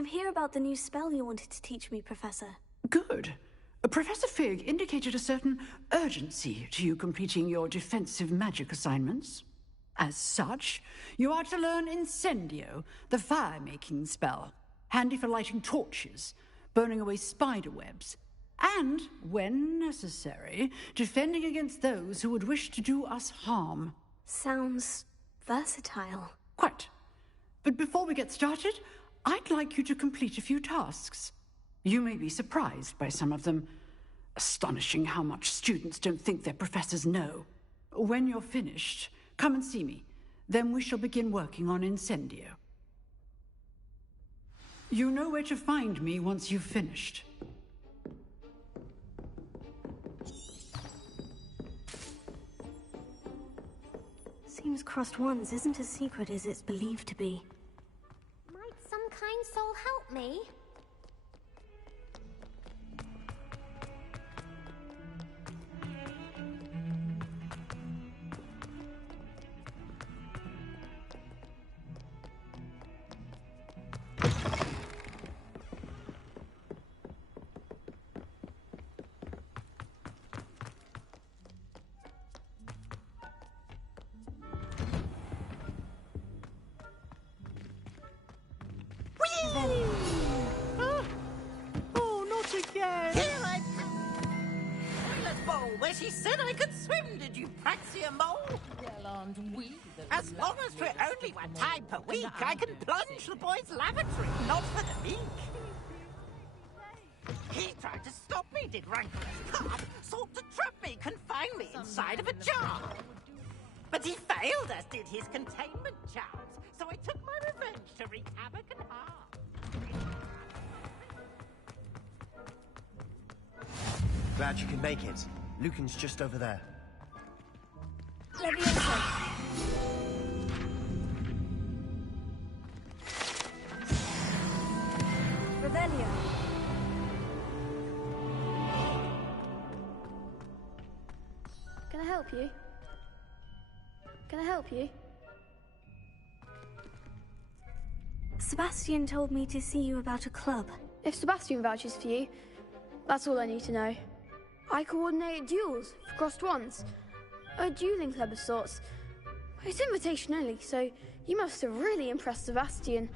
I'm here about the new spell you wanted to teach me, Professor. Good. Professor Fig indicated a certain urgency to you completing your defensive magic assignments. As such, you are to learn Incendio, the fire-making spell, handy for lighting torches, burning away spider webs, and, when necessary, defending against those who would wish to do us harm. Sounds versatile. Quite. But before we get started, I'd like you to complete a few tasks. You may be surprised by some of them. Astonishing how much students don't think their professors know. When you're finished, come and see me. Then we shall begin working on Incendio. You know where to find me once you've finished. Seems Crossed Wands isn't as secret as it's believed to be. Might some kind soul help me? Oh, not again! Here I Toilet bowl, where she said I could swim, did you praxia mole? Well, aren't we? As long as we're only one time per week, I can plunge the boys' lavatory, not for the meek. He tried to stop me, did rancorous cop, sought to trap me, confine me inside of a jar. But he failed, as did his containment charms, so I took my revenge to wreak havoc and harm. Glad you can make it. Lucan's just over there. Revelio. Can I help you? Can I help you? Sebastian told me to see you about a club. If Sebastian vouches for you, that's all I need to know. I coordinate duels for Crossed Wands. A dueling club of sorts. It's invitation only, so you must have really impressed Sebastian.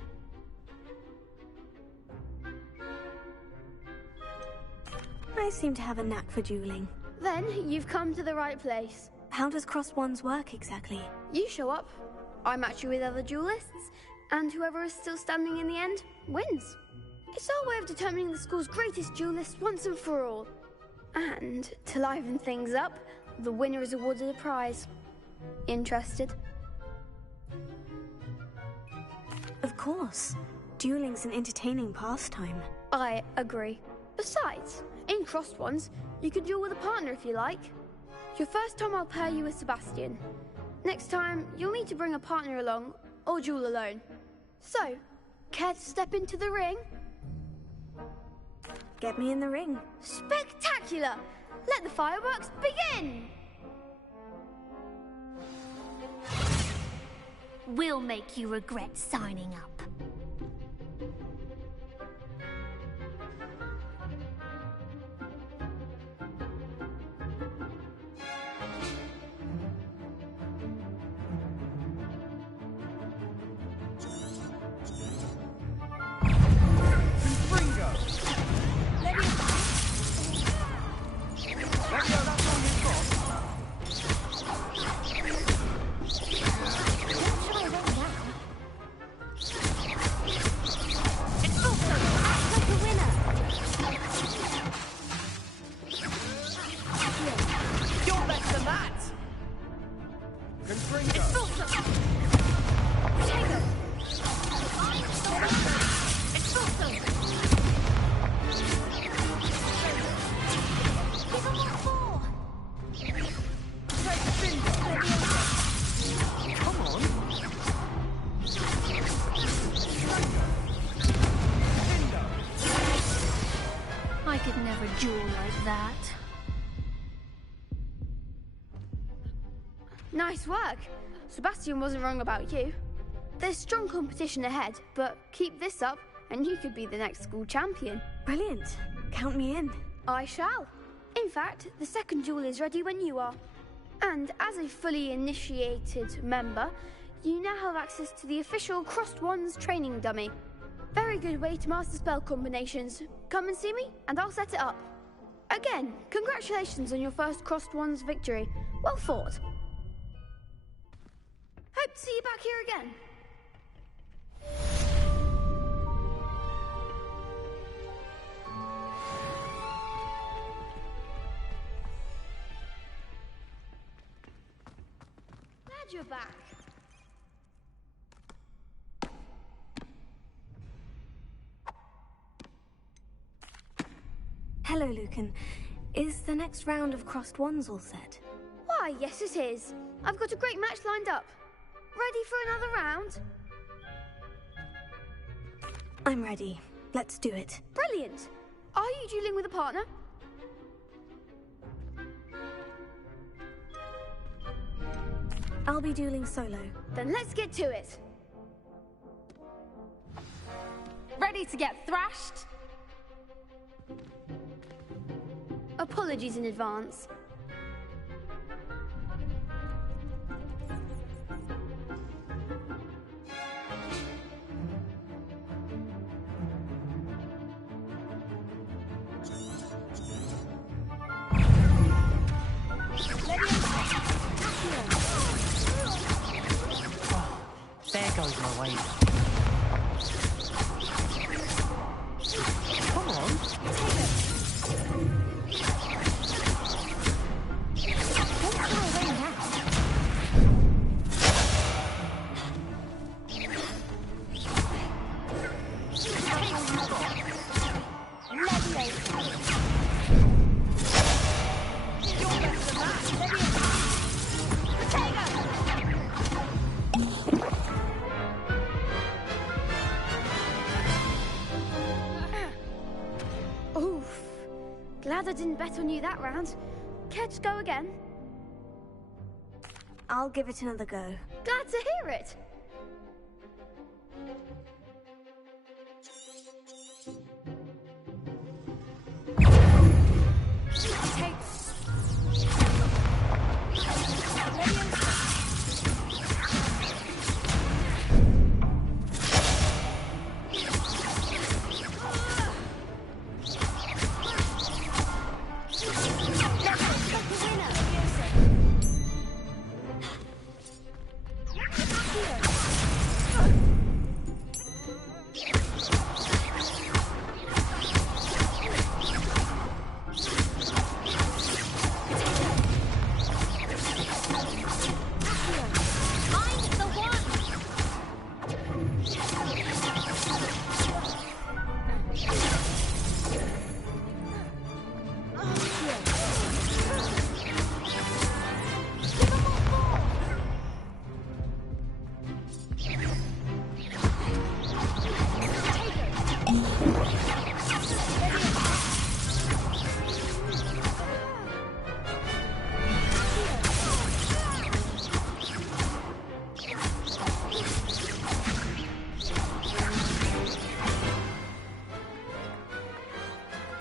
I seem to have a knack for dueling. Then you've come to the right place. How does Crossed Wands work exactly? You show up, I match you with other duelists, and whoever is still standing in the end wins. It's our way of determining the school's greatest duelist once and for all. And to liven things up, the winner is awarded a prize. Interested? Of course. Dueling's an entertaining pastime. I agree. Besides, in Crossed Wands, you can duel with a partner if you like. Your first time I'll pair you with Sebastian. Next time, you'll need to bring a partner along, or duel alone. So, care to step into the ring? Get me in the ring. Spectacular! Let the fireworks begin! We'll make you regret signing up. I could never duel like that. Nice work. Sebastian wasn't wrong about you. There's strong competition ahead, but keep this up and you could be the next school champion. Brilliant. Count me in. I shall. In fact, the second duel is ready when you are. And as a fully initiated member, you now have access to the official Crossed Wands training dummy. Very good way to master spell combinations. Come and see me, and I'll set it up. Again, congratulations on your first Crossed Wands victory. Well fought. Hope to see you back here again. Glad you're back. Hello, Lucan. Is the next round of Crossed Wands all set? Why, yes it is. I've got a great match lined up. Ready for another round? I'm ready. Let's do it. Brilliant. Are you dueling with a partner? I'll be dueling solo. Then let's get to it. Ready to get thrashed? Apologies in advance. There goes my wave. Come on, take it. Don't go away now. Oof. Glad I didn't bet on you that round. Care to go again? I'll give it another go. Glad to hear it.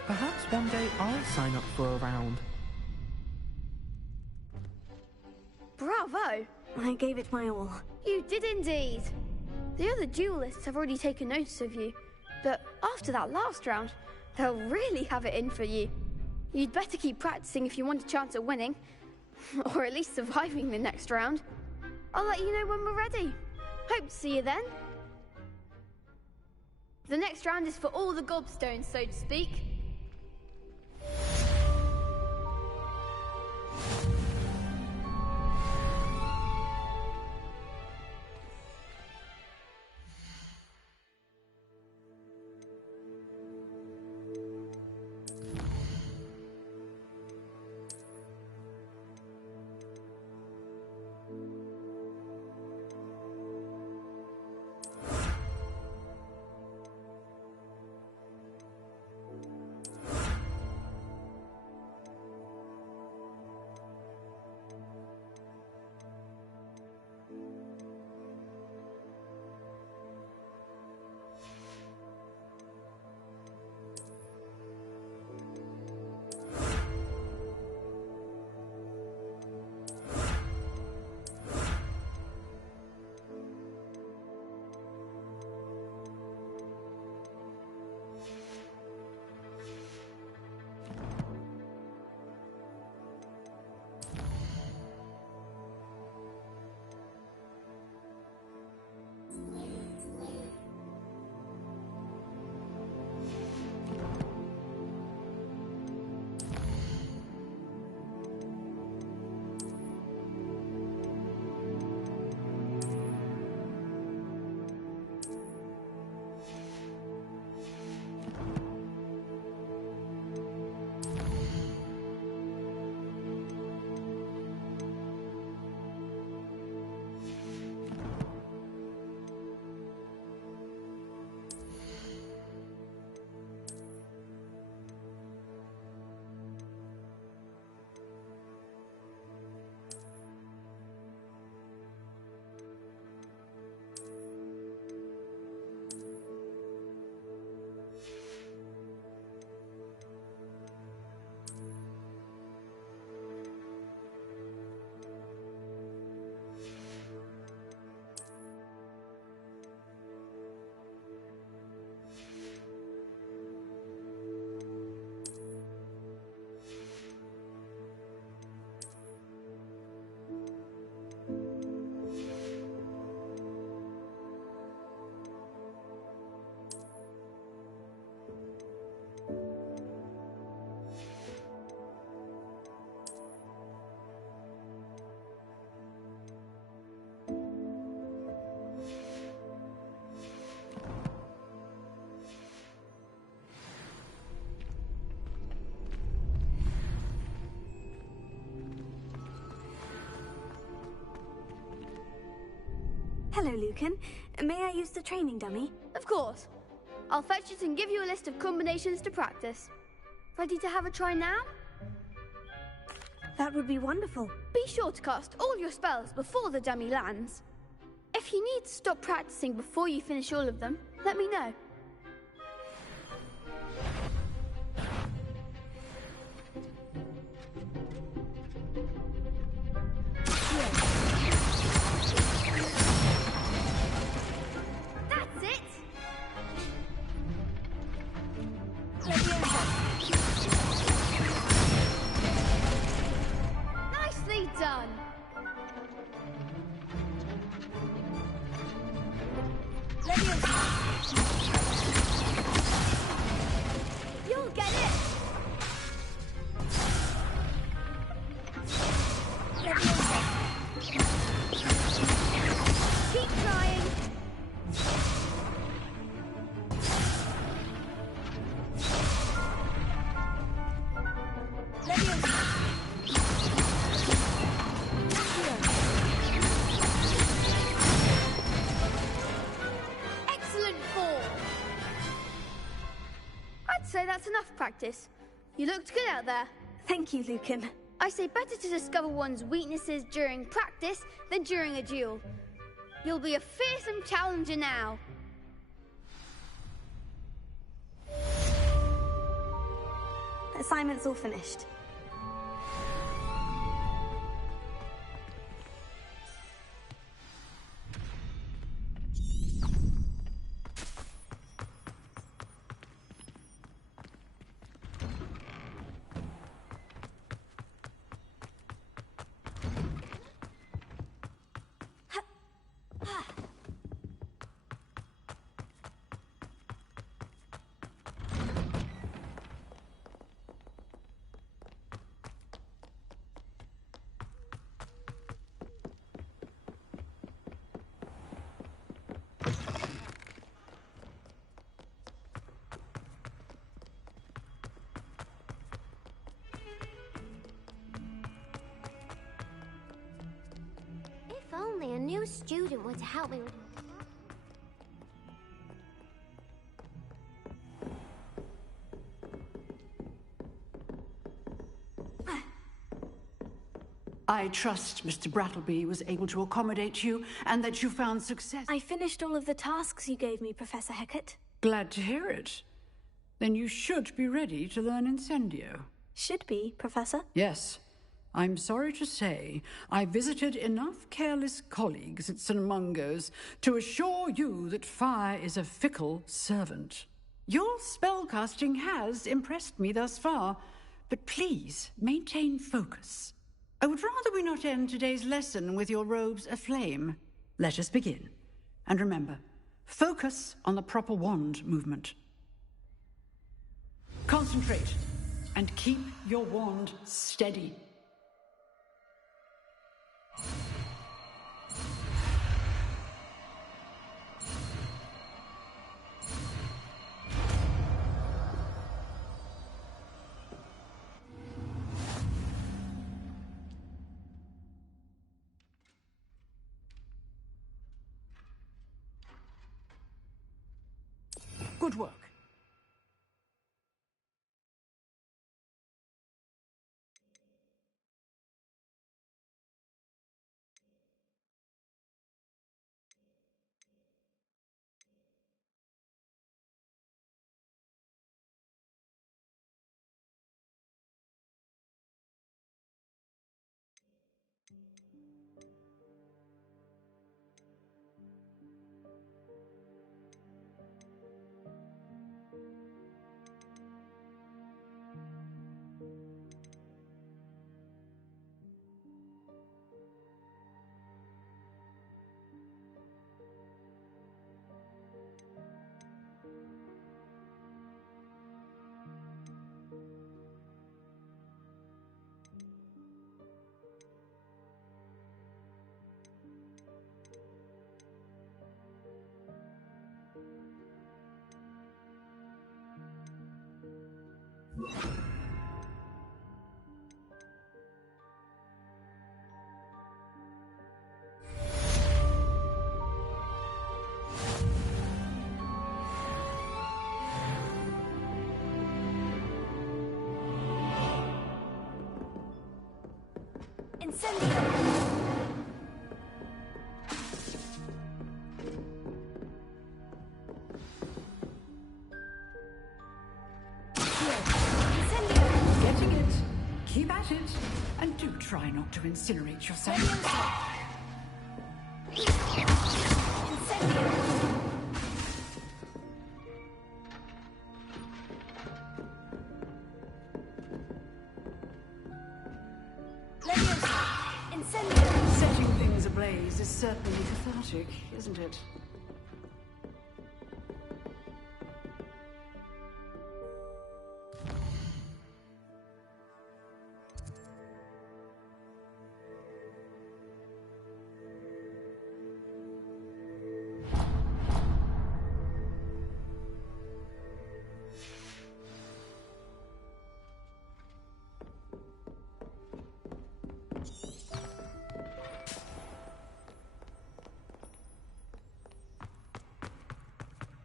Perhaps one day I'll sign up for a round. Bravo. I gave it my all. You did indeed. The other duelists have already taken notice of you, but after that last round, they'll really have it in for you. You'd better keep practicing if you want a chance at winning, or at least surviving the next round. I'll let you know when we're ready. Hope to see you then. The next round is for all the gobstones, so to speak. Hello, Lucan. May I use the training dummy? Of course. I'll fetch it and give you a list of combinations to practice. Ready to have a try now? That would be wonderful. Be sure to cast all your spells before the dummy lands. If you need to stop practicing before you finish all of them, let me know. That's it! Nicely done! You'll get it! Keep trying! Excellent ball! I'd say that's enough practice. You looked good out there. Thank you, Lucan. I say better to discover one's weaknesses during practice than during a duel. You'll be a fearsome challenger now. Assignment's all finished. If only a new student were to help me with... I trust Mr. Brattleby was able to accommodate you and that you found success. I finished all of the tasks you gave me, Professor Hecat. Glad to hear it. Then you should be ready to learn Incendio. Should be, Professor. Yes. I'm sorry to say, I visited enough careless colleagues at St. Mungo's to assure you that fire is a fickle servant. Your spellcasting has impressed me thus far, but please maintain focus. I would rather we not end today's lesson with your robes aflame. Let us begin. And remember, focus on the proper wand movement. Concentrate and keep your wand steady. Good work. Incendio! Getting it. Keep at it. And do try not to incinerate yourself. Setting things ablaze is certainly cathartic, isn't it?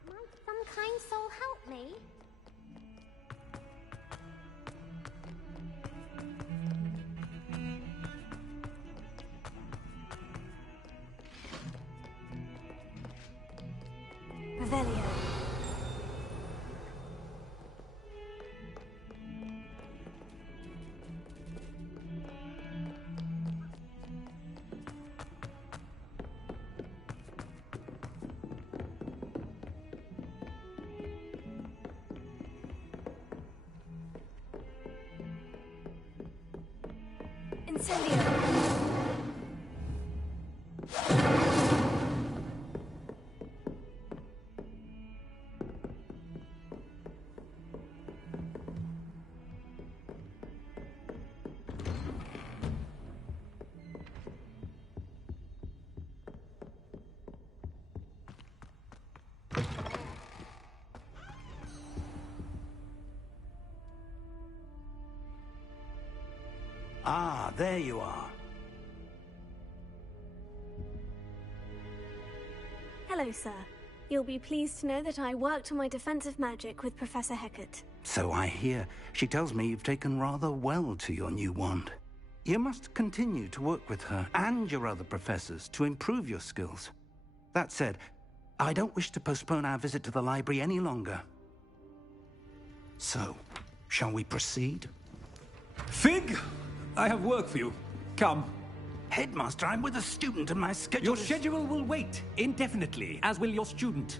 Might some kind soul help me? Revelio. Incendio. Ah, there you are. Hello, sir. You'll be pleased to know that I worked on my defensive magic with Professor Hecat. So I hear. She tells me you've taken rather well to your new wand. You must continue to work with her and your other professors to improve your skills. That said, I don't wish to postpone our visit to the library any longer. So, shall we proceed? Fig! I have work for you. Come. Headmaster, I'm with a student and my schedule Your is... schedule will wait indefinitely, as will your student.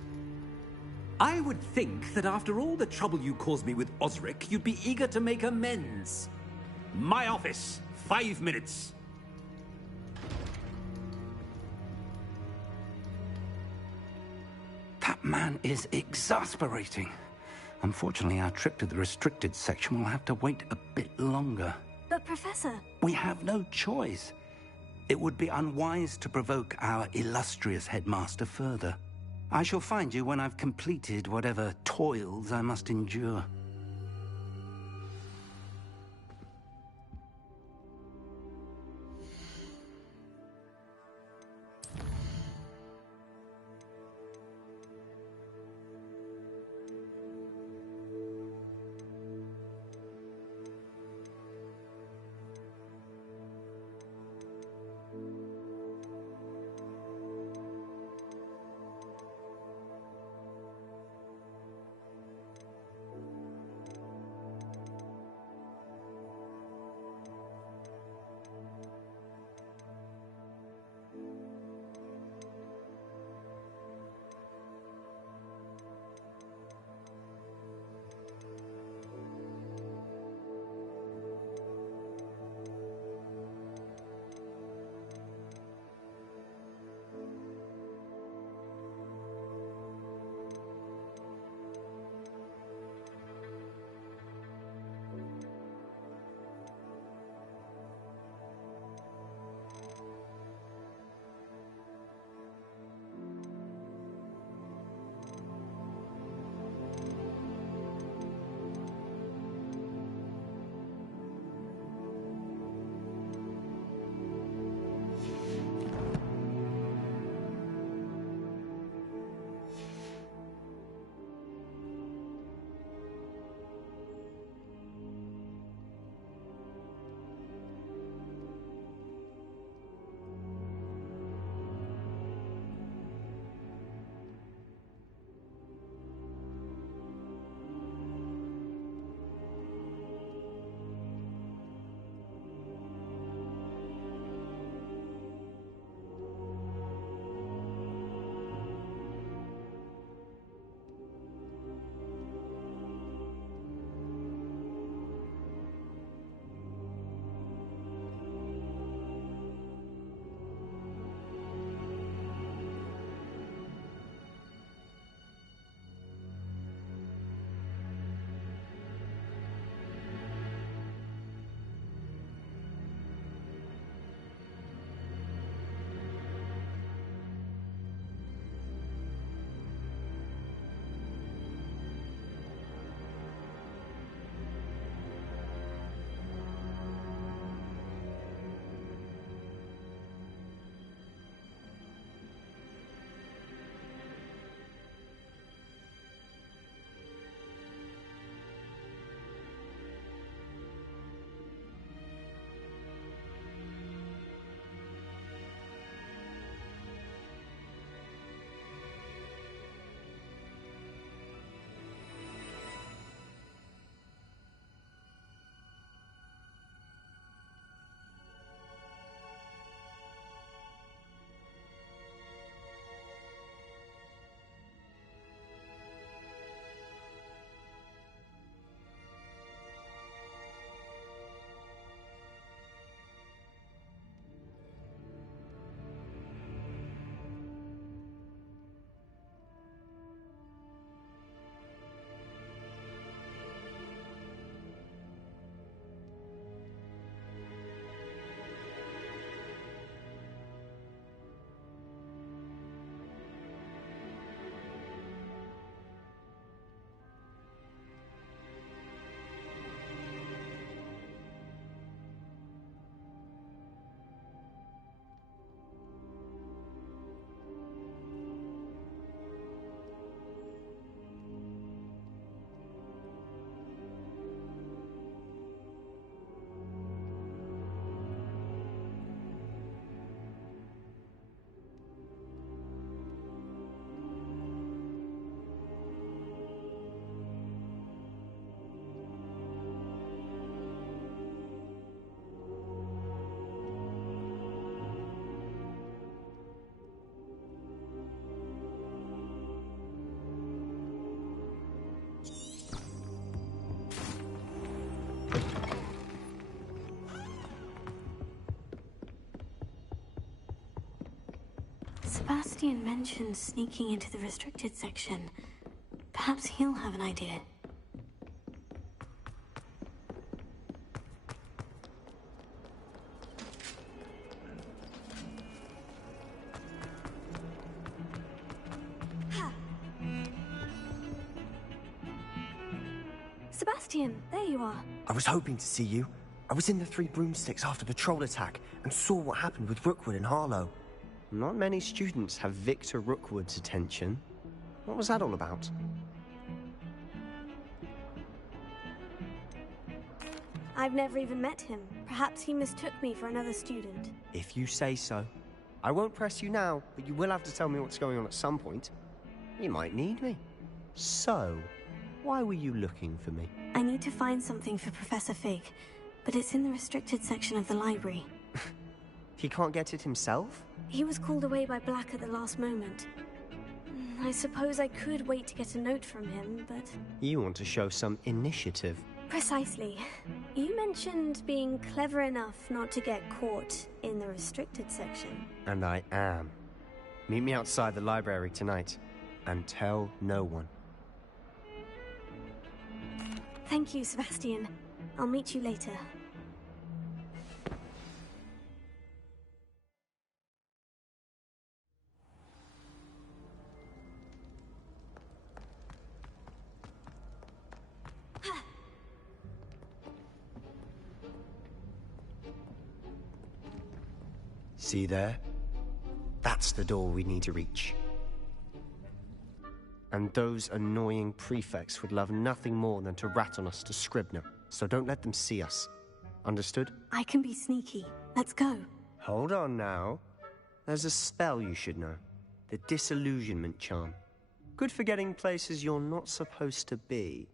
I would think that after all the trouble you caused me with Osric, you'd be eager to make amends. My office, 5 minutes. That man is exasperating. Unfortunately, our trip to the restricted section will have to wait a bit longer. But, Professor... We have no choice. It would be unwise to provoke our illustrious headmaster further. I shall find you when I've completed whatever toils I must endure. Sebastian mentioned sneaking into the restricted section. Perhaps he'll have an idea. Sebastian, there you are. I was hoping to see you. I was in the Three Broomsticks after the troll attack and saw what happened with Rookwood and Harlow. Not many students have Victor Rookwood's attention. What was that all about? I've never even met him. Perhaps he mistook me for another student. If you say so. I won't press you now, but you will have to tell me what's going on at some point. You might need me. So, why were you looking for me? I need to find something for Professor Fig, but it's in the restricted section of the library. He can't get it himself? He was called away by Black at the last moment. I suppose I could wait to get a note from him, but... You want to show some initiative. Precisely. You mentioned being clever enough not to get caught in the restricted section. And I am. Meet me outside the library tonight, and tell no one. Thank you, Sebastian. I'll meet you later. See there? That's the door we need to reach. And those annoying prefects would love nothing more than to rat on us to Scribner, so don't let them see us. Understood? I can be sneaky. Let's go. Hold on now. There's a spell you should know. The Disillusionment Charm. Good for getting places you're not supposed to be.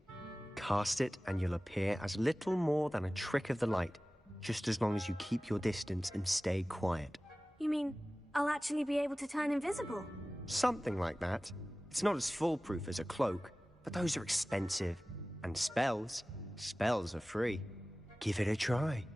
Cast it and you'll appear as little more than a trick of the light, just as long as you keep your distance and stay quiet. You mean I'll actually be able to turn invisible? Something like that. It's not as foolproof as a cloak, but those are expensive. And spells are free. Give it a try.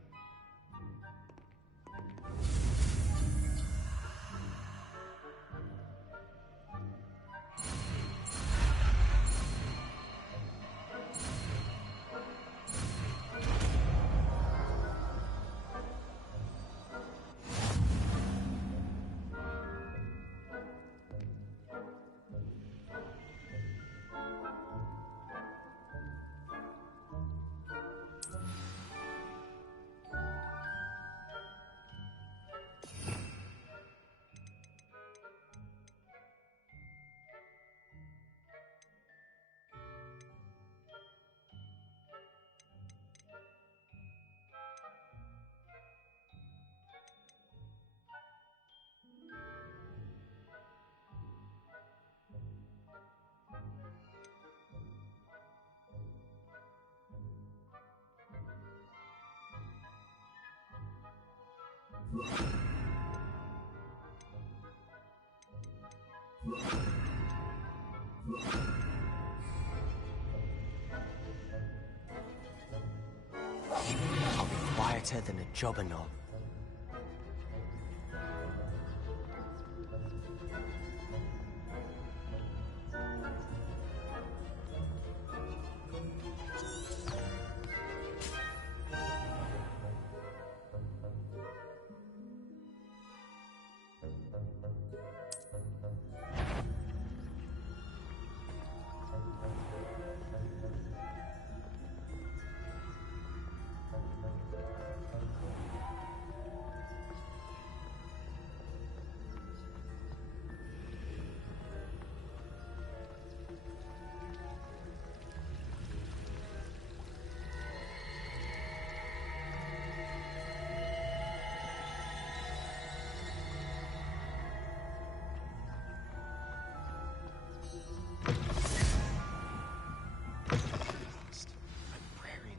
I'll be quieter than a jobberknoll.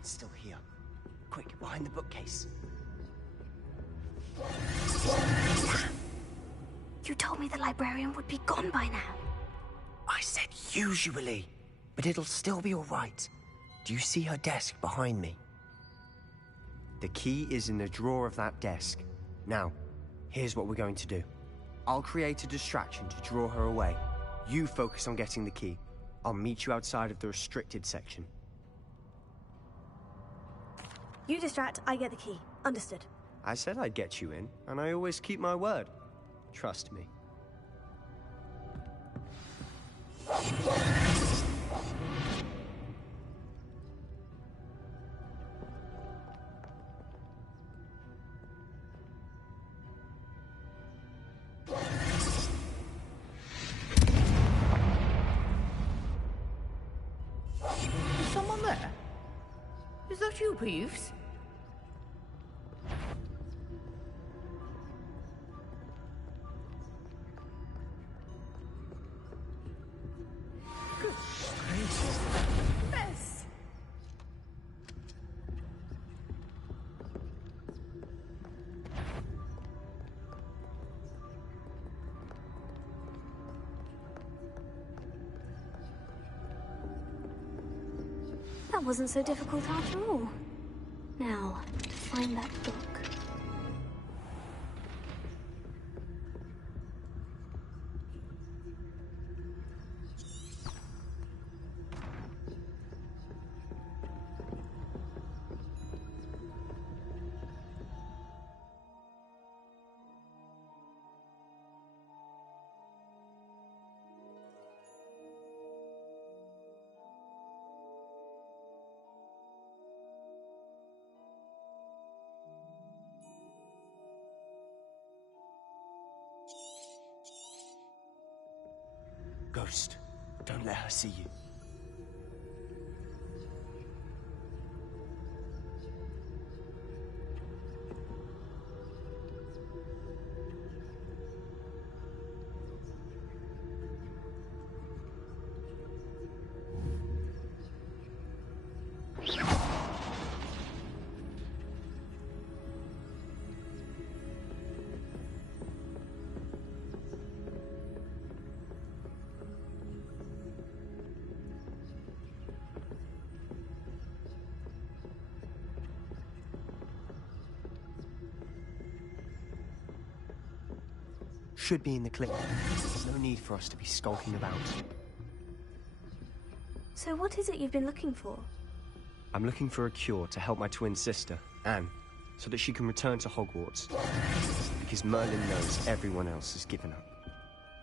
Still here. Quick, behind the bookcase. You told me the librarian would be gone by now. I said usually, but it'll still be all right. Do you see her desk behind me? The key is in the drawer of that desk. Now, here's what we're going to do. I'll create a distraction to draw her away. You focus on getting the key. I'll meet you outside of the restricted section. You distract, I get the key. Understood. I said I'd get you in, and I always keep my word. Trust me. Is someone there? Is that you, Peeves? Good gracious. Mess. That wasn't so difficult after all. Now, to find that book. Ghost, don't let her see you. Should be in the clip. There's no need for us to be skulking about. So what is it you've been looking for? I'm looking for a cure to help my twin sister, Anne, so that she can return to Hogwarts. Because Merlin knows everyone else has given up.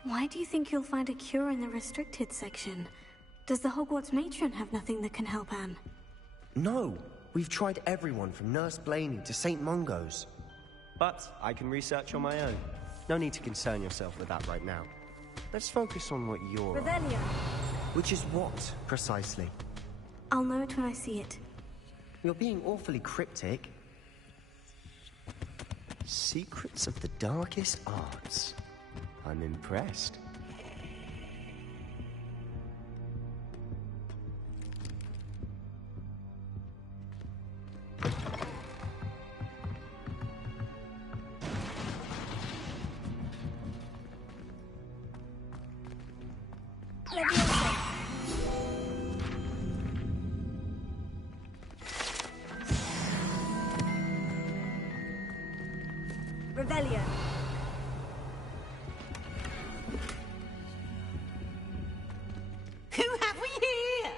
Why do you think you'll find a cure in the restricted section? Does the Hogwarts matron have nothing that can help Anne? No! We've tried everyone from Nurse Blaney to St. Mungo's. But I can research on my own. No need to concern yourself with that right now. Let's focus on what you're... Revelio. Which is what, precisely? I'll know it when I see it. You're being awfully cryptic. Secrets of the darkest arts. I'm impressed. Revelio. Who have we here?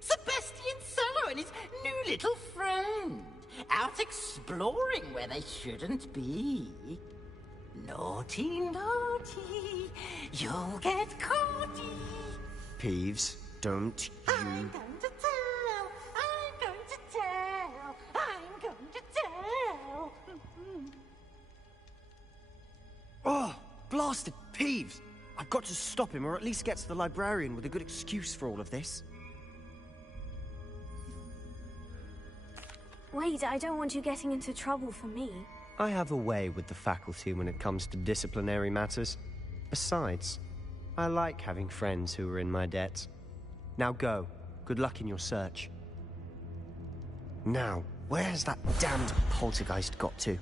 Sebastian Solo and his new little friend. Out exploring where they shouldn't be. Naughty, naughty. You'll get caughty. Peeves, don't you... I'm going to tell. I'm going to tell. I'm going to tell. Oh, blasted Peeves! I've got to stop him, or at least get to the librarian with a good excuse for all of this. Wait, I don't want you getting into trouble for me. I have a way with the faculty when it comes to disciplinary matters. Besides, I like having friends who are in my debt. Now go. Good luck in your search. Now, where has that damned poltergeist got to?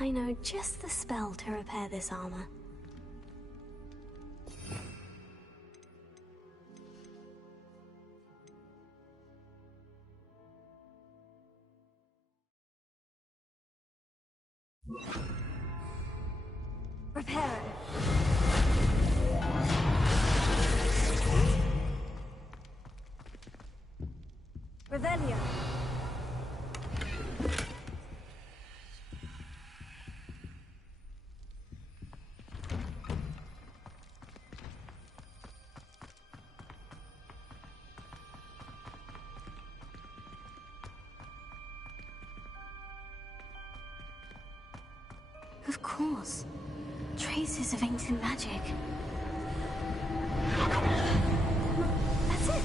I know just the spell to repair this armor. Reparo. Revelio. Of course. Traces of ancient magic. That's it!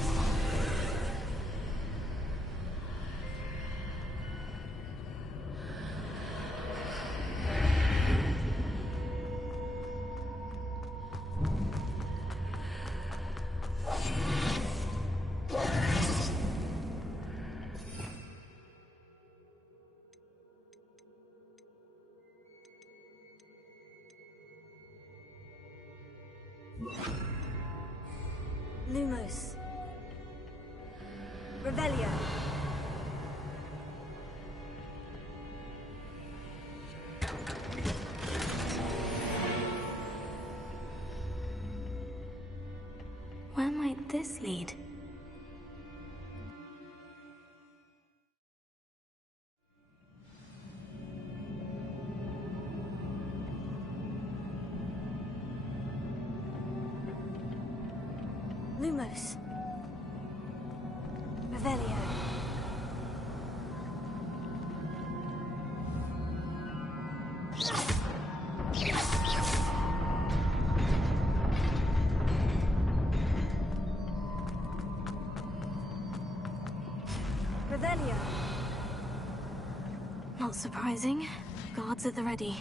Lumos. Revelio. Where might this lead? Lumos. Revelio. Revelio. Not surprising. Guards at the ready.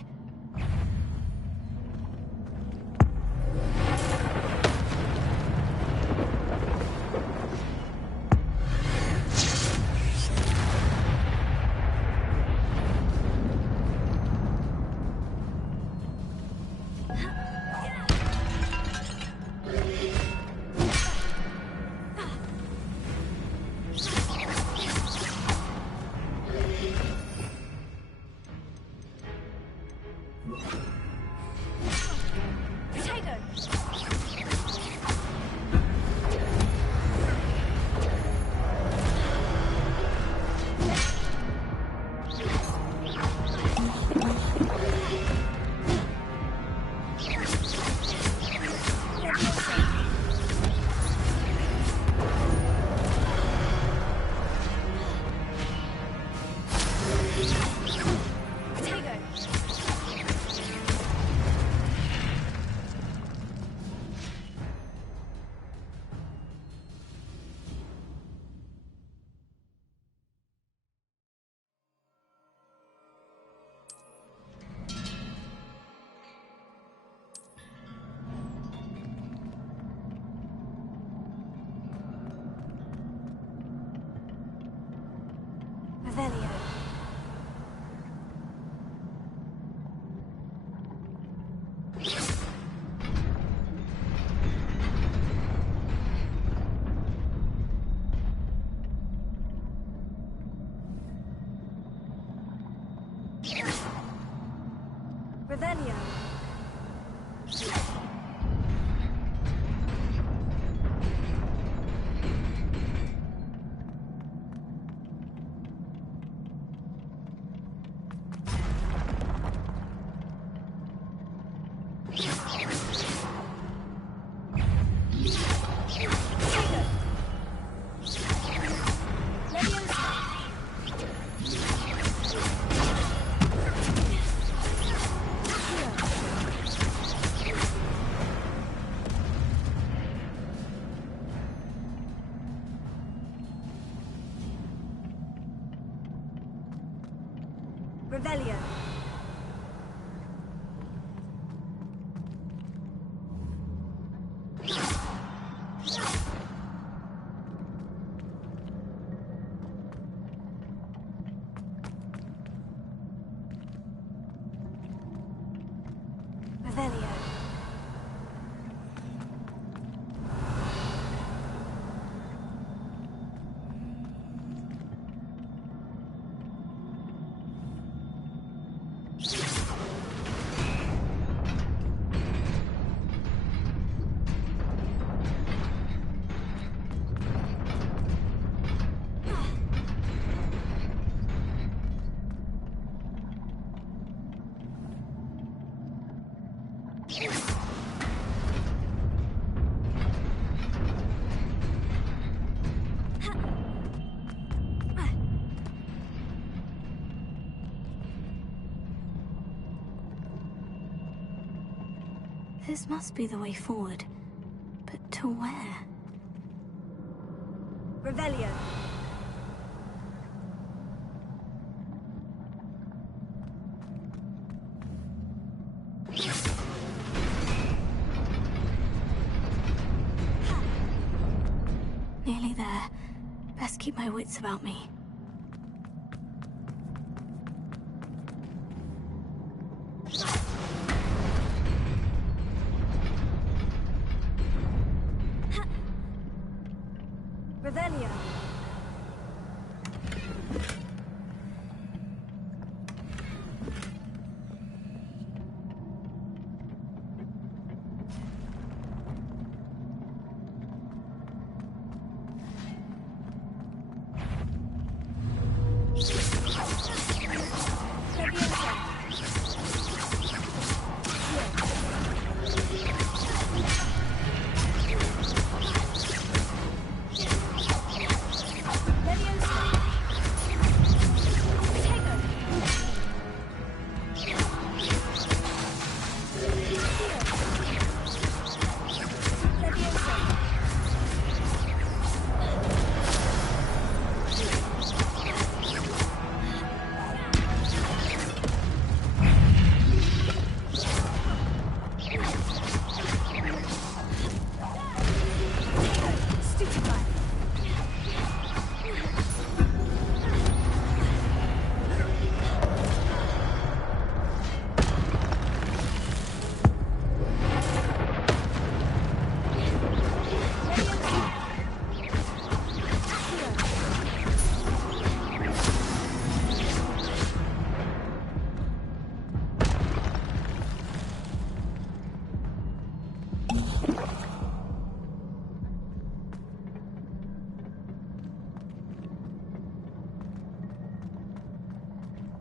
Revelio. Revelio. Revelio. Revelio. This must be the way forward. But to where? Revelio. Nearly there. Best keep my wits about me. Revelio.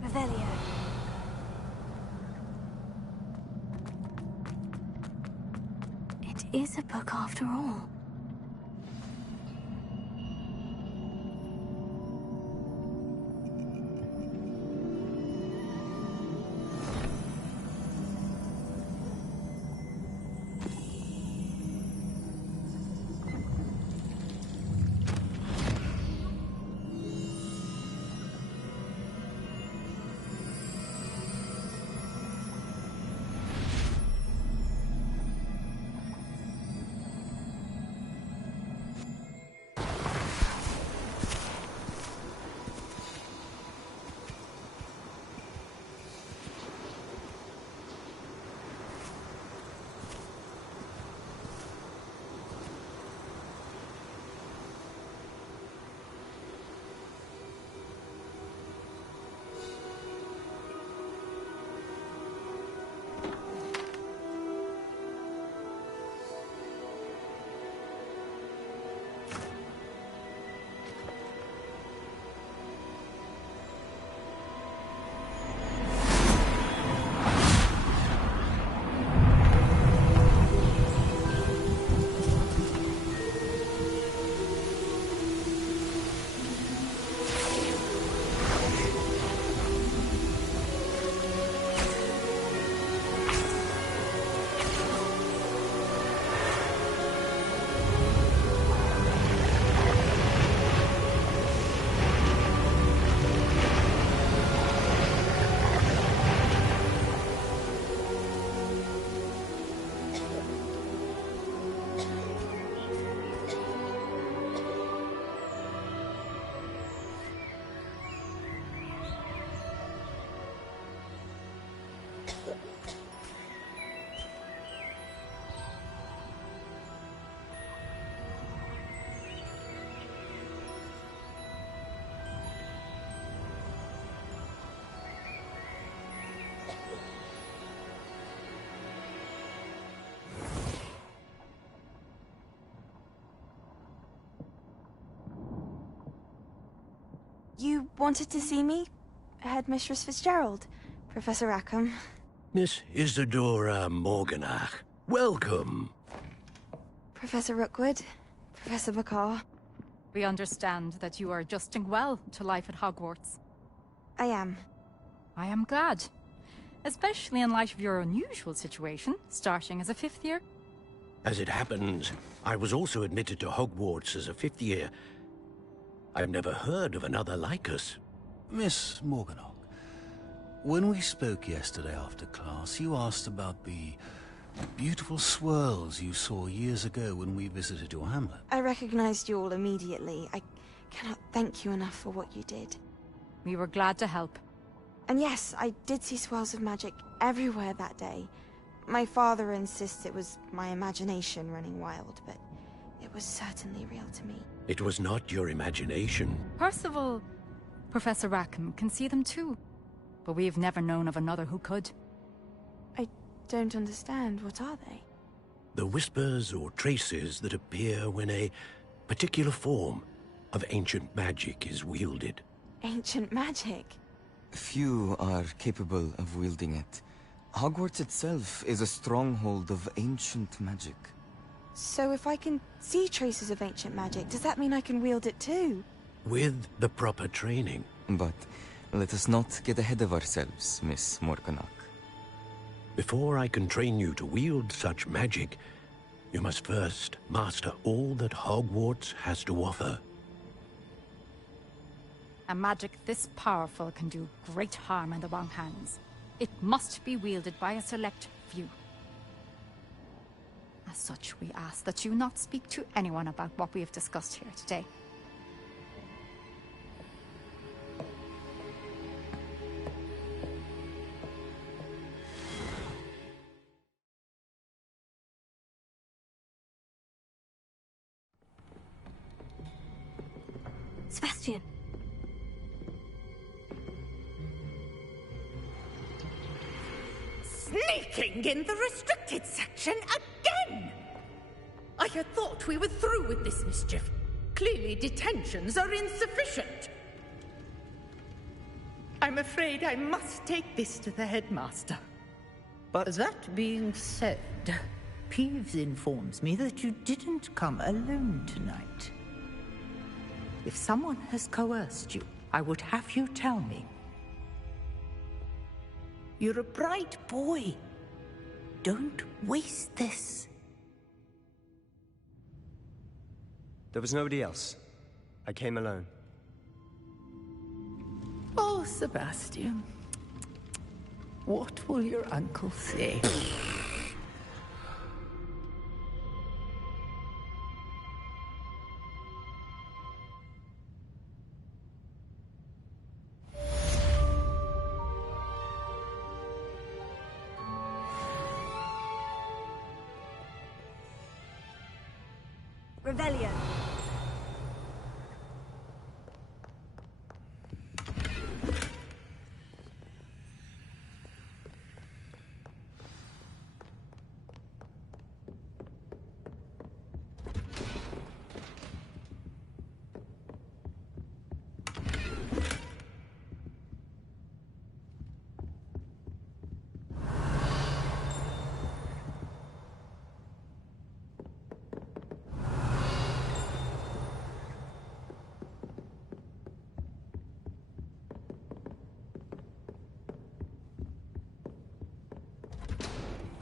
Revelio. It is a book after all. You wanted to see me? Headmistress Fitzgerald, Professor Rackham. Miss Isadora Morganach, welcome. Professor Rookwood, Professor McCaw. We understand that you are adjusting well to life at Hogwarts. I am. I am glad. Especially in light of your unusual situation, starting as a 5th year. As it happens, I was also admitted to Hogwarts as a 5th year. I've never heard of another like us. Miss Morganach, when we spoke yesterday after class, you asked about the beautiful swirls you saw years ago when we visited your hamlet. I recognized you all immediately. I cannot thank you enough for what you did. We were glad to help. And yes, I did see swirls of magic everywhere that day. My father insists it was my imagination running wild, but it was certainly real to me. It was not your imagination. Percival, Professor Rackham can see them too. But we've never known of another who could. I don't understand. What are they? The whispers or traces that appear when a particular form of ancient magic is wielded. Ancient magic? Few are capable of wielding it. Hogwarts itself is a stronghold of ancient magic. So if I can see traces of ancient magic, does that mean I can wield it too? With the proper training. But let us not get ahead of ourselves, Miss Morganach. Before I can train you to wield such magic, you must first master all that Hogwarts has to offer. A magic this powerful can do great harm in the wrong hands. It must be wielded by a select few. As such, we ask that you not speak to anyone about what we have discussed here today. Sebastian. Sneaking in the restricted section again! I had thought we were through with this mischief. Clearly detentions are insufficient. I'm afraid I must take this to the headmaster. But that being said, Peeves informs me that you didn't come alone tonight. If someone has coerced you, I would have you tell me. You're a bright boy. Don't waste this. There was nobody else. I came alone. Oh, Sebastian. What will your uncle say? Revelio.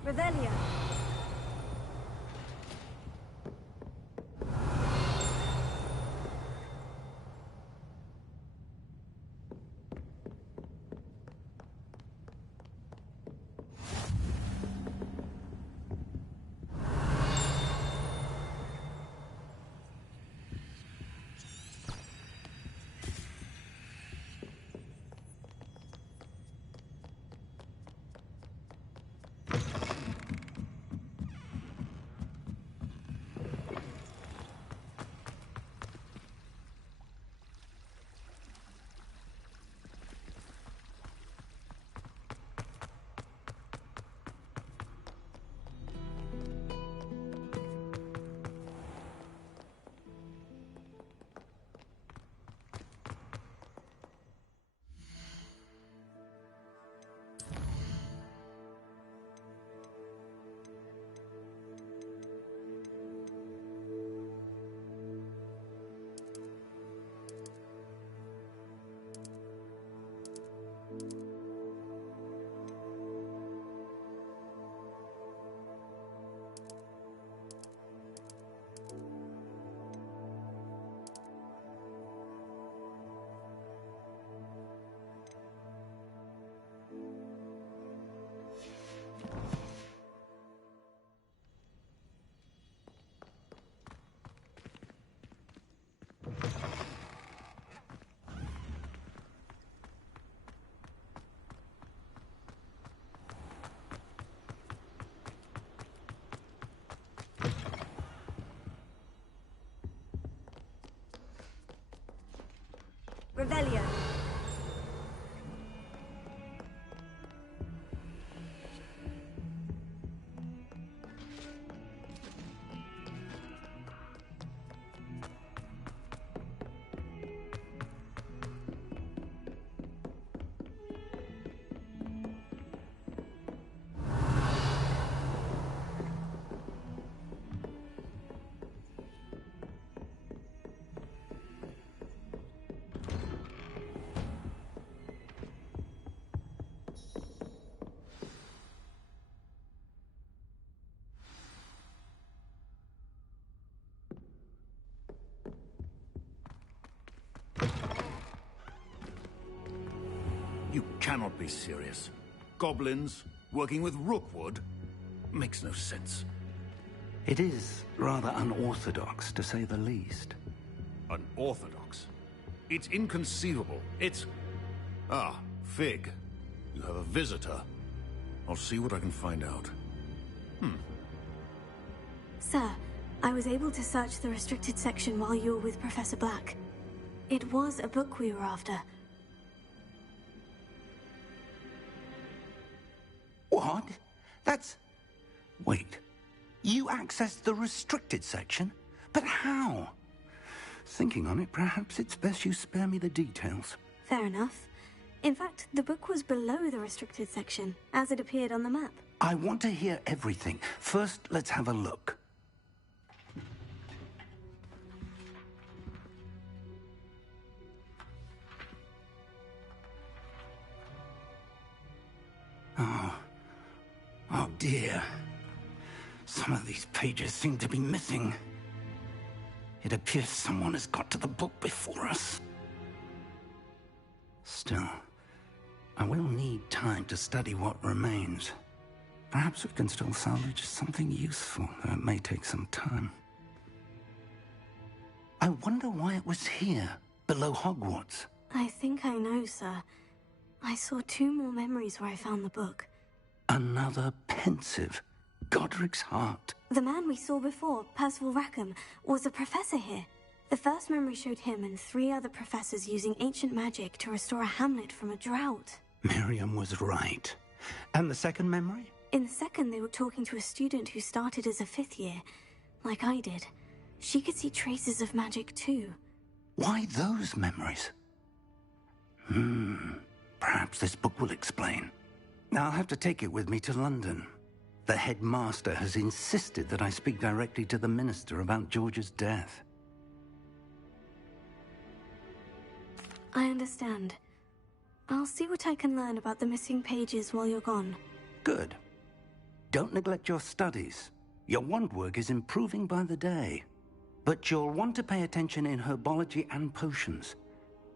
Revelio. Revelio. You cannot be serious. Goblins working with Rookwood? Makes no sense. It is rather unorthodox, to say the least. Unorthodox? It's inconceivable. It's... Ah, Fig. You have a visitor. I'll see what I can find out. Sir, I was able to search the restricted section while you were with Professor Black. It was a book we were after. What? That's... Wait. You accessed the restricted section? But how? Thinking on it, perhaps it's best you spare me the details. Fair enough. In fact, the book was below the restricted section, as it appeared on the map. I want to hear everything. First, let's have a look. Oh dear. Some of these pages seem to be missing. It appears someone has got to the book before us. Still, I will need time to study what remains. Perhaps we can still salvage something useful, though it may take some time. I wonder why it was here, below Hogwarts. I think I know, sir. I saw 2 more memories where I found the book. Another pensive. Godric's heart. The man we saw before, Percival Rackham, was a professor here. The first memory showed him and 3 other professors using ancient magic to restore a hamlet from a drought. Miriam was right. And the second memory? In the second, they were talking to a student who started as a 5th year, like I did. She could see traces of magic too. Why those memories? Perhaps this book will explain. I'll have to take it with me to London. The headmaster has insisted that I speak directly to the minister about George's death. I understand. I'll see what I can learn about the missing pages while you're gone. Good. Don't neglect your studies. Your wand work is improving by the day. But you'll want to pay attention in herbology and potions.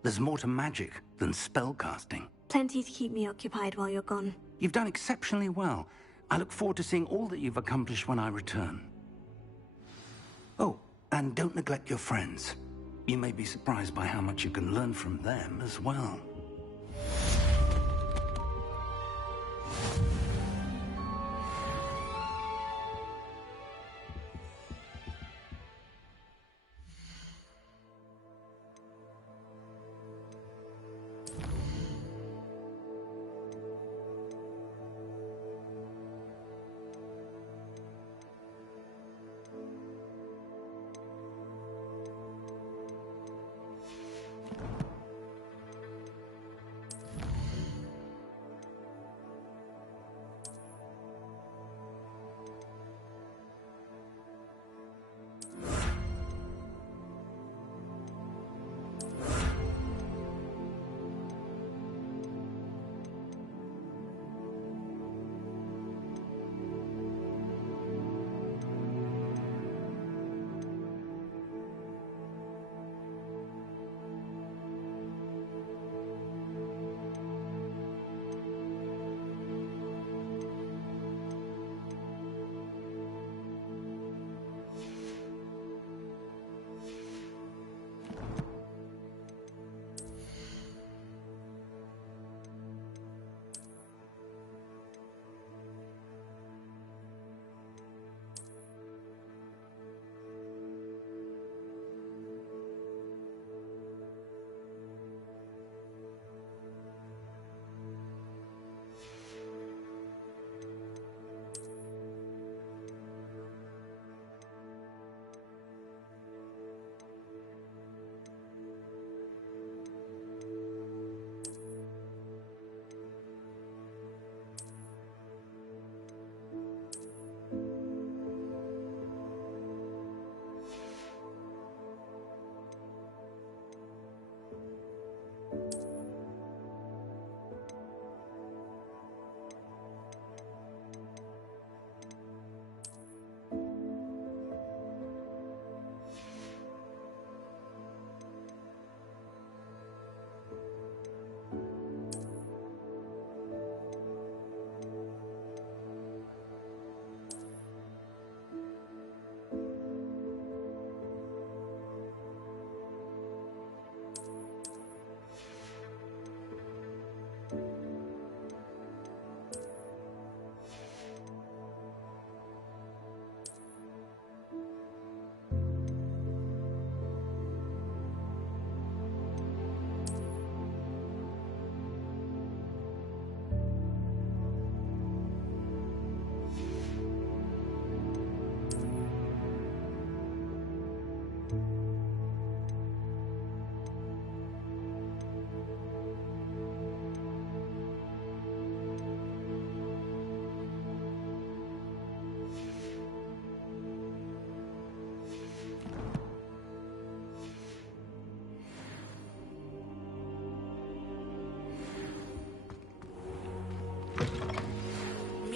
There's more to magic than spellcasting. Plenty to keep me occupied while you're gone. You've done exceptionally well. I look forward to seeing all that you've accomplished when I return. Oh, and don't neglect your friends. You may be surprised by how much you can learn from them as well.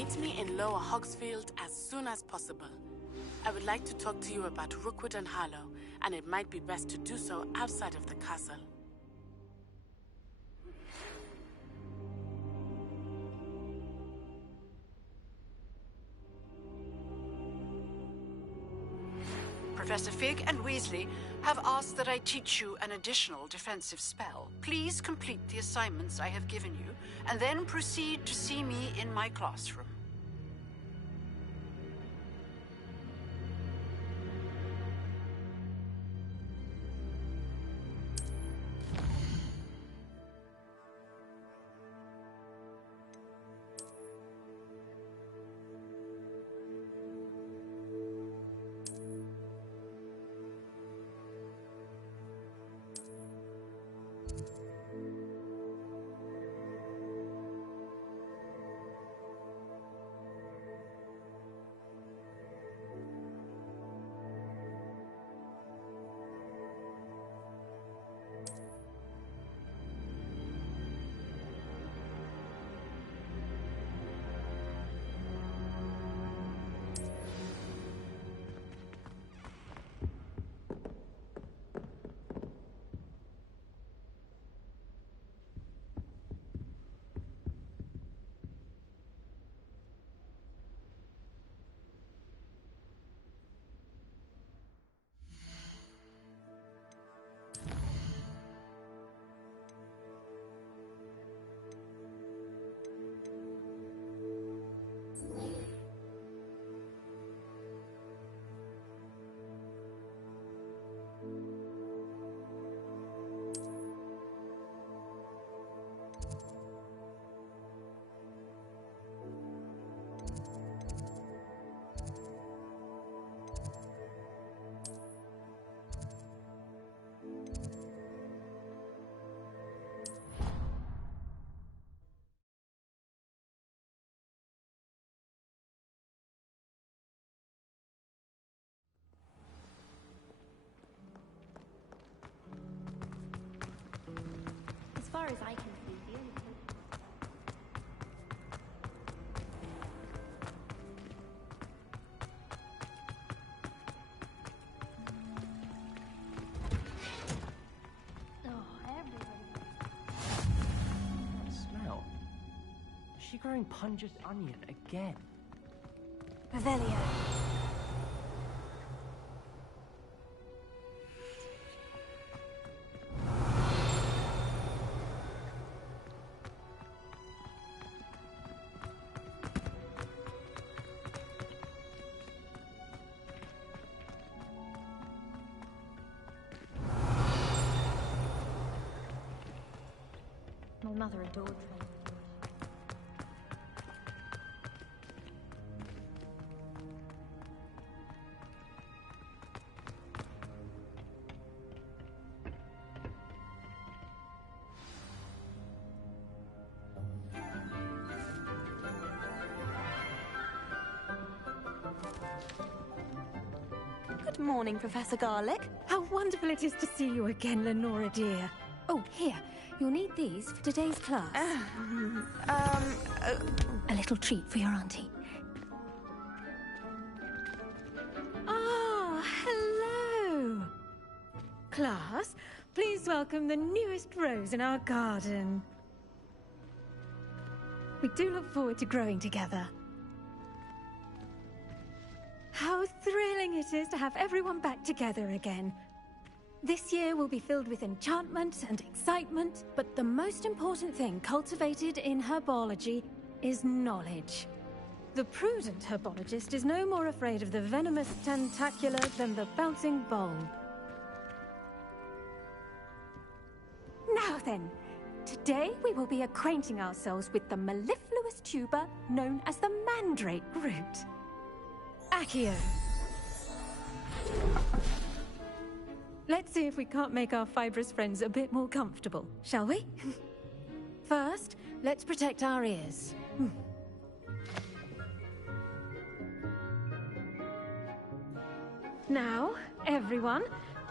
Meet me in Lower Hogsfield as soon as possible. I would like to talk to you about Rookwood and Harlow, and it might be best to do so outside of the castle. Professor Fig and Weasley have asked that I teach you an additional defensive spell. Please complete the assignments I have given you, and then proceed to see me in my classroom. As far as I can see, the only Smell. Is she growing pungent onion again? Revelio. my mother adored them. Good morning, Professor Garlick. How wonderful it is to see you again, Lenora dear. Oh, here. You'll need these for today's class. A little treat for your auntie. Ah, hello. Class, please welcome the newest rose in our garden. We do look forward to growing together. How thrilling it is to have everyone back together again. This year will be filled with enchantment and excitement, but the most important thing cultivated in herbology is knowledge. The prudent herbologist is no more afraid of the venomous tentacula than the bouncing bulb. Now then, today we will be acquainting ourselves with the mellifluous tuber known as the mandrake root. Accio. Let's see if we can't make our fibrous friends a bit more comfortable, shall we? First, let's protect our ears. Now, everyone,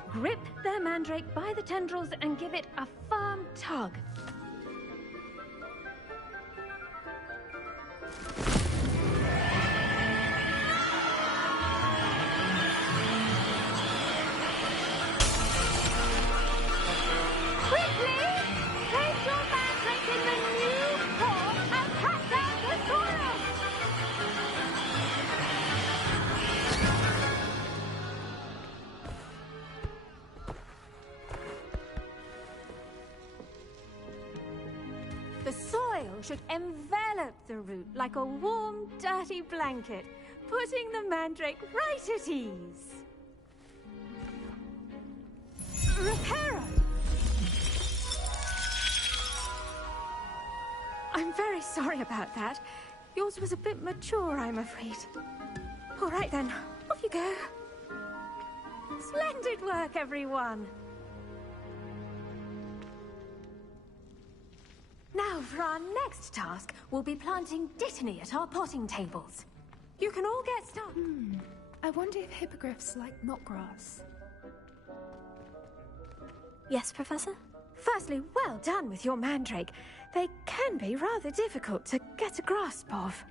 grip their mandrake by the tendrils and give it a firm tug. should envelop the root like a warm, dirty blanket, putting the mandrake right at ease. Reparo! I'm very sorry about that. Yours was a bit mature, I'm afraid. All right then, off you go. Splendid work, everyone! Now, for our next task, we'll be planting dittany at our potting tables. You can all get started. I wonder if hippogriffs like knotgrass. Yes, Professor? Firstly, well done with your mandrake. They can be rather difficult to get a grasp of.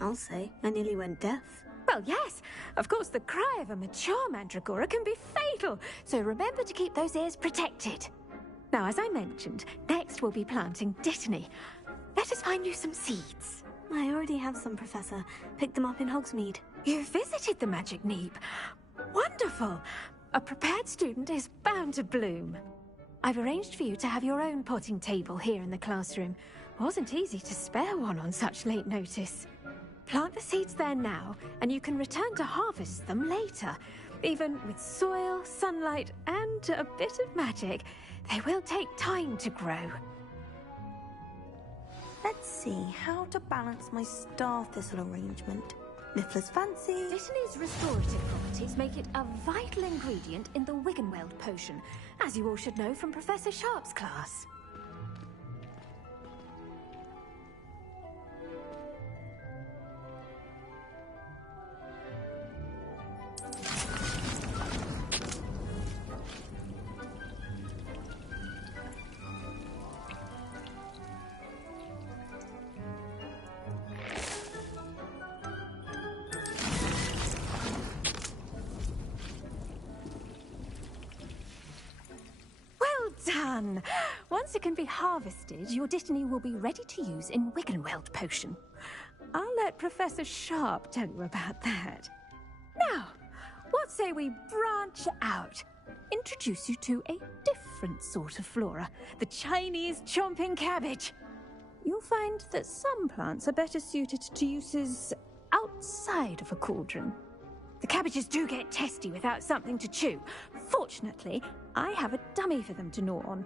I'll say, I nearly went deaf. Well, yes. Of course, the cry of a mature mandragora can be fatal, so remember to keep those ears protected. Now, as I mentioned, next we'll be planting dittany. Let us find you some seeds. I already have some, Professor. Picked them up in Hogsmeade. You visited the Magic Neep. Wonderful! A prepared student is bound to bloom. I've arranged for you to have your own potting table here in the classroom. Wasn't easy to spare one on such late notice. Plant the seeds there now, and you can return to harvest them later. Even with soil, sunlight, and a bit of magic, they will take time to grow. Let's see how to balance my star thistle arrangement. Niffler's fancy. Dittany's restorative properties make it a vital ingredient in the Wiggenweld potion, as you all should know from Professor Sharp's class. Done! Once it can be harvested, your dittany will be ready to use in Wiggenweld potion. I'll let Professor Sharp tell you about that. Now, what say we branch out? Introduce you to a different sort of flora, the Chinese chomping cabbage. You'll find that some plants are better suited to uses outside of a cauldron. The cabbages do get testy without something to chew. Fortunately, I have a dummy for them to gnaw on.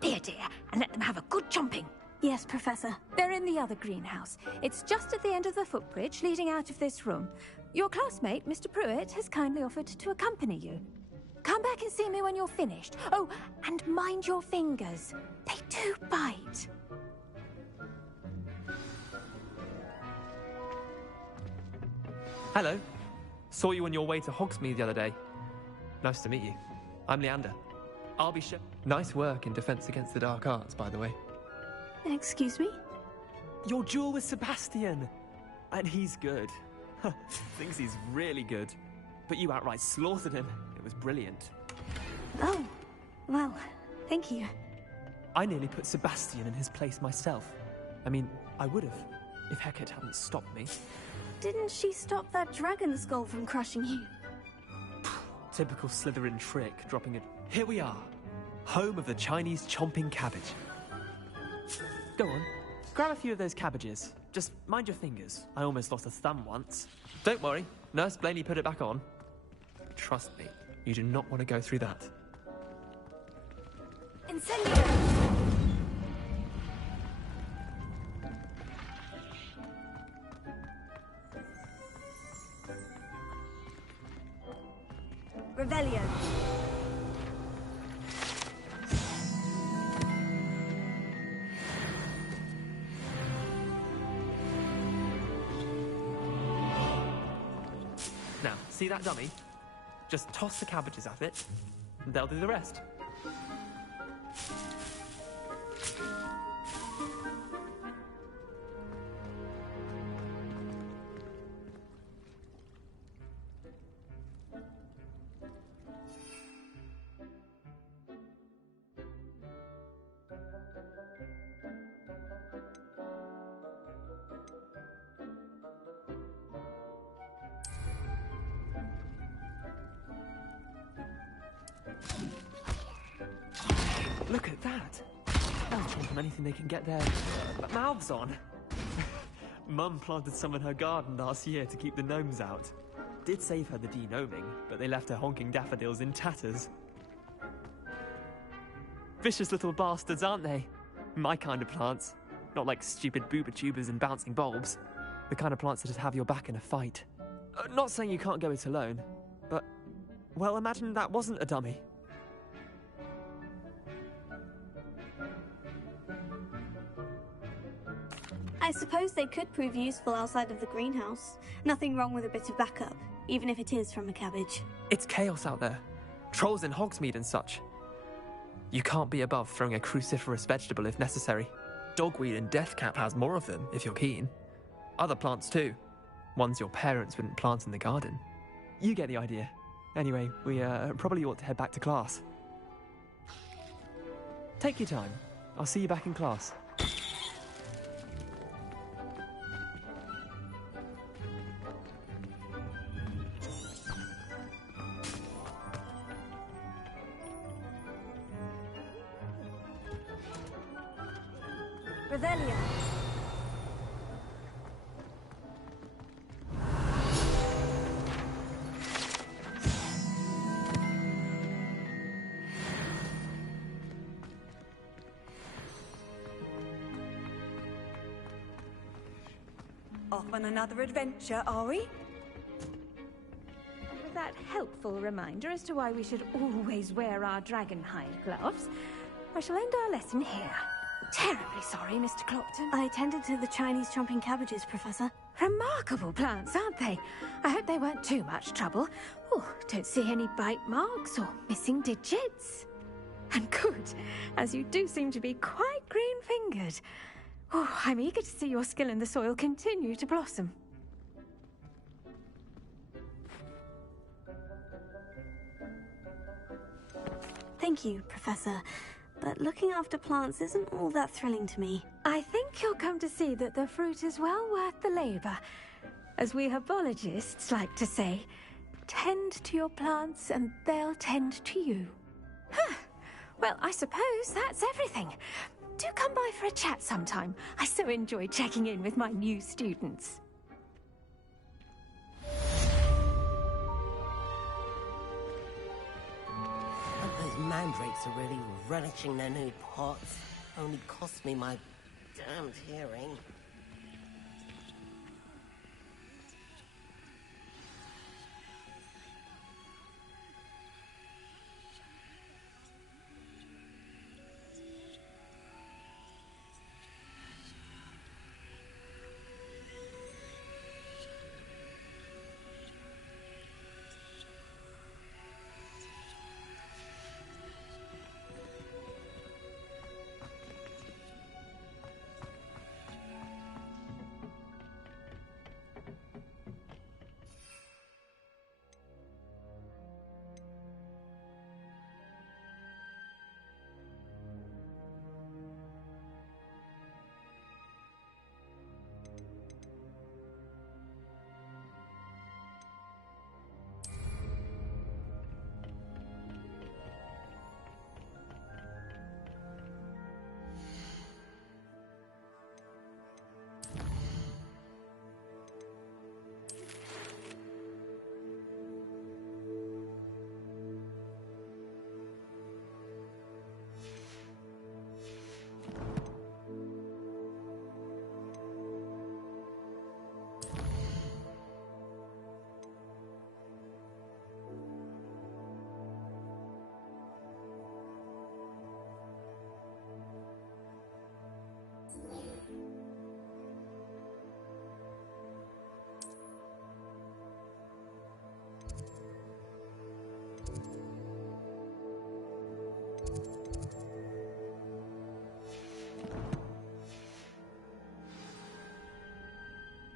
Be a dear, and let them have a good chomping. Yes, Professor. They're in the other greenhouse. It's just at the end of the footbridge leading out of this room. Your classmate, Mr. Pruitt, has kindly offered to accompany you. Come back and see me when you're finished. Oh, and mind your fingers. They do bite. Hello. Saw you on your way to Hogsmeade the other day. Nice to meet you. I'm Leander. I'll be sure. Nice work in Defense Against the Dark Arts, by the way. Excuse me? Your duel with Sebastian! And he's good. Thinks he's really good. But you outright slaughtered him. It was brilliant. Oh, well, thank you. I nearly put Sebastian in his place myself. I mean, I would have, if Hecate hadn't stopped me. Didn't she stop that dragon skull from crushing you? Typical Slytherin trick, dropping it. Here we are, home of the Chinese chomping cabbage. Go on, grab a few of those cabbages. Just mind your fingers. I almost lost a thumb once. Don't worry, Nurse Blaney put it back on. Trust me, you do not want to go through that. Incendio! Revelio. Now, see that dummy? Just toss the cabbages at it, and they'll do the rest. Look at that. They'll chomp on anything they can get their mouths on. Mum planted some in her garden last year to keep the gnomes out. Did save her the de-gnoming, but they left her honking daffodils in tatters. Vicious little bastards, aren't they? My kind of plants. Not like stupid booba tubers and bouncing bulbs. The kind of plants that'd have your back in a fight. Not saying you can't go it alone, but... well, imagine that wasn't a dummy. I suppose they could prove useful outside of the greenhouse. Nothing wrong with a bit of backup, even if it is from a cabbage. It's chaos out there. Trolls in Hogsmeade and such. You can't be above throwing a cruciferous vegetable if necessary. Dogweed and deathcap has more of them, if you're keen. Other plants too. Ones your parents wouldn't plant in the garden. You get the idea. Anyway, we probably ought to head back to class. Take your time. I'll see you back in class. Revelio. Off on another adventure, are we? With that helpful reminder as to why we should always wear our dragon hide gloves, I shall end our lesson here. Terribly sorry, Mr. Clopton. I attended to the Chinese chomping cabbages, Professor. Remarkable plants, aren't they? I hope they weren't too much trouble. Oh, don't see any bite marks or missing digits. And good, as you do seem to be quite green-fingered. Oh, I'm eager to see your skill in the soil continue to blossom. Thank you, Professor. But looking after plants isn't all that thrilling to me. I think you'll come to see that the fruit is well worth the labor. As we herbologists like to say, tend to your plants and they'll tend to you. Huh. Well, I suppose that's everything. Do come by for a chat sometime. I so enjoy checking in with my new students. Those mandrakes are really relishing their new pots. Only cost me my damned hearing.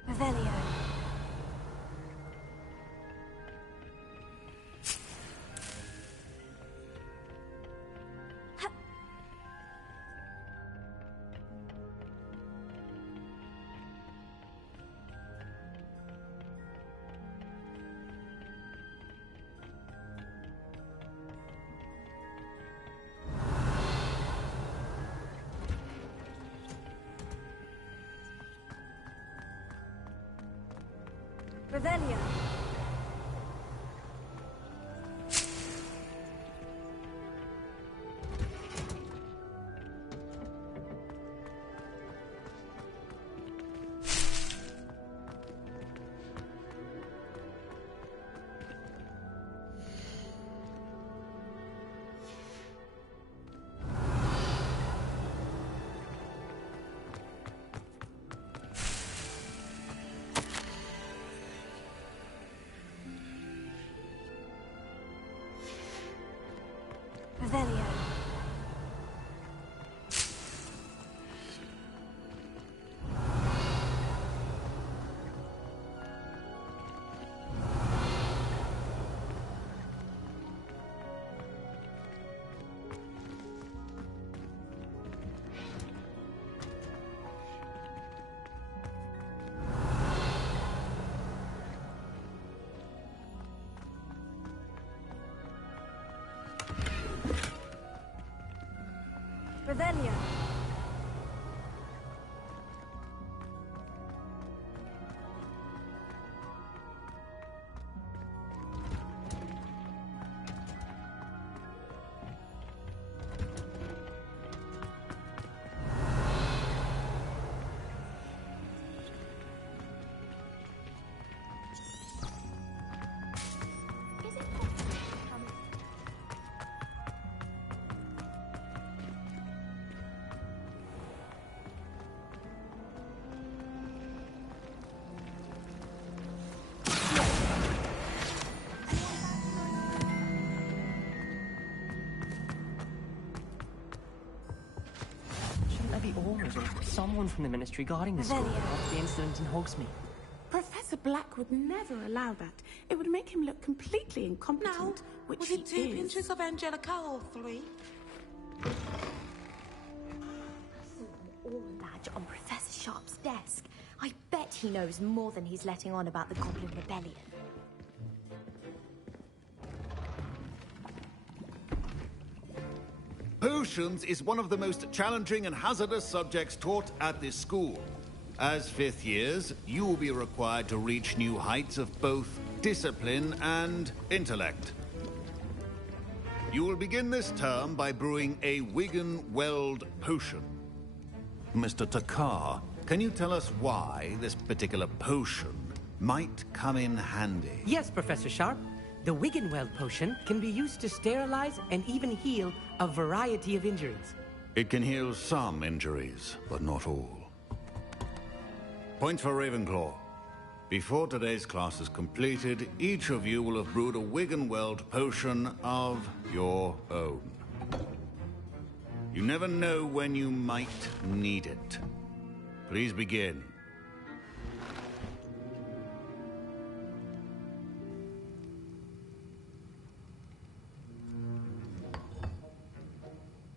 Revelio. Revelio. Revelio. Revelio. The Aurors or someone from the Ministry guarding the school after the incident in Hogsmeade. Professor Black would never allow that. It would make him look completely incompetent, which Was he it 2 is. pinches of Angelica or 3? All badge on Professor Sharp's desk. I bet he knows more than he's letting on about the Goblin Rebellion. Potions is one of the most challenging and hazardous subjects taught at this school. As 5th years, you will be required to reach new heights of both discipline and intellect. You will begin this term by brewing a Wigan-Weld potion. Mr. Takar, can you tell us why this particular potion might come in handy? Yes, Professor Sharp. The Wiggenweld potion can be used to sterilize and even heal a variety of injuries. It can heal some injuries, but not all. Point for Ravenclaw. Before today's class is completed, each of you will have brewed a Wiggenweld potion of your own. You never know when you might need it. Please begin.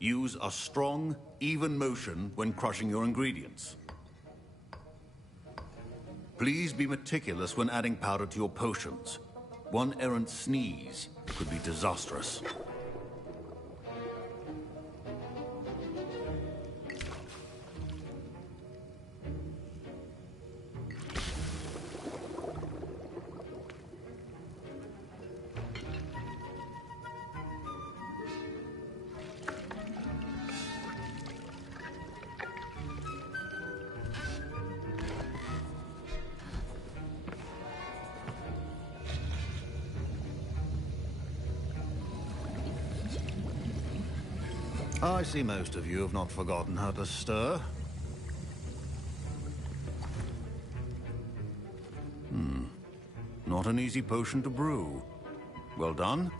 Use a strong, even motion when crushing your ingredients. Please be meticulous when adding powder to your potions. One errant sneeze could be disastrous. I see most of you have not forgotten how to stir. Not an easy potion to brew. Well done.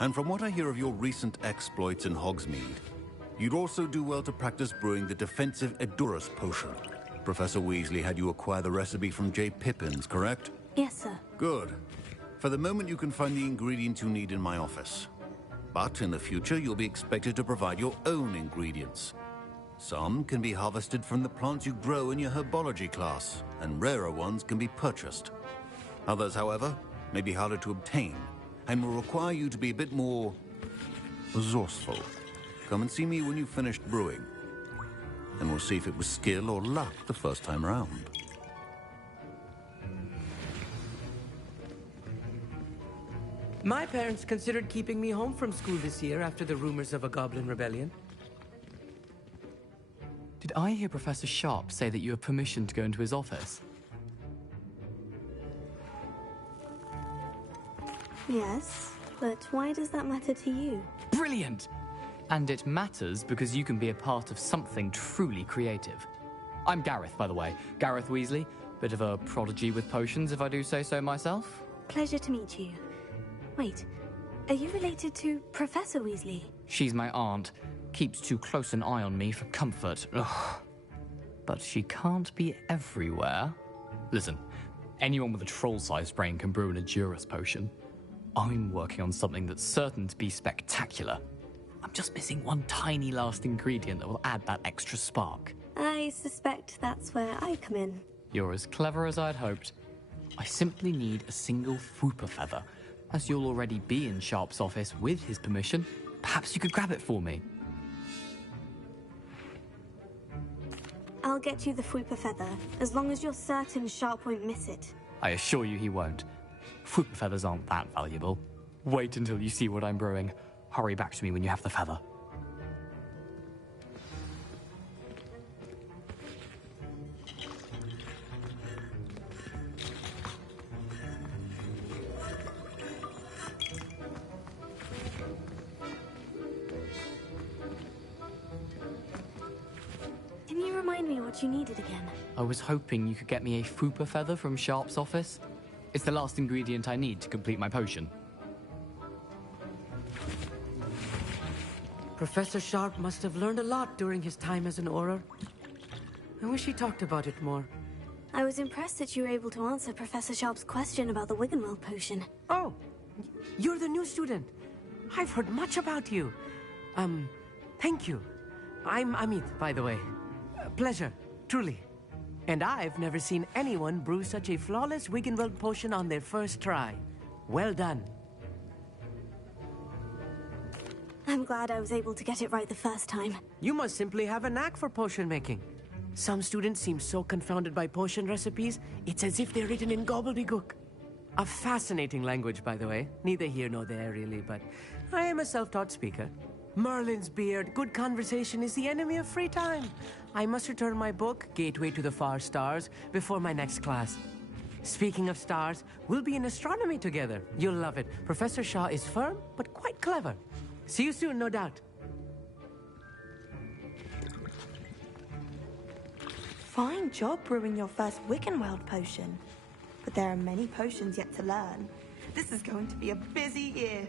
And from what I hear of your recent exploits in Hogsmeade, you'd also do well to practice brewing the defensive Edurus potion. Professor Weasley had you acquire the recipe from J. Pippins, correct? Yes, sir. Good. For the moment, you can find the ingredients you need in my office. But in the future, you'll be expected to provide your own ingredients. Some can be harvested from the plants you grow in your herbology class, and rarer ones can be purchased. Others, however, may be harder to obtain, and will require you to be a bit more resourceful. Come and see me when you've finished brewing, and we'll see if it was skill or luck the first time around. My parents considered keeping me home from school this year after the rumors of a goblin rebellion. Did I hear Professor Sharp say that you have permission to go into his office? Yes, but why does that matter to you? Brilliant! And it matters because you can be a part of something truly creative. I'm Gareth, by the way. Gareth Weasley. Bit of a prodigy with potions, if I do say so myself. Pleasure to meet you. Wait, are you related to Professor Weasley? She's my aunt. Keeps too close an eye on me for comfort. Ugh. But she can't be everywhere. Listen, anyone with a troll-sized brain can brew an Edurus potion. I'm working on something that's certain to be spectacular. I'm just missing one tiny last ingredient that will add that extra spark. I suspect that's where I come in. You're as clever as I'd hoped. I simply need a single Fwooper feather. As you'll already be in Sharp's office with his permission, perhaps you could grab it for me. I'll get you the Fwooper feather, as long as you're certain Sharp won't miss it. I assure you he won't. Fwooper feathers aren't that valuable. Wait until you see what I'm brewing. Hurry back to me when you have the feather. Can you remind me what you needed again? I was hoping you could get me a Fwooper feather from Sharp's office. It's the last ingredient I need to complete my potion. Professor Sharp must have learned a lot during his time as an Auror. I wish he talked about it more. I was impressed that you were able to answer Professor Sharp's question about the Wiggenweld potion. Oh, you're the new student. I've heard much about you. Thank you. I'm Amit, by the way. Pleasure, truly. And I've never seen anyone brew such a flawless Wiggenweld potion on their first try. Well done. I'm glad I was able to get it right the first time. You must simply have a knack for potion making. Some students seem so confounded by potion recipes, it's as if they're written in gobbledygook. A fascinating language, by the way. Neither here nor there, really, but I am a self-taught speaker. Merlin's beard, good conversation is the enemy of free time. I must return my book, Gateway to the Far Stars, before my next class. Speaking of stars, we'll be in astronomy together. You'll love it. Professor Shaw is firm, but quite clever. See you soon, no doubt. Fine job brewing your first Wiggenweld potion. But there are many potions yet to learn. This is going to be a busy year.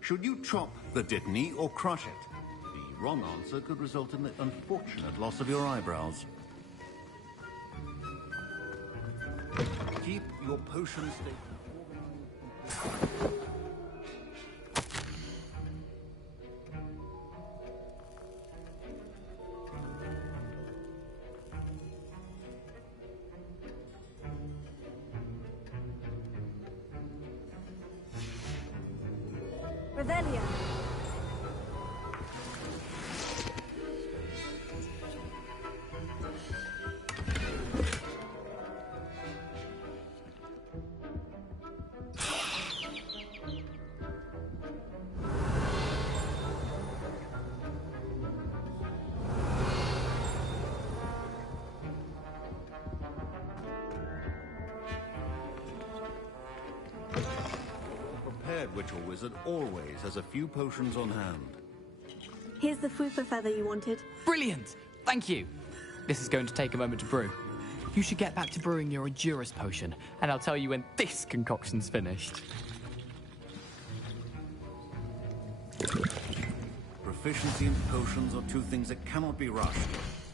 Should you chop the Dittany or crush it? The wrong answer could result in the unfortunate loss of your eyebrows. Keep your potion stable. Revelia. Witch or wizard always has a few potions on hand. Here's the Fwooper feather you wanted. Brilliant! Thank you! This is going to take a moment to brew. You should get back to brewing your Edurus potion, and I'll tell you when this concoction's finished. Proficiency in potions are two things that cannot be rushed.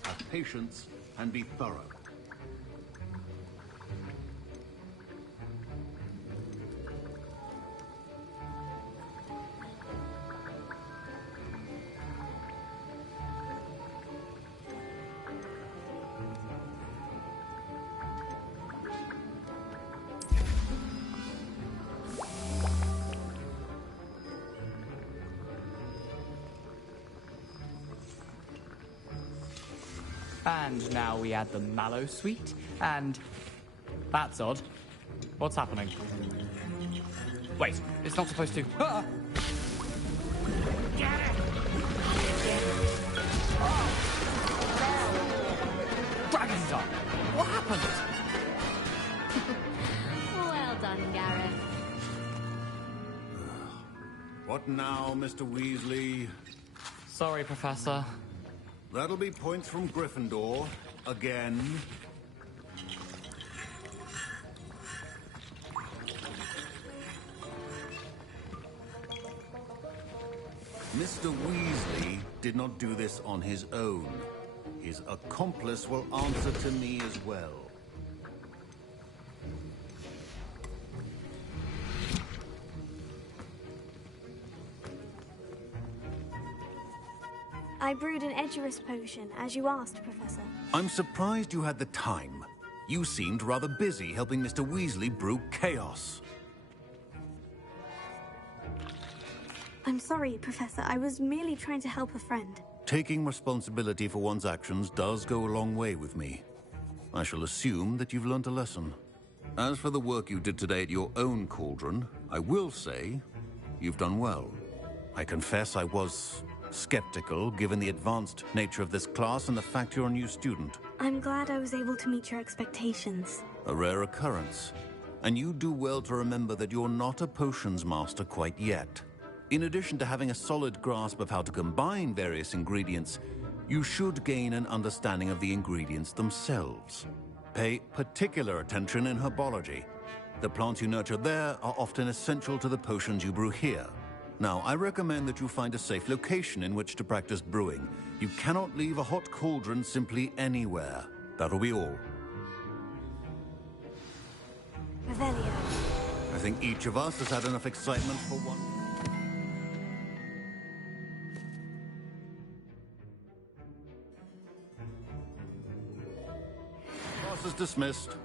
Have patience and be thorough. And now we add the mallow sweet, and... That's odd. What's happening? Wait, it's not supposed to... Ah! Get it! Dragon's Dog! What happened? Well done, Gareth. What now, Mr. Weasley? Sorry, Professor. That'll be points from Gryffindor. Again. Mr. Weasley did not do this on his own. His accomplice will answer to me as well. I brewed an Edurus potion, as you asked, Professor. I'm surprised you had the time. You seemed rather busy helping Mr. Weasley brew chaos. I'm sorry, Professor. I was merely trying to help a friend. Taking responsibility for one's actions does go a long way with me. I shall assume that you've learnt a lesson. As for the work you did today at your own cauldron, I will say you've done well. I confess I was skeptical, given the advanced nature of this class and the fact you're a new student. I'm glad I was able to meet your expectations. A rare occurrence. And you do well to remember that you're not a potions master quite yet. In addition to having a solid grasp of how to combine various ingredients, you should gain an understanding of the ingredients themselves. Pay particular attention in herbology. The plants you nurture there are often essential to the potions you brew here. Now, I recommend that you find a safe location in which to practice brewing. You cannot leave a hot cauldron simply anywhere. That'll be all. Revelio. I think each of us has had enough excitement for one. Class is dismissed.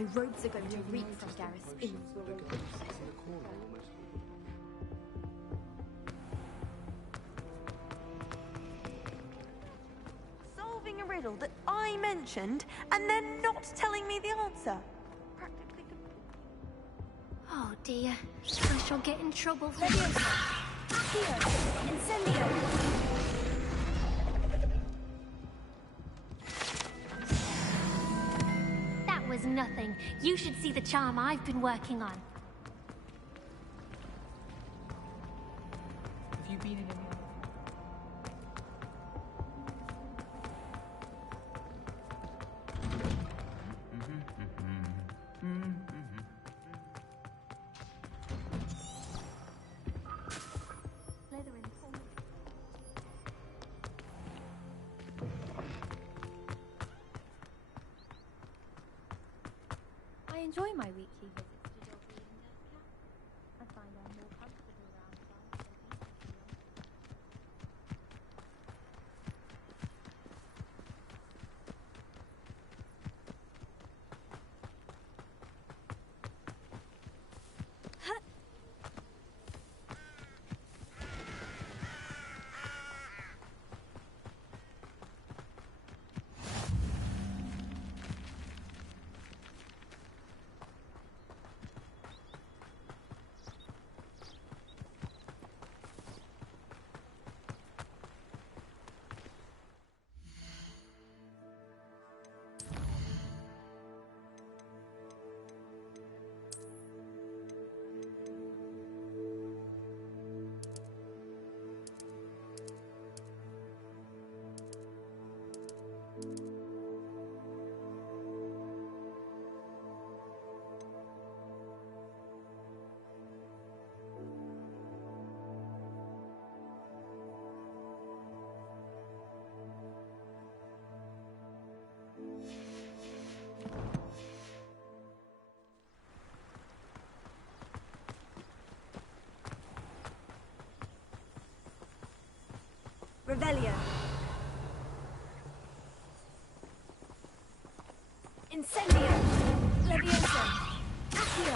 My robes are going to reek from Gareth's inns. Solving a riddle that I mentioned and then not telling me the answer. Practically. Oh dear. I shall get in trouble for Incendio! That was nothing. You should see the charm I've been working on. Have you been in any... I enjoy my weekly visits to Dobby and Deathcap. I find I'm more comfortable around life than Revelio. Incendio. Leviosa. Accio.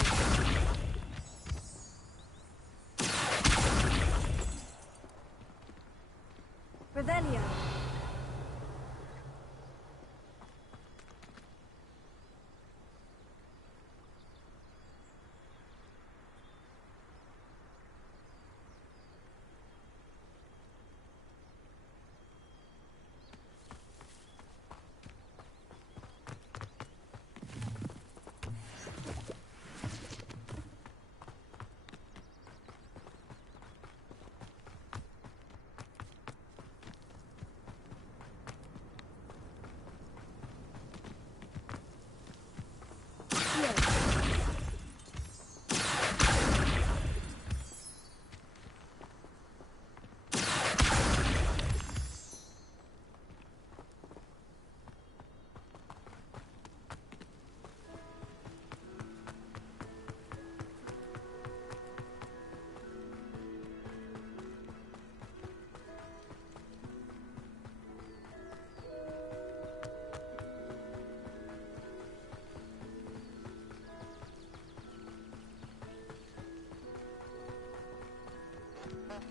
Revelio.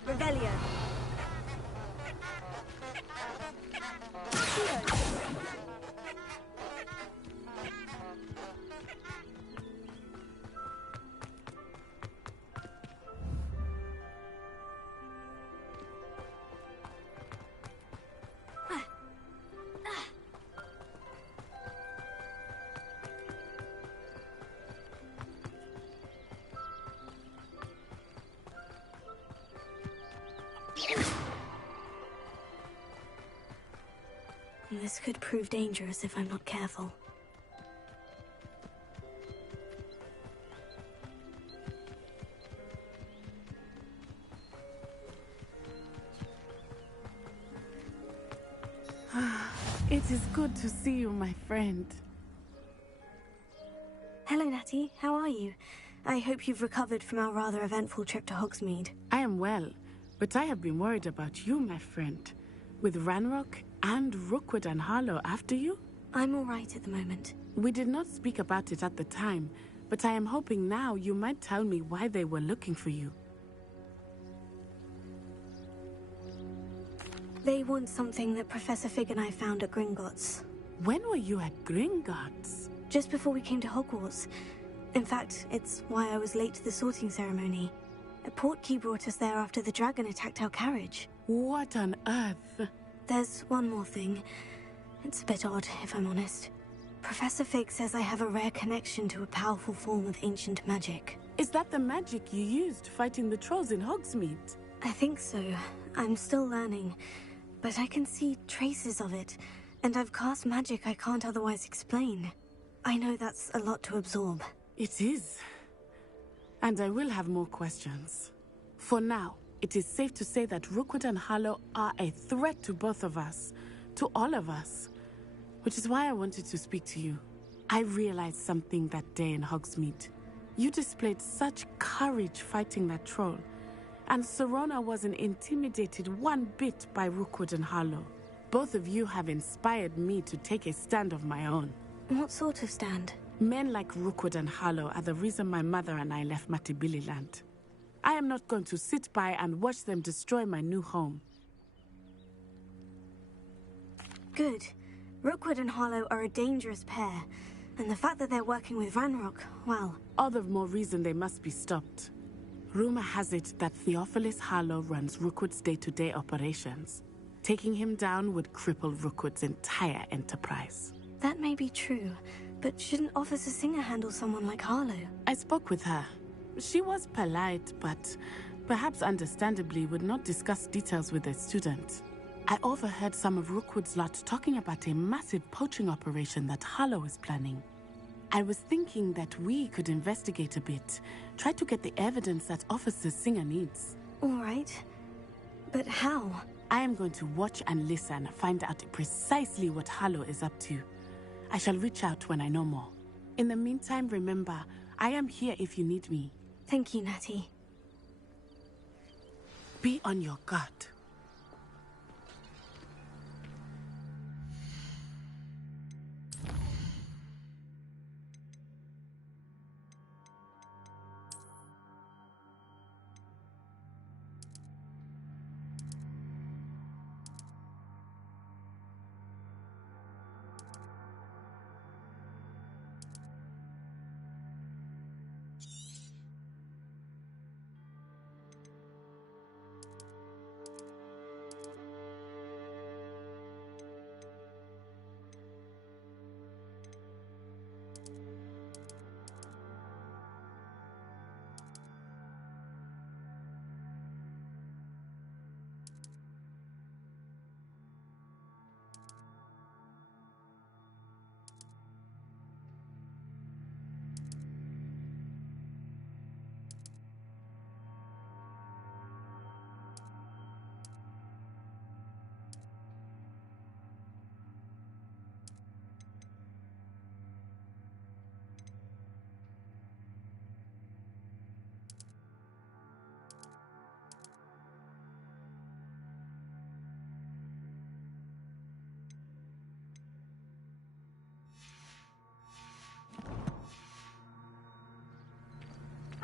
Revelio. This could prove dangerous if I'm not careful. It is good to see you, my friend. Hello, Natty. How are you? I hope you've recovered from our rather eventful trip to Hogsmeade. I am well, but I have been worried about you, my friend. With Ranrock and Rookwood and Harlow after you? I'm all right at the moment. We did not speak about it at the time, but I am hoping now you might tell me why they were looking for you. They want something that Professor Fig and I found at Gringotts. When were you at Gringotts? Just before we came to Hogwarts. In fact, it's why I was late to the sorting ceremony. A portkey brought us there after the dragon attacked our carriage. What on earth? There's one more thing. It's a bit odd, if I'm honest. Professor Fig says I have a rare connection to a powerful form of ancient magic. Is that the magic you used fighting the trolls in Hogsmeade? I think so. I'm still learning, but I can see traces of it, and I've cast magic I can't otherwise explain. I know that's a lot to absorb. It is. And I will have more questions. For now, it is safe to say that Rookwood and Harlow are a threat to both of us, to all of us. Which is why I wanted to speak to you. I realized something that day in Hogsmeade. You displayed such courage fighting that troll, and Serona wasn't intimidated one bit by Rookwood and Harlow. Both of you have inspired me to take a stand of my own. What sort of stand? Men like Rookwood and Harlow are the reason my mother and I left Matabeleland. I am not going to sit by and watch them destroy my new home. Good. Rookwood and Harlow are a dangerous pair, and the fact that they're working with Ranrock, well... All the more reason they must be stopped. Rumor has it that Theophilus Harlow runs Rookwood's day-to-day operations. Taking him down would cripple Rookwood's entire enterprise. That may be true, but shouldn't Officer Singer handle someone like Harlow? I spoke with her. She was polite, but perhaps understandably would not discuss details with a student. I overheard some of Rookwood's lot talking about a massive poaching operation that Harlow is planning. I was thinking that we could investigate a bit, try to get the evidence that Officer Singer needs. All right. But how? I am going to watch and listen, find out precisely what Harlow is up to. I shall reach out when I know more. In the meantime, remember, I am here if you need me. Thank you, Natty. Be on your guard.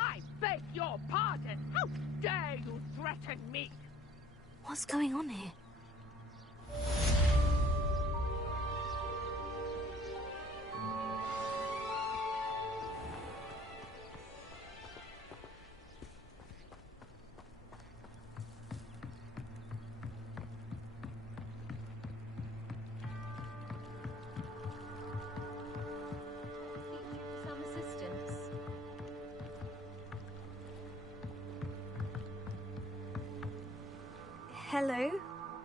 I beg your pardon. How dare you threaten me? What's going on here? Some assistance. Hello?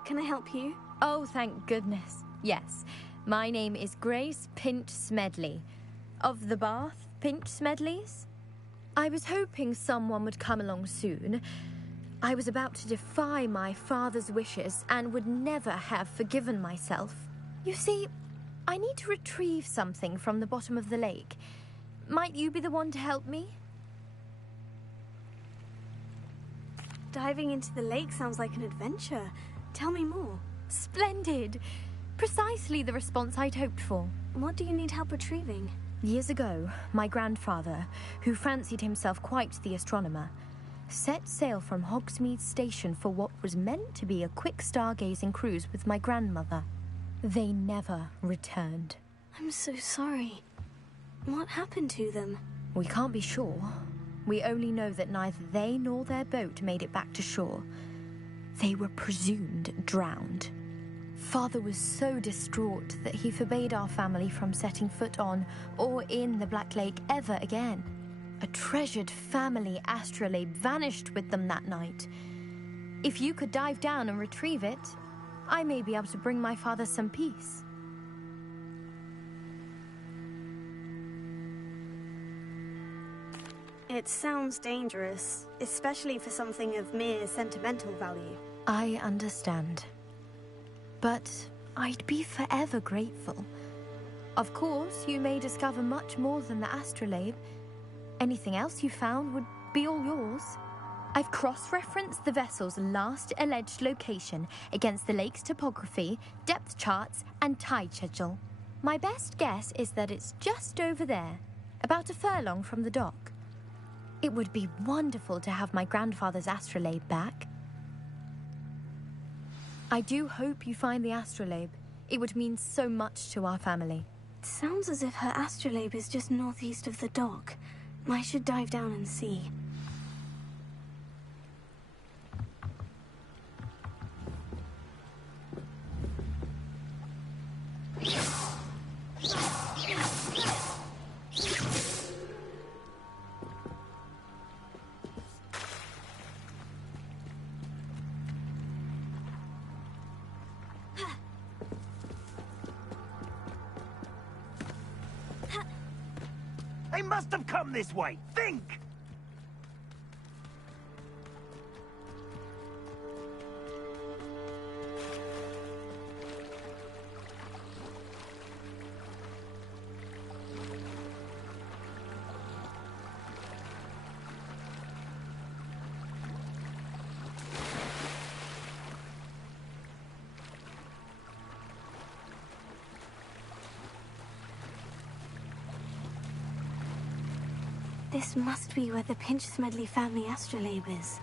Can I help you? Oh, thank goodness. Yes. My name is Grace Pinch Smedley. Of the Bath Pinch Smedleys? I was hoping someone would come along soon. I was about to defy my father's wishes and would never have forgiven myself. You see, I need to retrieve something from the bottom of the lake. Might you be the one to help me? Diving into the lake sounds like an adventure. Tell me more. Splendid! Precisely the response I'd hoped for. What do you need help retrieving? Years ago, my grandfather, who fancied himself quite the astronomer, set sail from Hogsmeade Station for what was meant to be a quick stargazing cruise with my grandmother. They never returned. I'm so sorry. What happened to them? We can't be sure. We only know that neither they nor their boat made it back to shore. They were presumed drowned. Father was so distraught that he forbade our family from setting foot on or in the Black Lake ever again. A treasured family astrolabe vanished with them that night. If you could dive down and retrieve it, I may be able to bring my father some peace. It sounds dangerous, especially for something of mere sentimental value. I understand. But I'd be forever grateful. Of course, you may discover much more than the astrolabe. Anything else you found would be all yours. I've cross-referenced the vessel's last alleged location against the lake's topography, depth charts, and tide schedule. My best guess is that it's just over there, about a furlong from the dock. It would be wonderful to have my grandfather's astrolabe back. I do hope you find the astrolabe. It would mean so much to our family. It sounds as if her astrolabe is just northeast of the dock. I should dive down and see. They must have come this way. Think! This must be where the Pinch Smedley family astrolabe is.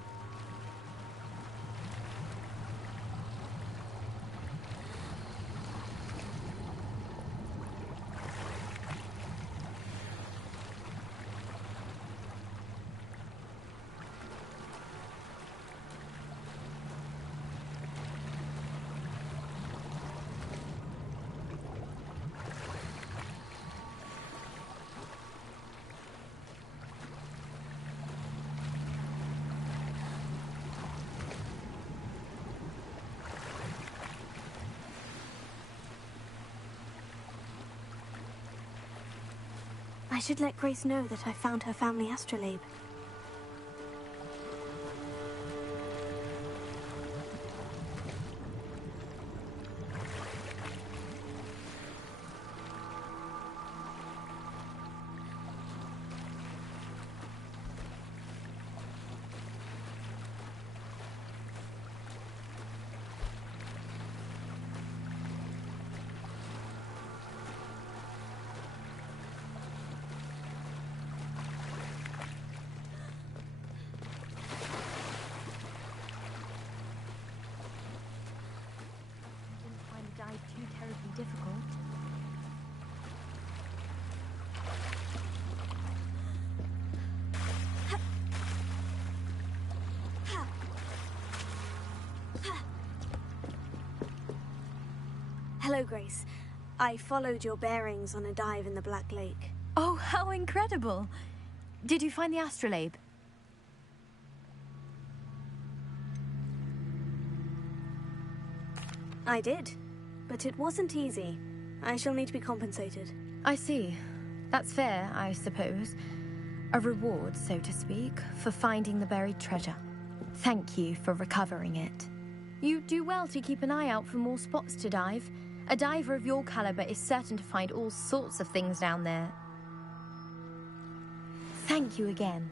I should let Grace know that I found her family astrolabe. Too terribly difficult. Hello, Grace. I followed your bearings on a dive in the Black Lake. Oh, how incredible! Did you find the astrolabe? I did. But it wasn't easy. I shall need to be compensated. I see. That's fair, I suppose. A reward, so to speak, for finding the buried treasure. Thank you for recovering it. You do well to keep an eye out for more spots to dive. A diver of your caliber is certain to find all sorts of things down there. Thank you again.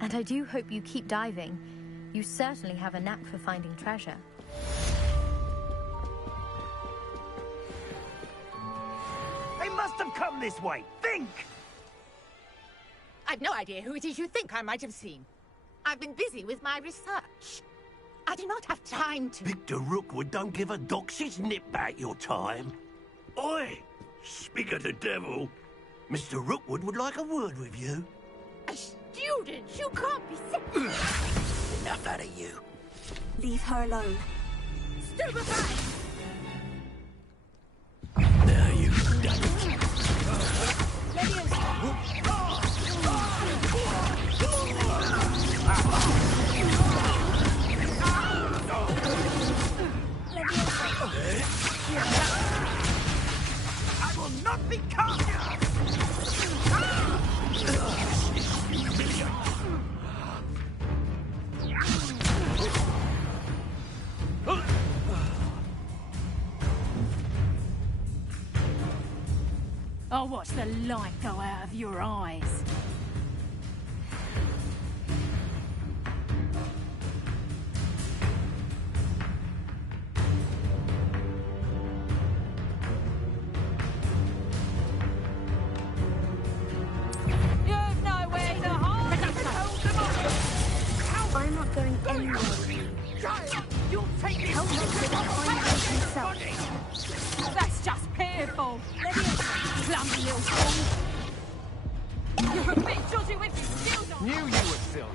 And I do hope you keep diving. You certainly have a knack for finding treasure. They must have come this way. Think! I've no idea who it is you think I might have seen. I've been busy with my research. I do not have time to... Victor Rookwood don't give a doxy's nip back your time. Oi! Speak of the devil. Mr. Rookwood would like a word with you. A student? You can't be sick. Enough out of you. Leave her alone. Stupefy! Now you've done it. I will not be caught! I'll watch the light go out of your eyes. You've nowhere to hide! I'm not going anywhere with you. You'll take this! Help us with our findings himself. That's just pitiful. Clumsy little fool. You're a bit dodgy with your skills on. Knew you would, Sil.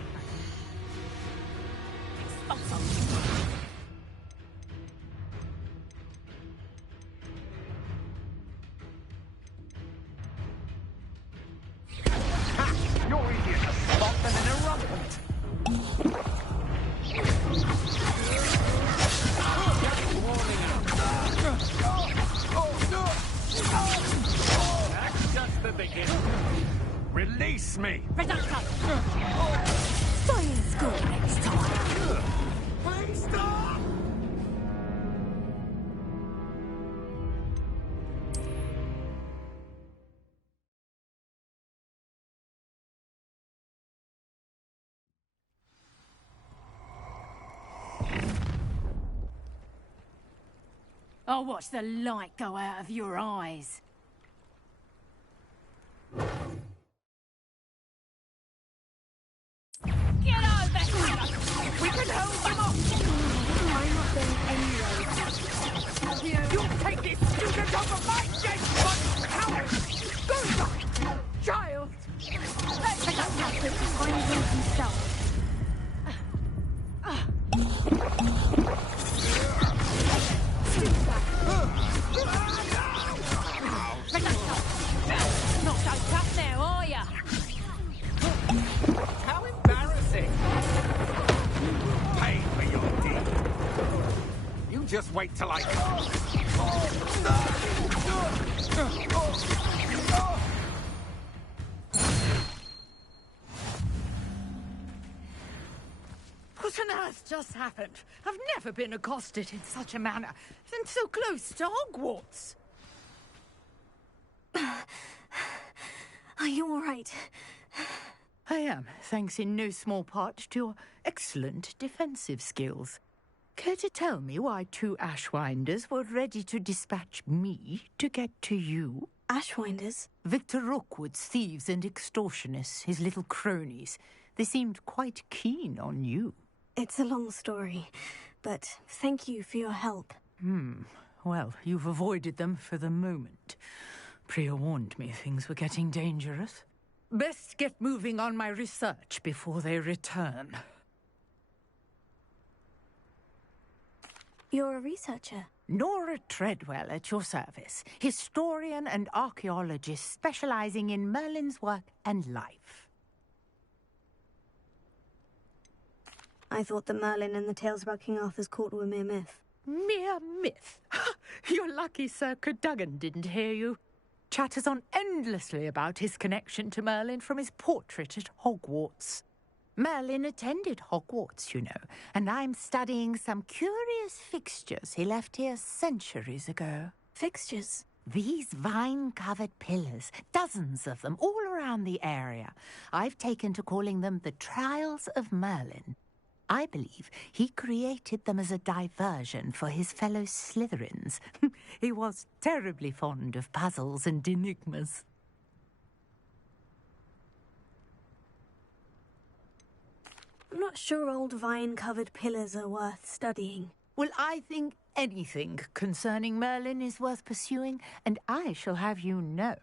You're easier to spot than an irrelevant. That's just the beginning. Release me! Stay in school next time. Please stop! I'll watch the light go out of your eyes. Get over here! We can hold them off! I'm not going anywhere with you. You'll take this student over my dead body! Coward! Go! Child! Let him find him himself. Not so tough now, are ya? How embarrassing! You will pay for your deed. You just wait till I... What on earth just happened? I've never been accosted in such a manner, and so close to Hogwarts. Are you all right? I am, thanks in no small part to your excellent defensive skills. Care to tell me why two Ashwinders were ready to dispatch me to get to you? Ashwinders? Victor Rookwood's thieves and extortionists, his little cronies. They seemed quite keen on you. It's a long story, but thank you for your help. Well, you've avoided them for the moment. Priya warned me things were getting dangerous. Best get moving on my research before they return. You're a researcher? Nora Treadwell at your service, historian and archaeologist specializing in Merlin's work and life. I thought that Merlin and the tales about King Arthur's court were mere myth. Mere myth? You're lucky Sir Cadogan didn't hear you. Chatters on endlessly about his connection to Merlin from his portrait at Hogwarts. Merlin attended Hogwarts, you know, and I'm studying some curious fixtures he left here centuries ago. Fixtures? These vine-covered pillars, dozens of them, all around the area. I've taken to calling them the Trials of Merlin. I believe he created them as a diversion for his fellow Slytherins. He was terribly fond of puzzles and enigmas. I'm not sure old vine-covered pillars are worth studying. Well, I think anything concerning Merlin is worth pursuing, and I shall have you know,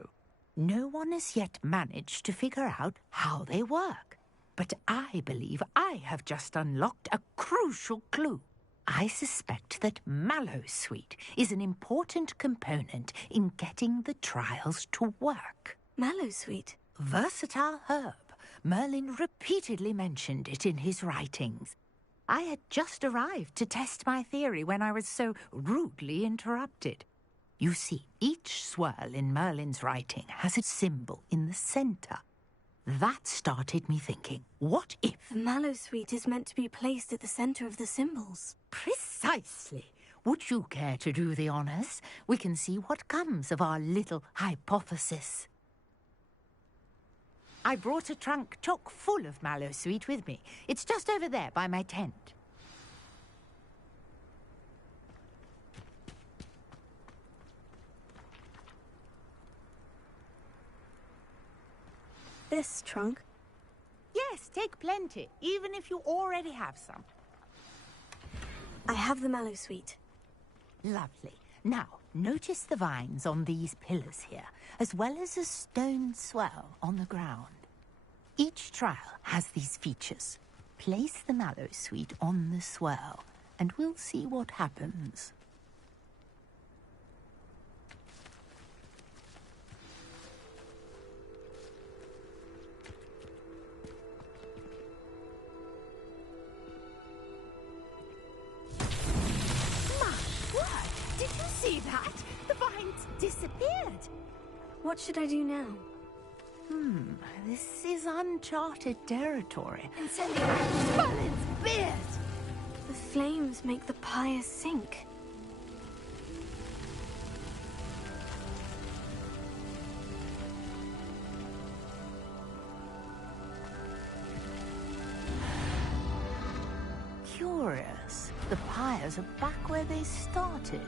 no one has yet managed to figure out how they work. But I believe I have just unlocked a crucial clue. I suspect that Mallowsweet is an important component in getting the trials to work. Mallowsweet? Versatile herb. Merlin repeatedly mentioned it in his writings. I had just arrived to test my theory when I was so rudely interrupted. You see, each swirl in Merlin's writing has a symbol in the centre. That started me thinking, what if... The Mallowsweet is meant to be placed at the centre of the symbols. Precisely. Would you care to do the honours? We can see what comes of our little hypothesis. I brought a trunk chock full of Mallowsweet with me. It's just over there by my tent. This trunk? Yes, take plenty, even if you already have some. I have the Mallowsweet. Lovely. Now, notice the vines on these pillars here, as well as a stone swell on the ground. Each trial has these features. Place the Mallowsweet on the swell, and we'll see what happens. See that? The vines disappeared. What should I do now? This is uncharted territory. Incendio! Merlin's beard! The flames make the pyre sink. Curious. The pyres are back where they started.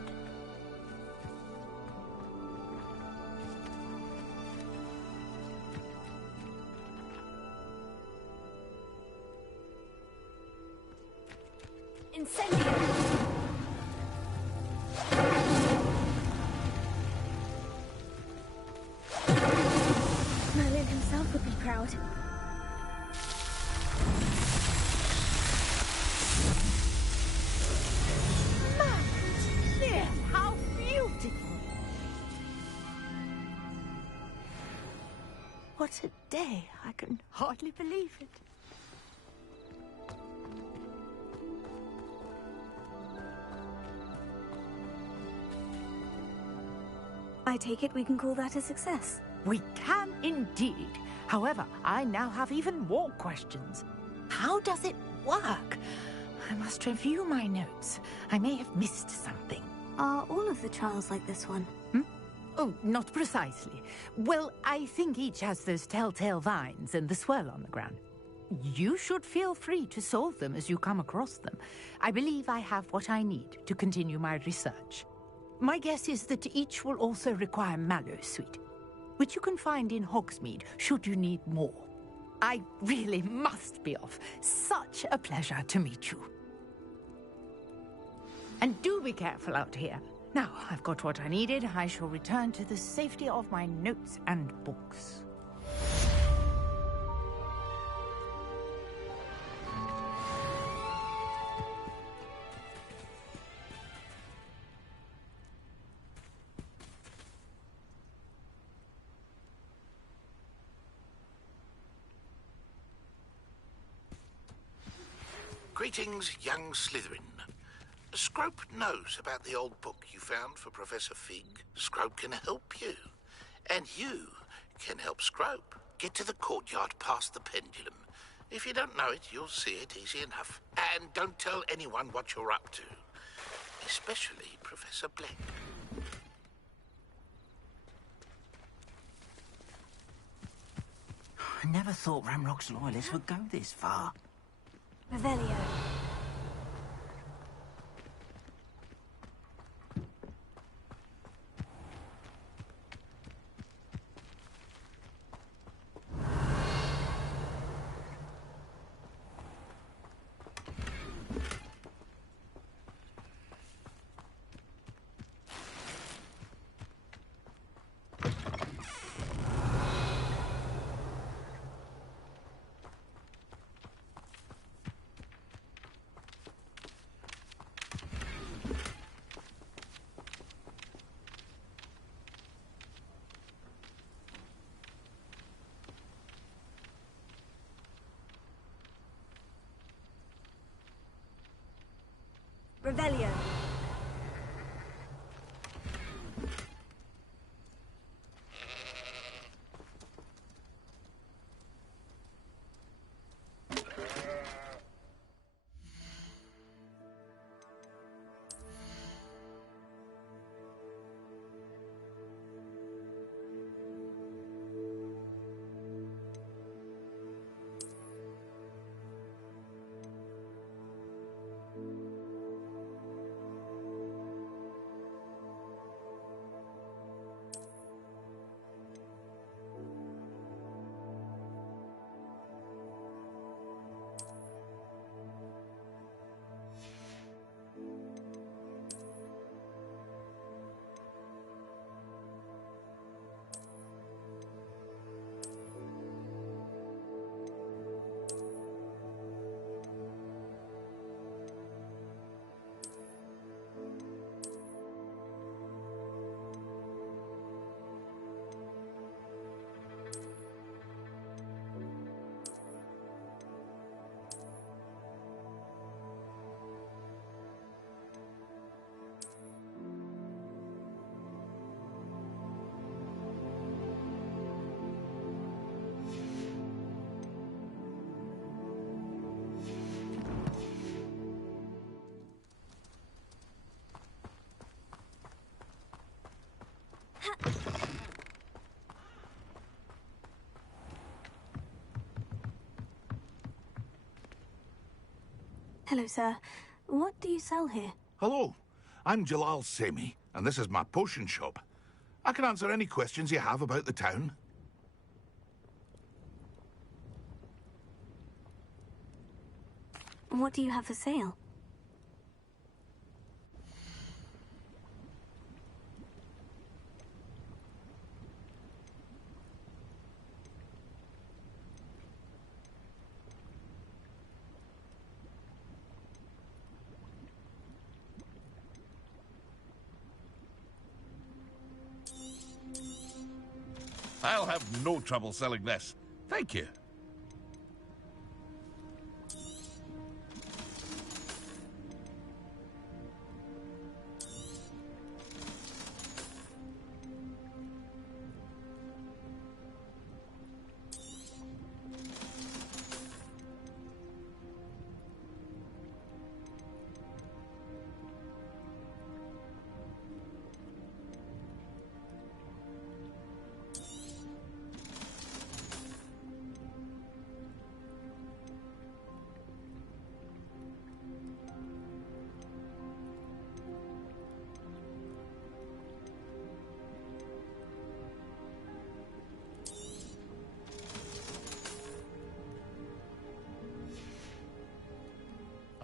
Incendio! Merlin himself would be proud. There, how beautiful! What a day! I can hardly believe it. I take it we can call that a success. We can indeed. However, I now have even more questions. How does it work? I must review my notes. I may have missed something. Are all of the trials like this one? Oh, not precisely. Well, I think each has those telltale vines and the swirl on the ground. You should feel free to solve them as you come across them. I believe I have what I need to continue my research. My guess is that each will also require Mallowsweet, which you can find in Hogsmeade should you need more. I really must be off. Such a pleasure to meet you. And do be careful out here. Now, I've got what I needed. I shall return to the safety of my notes and books. Greetings, young Slytherin. Scrope knows about the old book you found for Professor Fig. Scrope can help you. And you can help Scrope. Get to the courtyard past the pendulum. If you don't know it, you'll see it easy enough. And don't tell anyone what you're up to. Especially Professor Black. I never thought Ramrock's loyalists would go this far. Revelio. Revelio. Hello, sir. What do you sell here? Hello, I'm Jalal Semi, and this is my potion shop. I can answer any questions you have about the town. What do you have for sale? I'll have no trouble selling this. Thank you.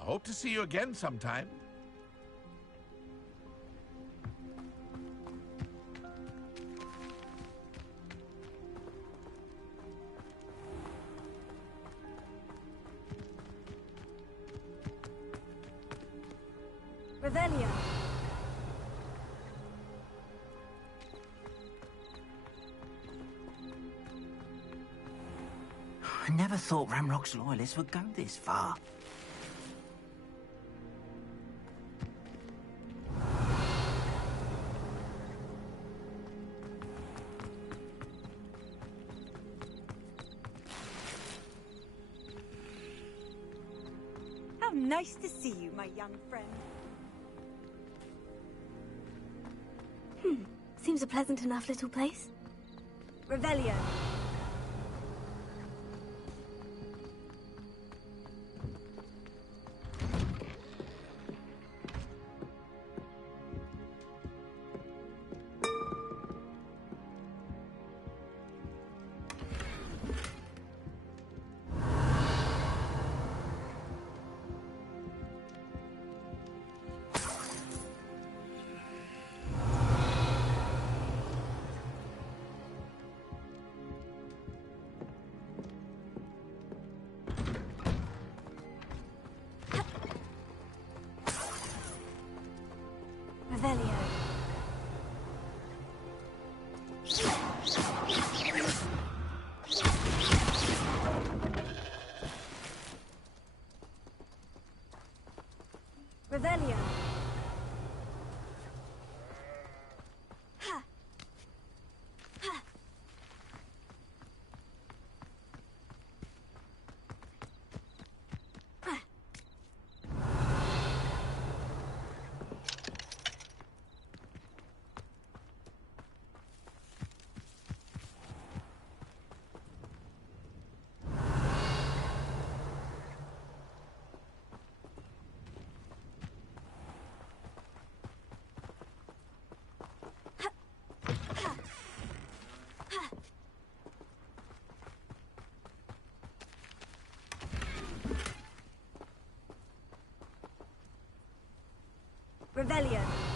I hope to see you again sometime. Revelio. I never thought Ramrock's loyalists would go this far. How nice to see you, my young friend. Seems a pleasant enough little place. Revelio. Revelio. Ha. Ha. Ha. Revelio.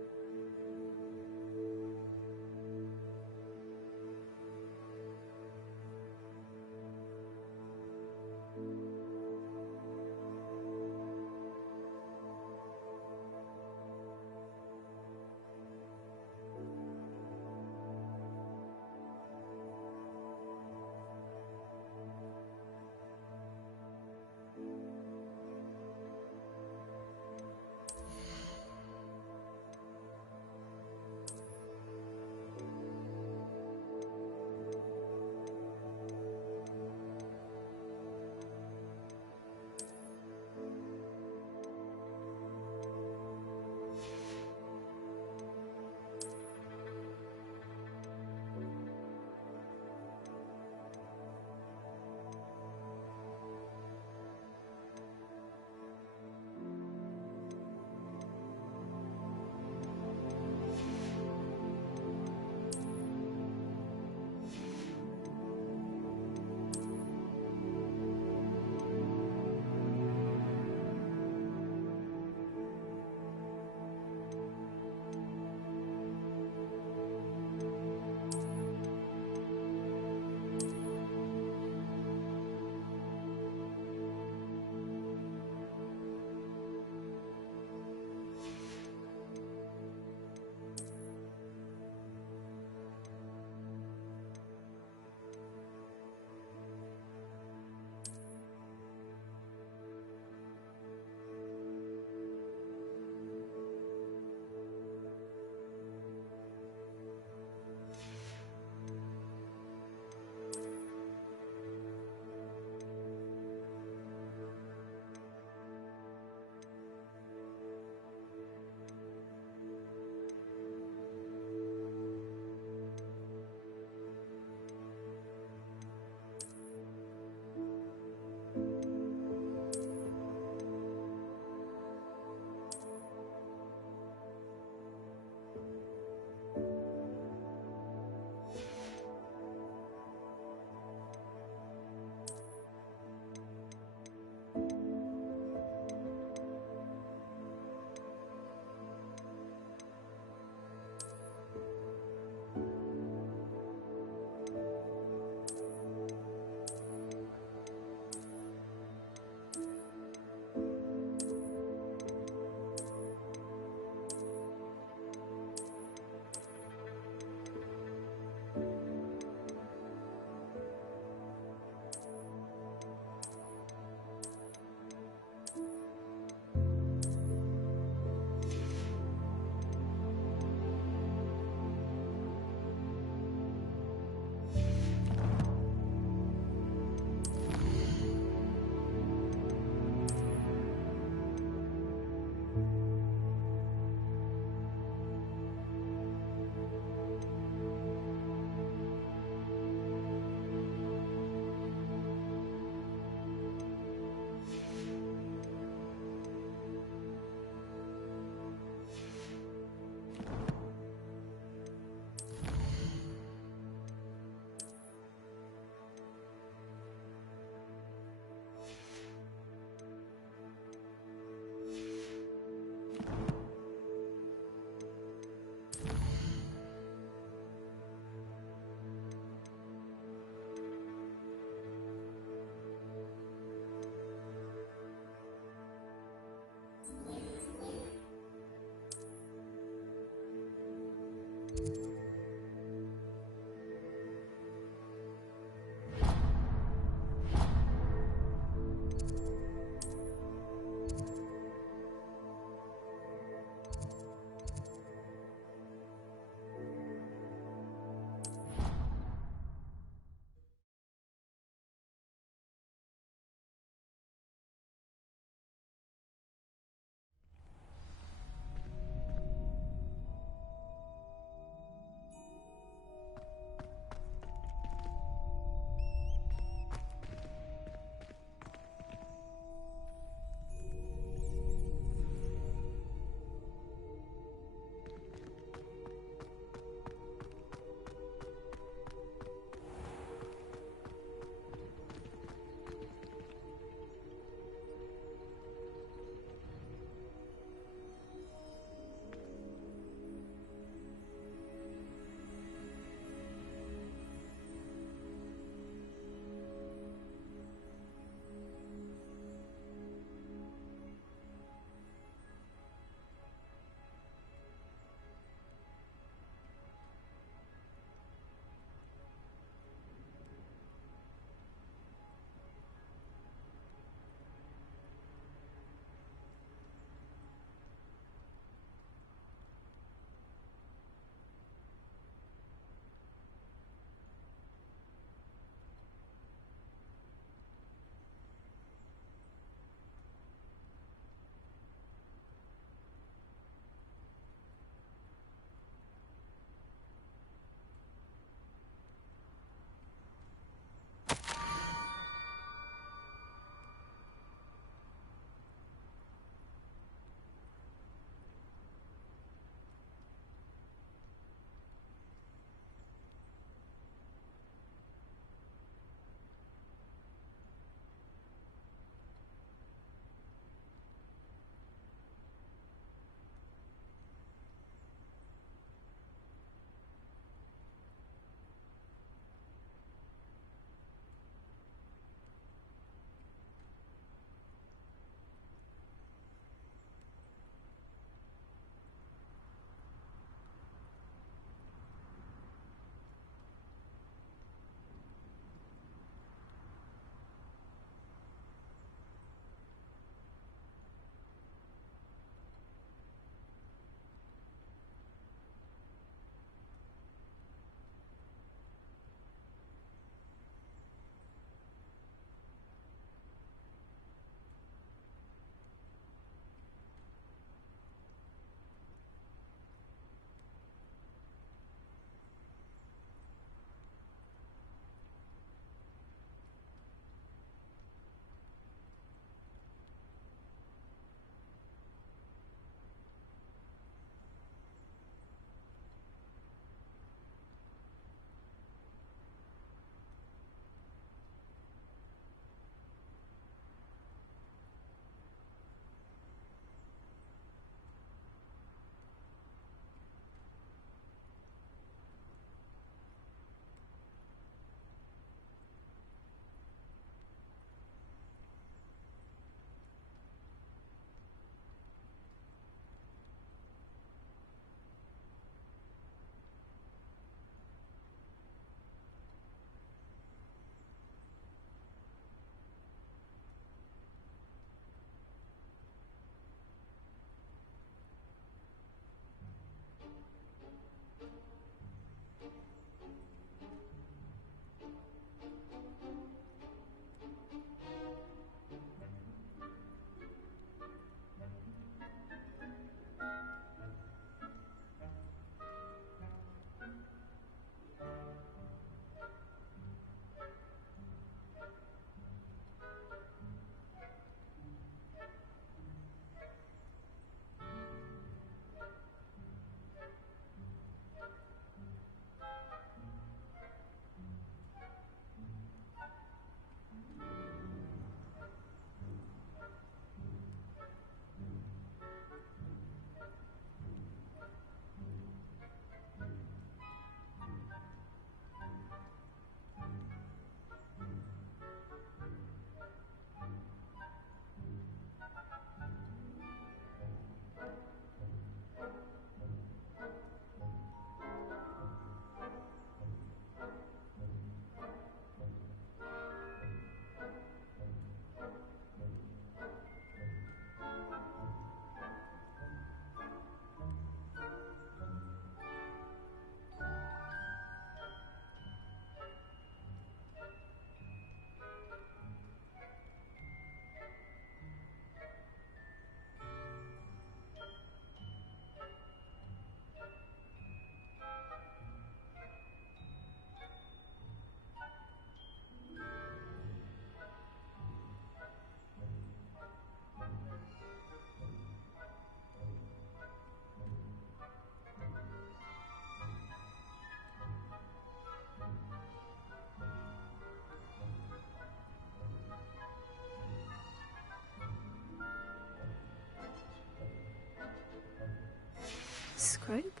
Scrope?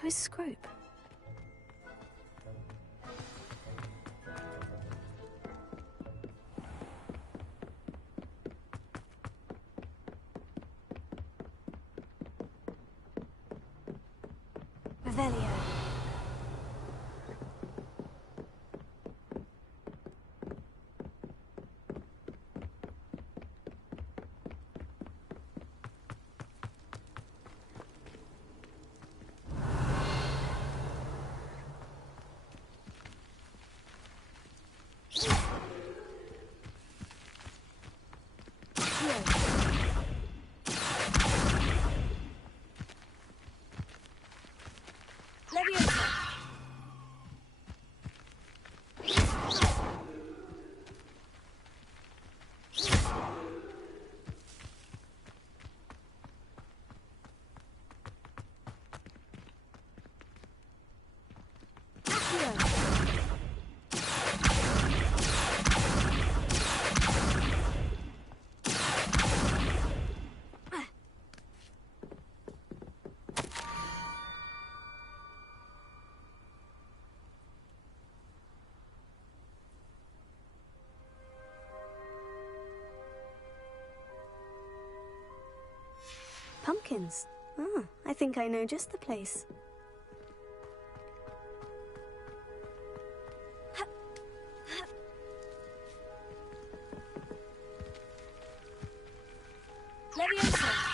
Who is Scrope? Revelio. Pumpkins. Ah, I think I know just the place. Leviosa.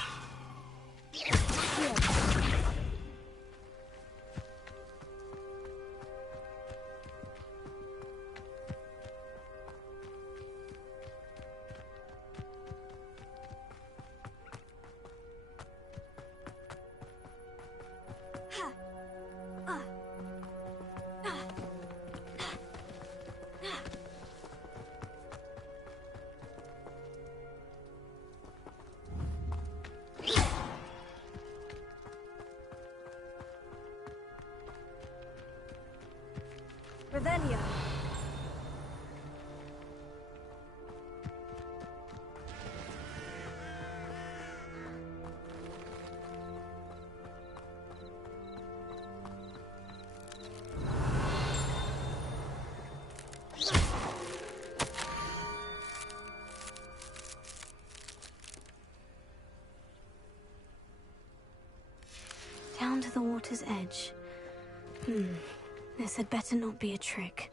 Revelio. Down to the water's edge. This had better not be a trick.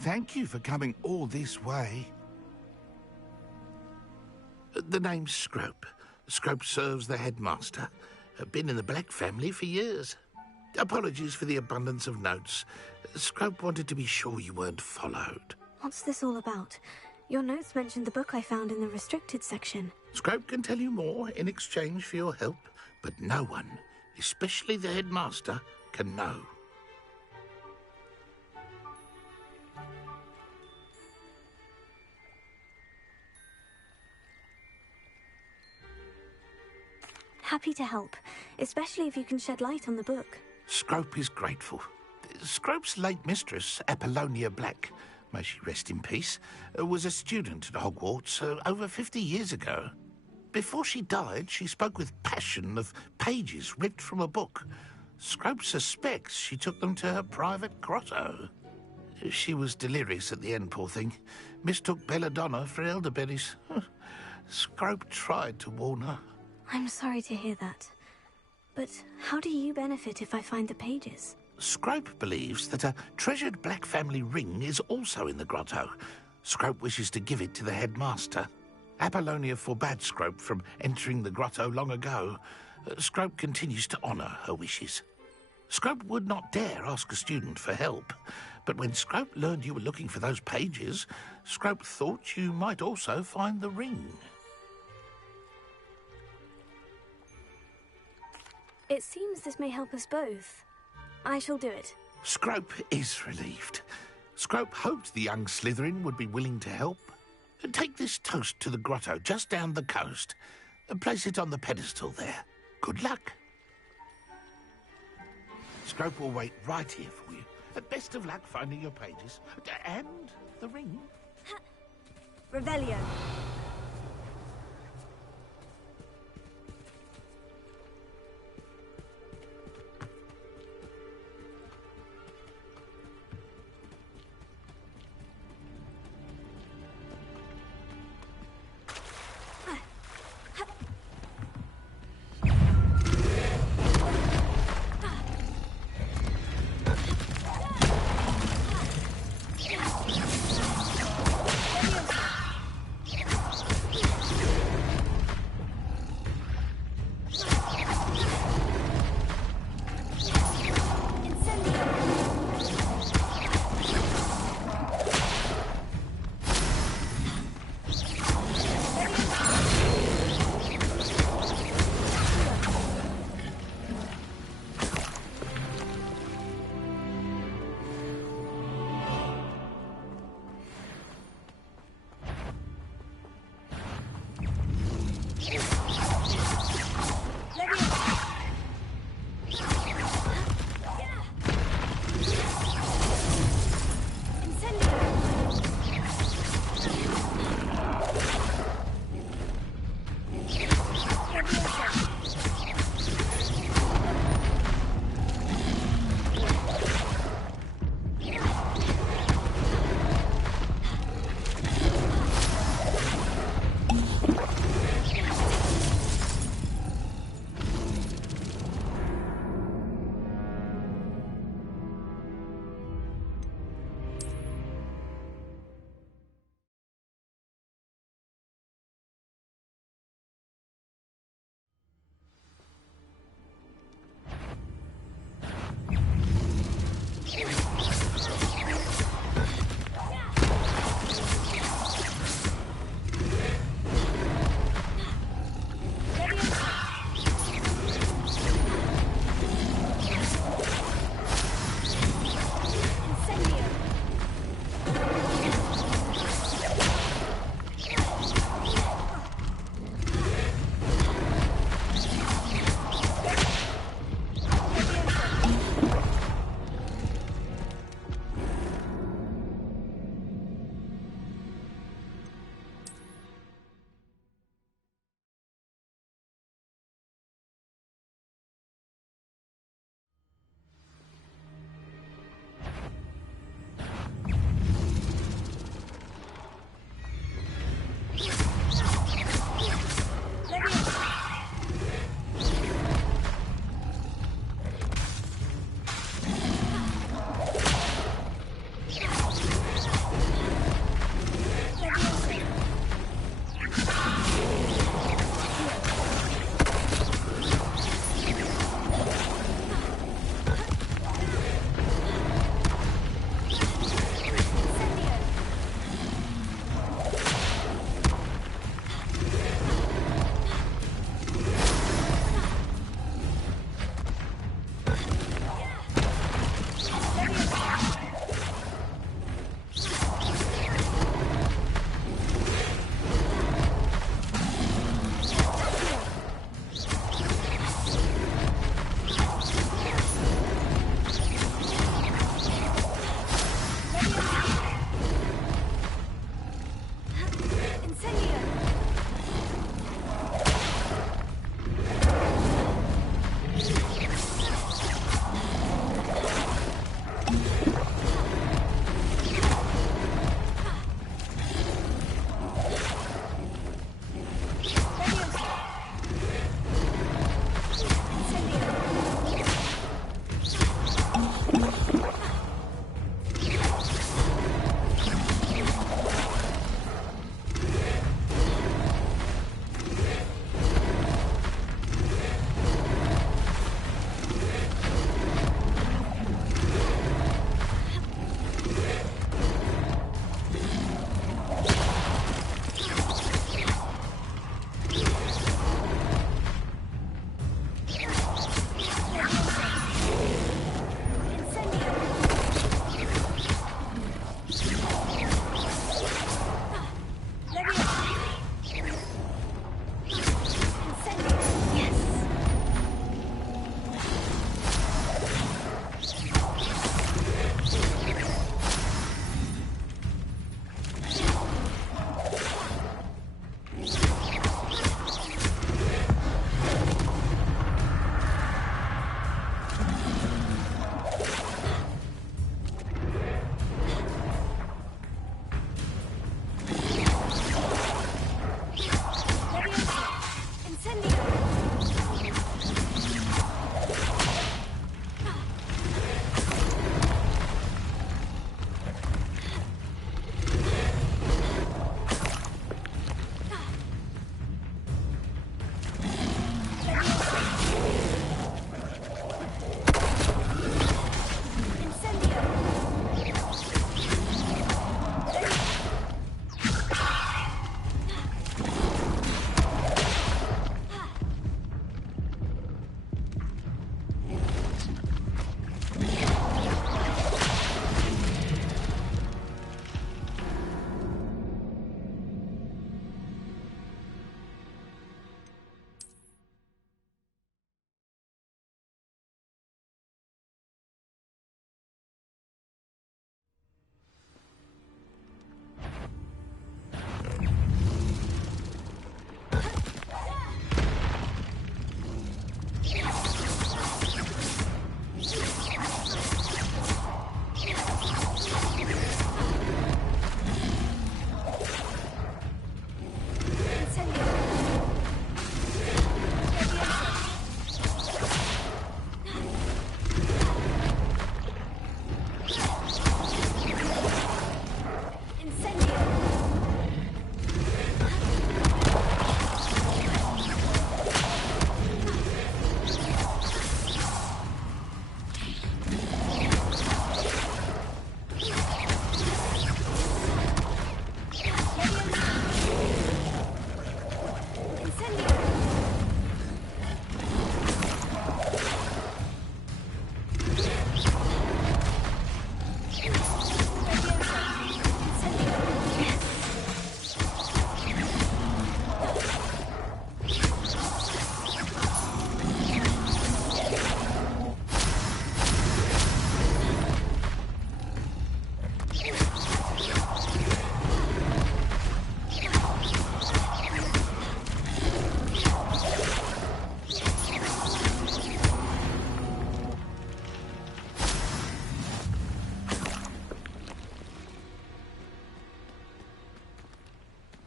Thank you for coming all this way. The name's Scrope. Scrope serves the headmaster. Been in the Black family for years. Apologies for the abundance of notes. Scrope wanted to be sure you weren't followed. What's this all about? Your notes mentioned the book I found in the restricted section. Scrope can tell you more in exchange for your help, but no one, especially the headmaster, can know. Happy to help, especially if you can shed light on the book. Scrope is grateful. Scrope's late mistress, Apollonia Black, may she rest in peace, was a student at Hogwarts over 50 years ago. Before she died, she spoke with passion of pages ripped from a book. Scrope suspects she took them to her private grotto. She was delirious at the end, poor thing. Mistook belladonna for elderberries. Scrope tried to warn her. I'm sorry to hear that. But how do you benefit if I find the pages? Scrope believes that a treasured Black family ring is also in the grotto. Scrope wishes to give it to the headmaster. Apollonia forbade Scrope from entering the grotto long ago. Scrope continues to honour her wishes. Scrope would not dare ask a student for help, but when Scrope learned you were looking for those pages, Scrope thought you might also find the ring. It seems this may help us both. I shall do it. Scrope is relieved. Scrope hoped the young Slytherin would be willing to help. Take this toast to the grotto just down the coast and place it on the pedestal there. Good luck. Scrope will wait right here for you. Best of luck finding your pages. And the ring. Revelio.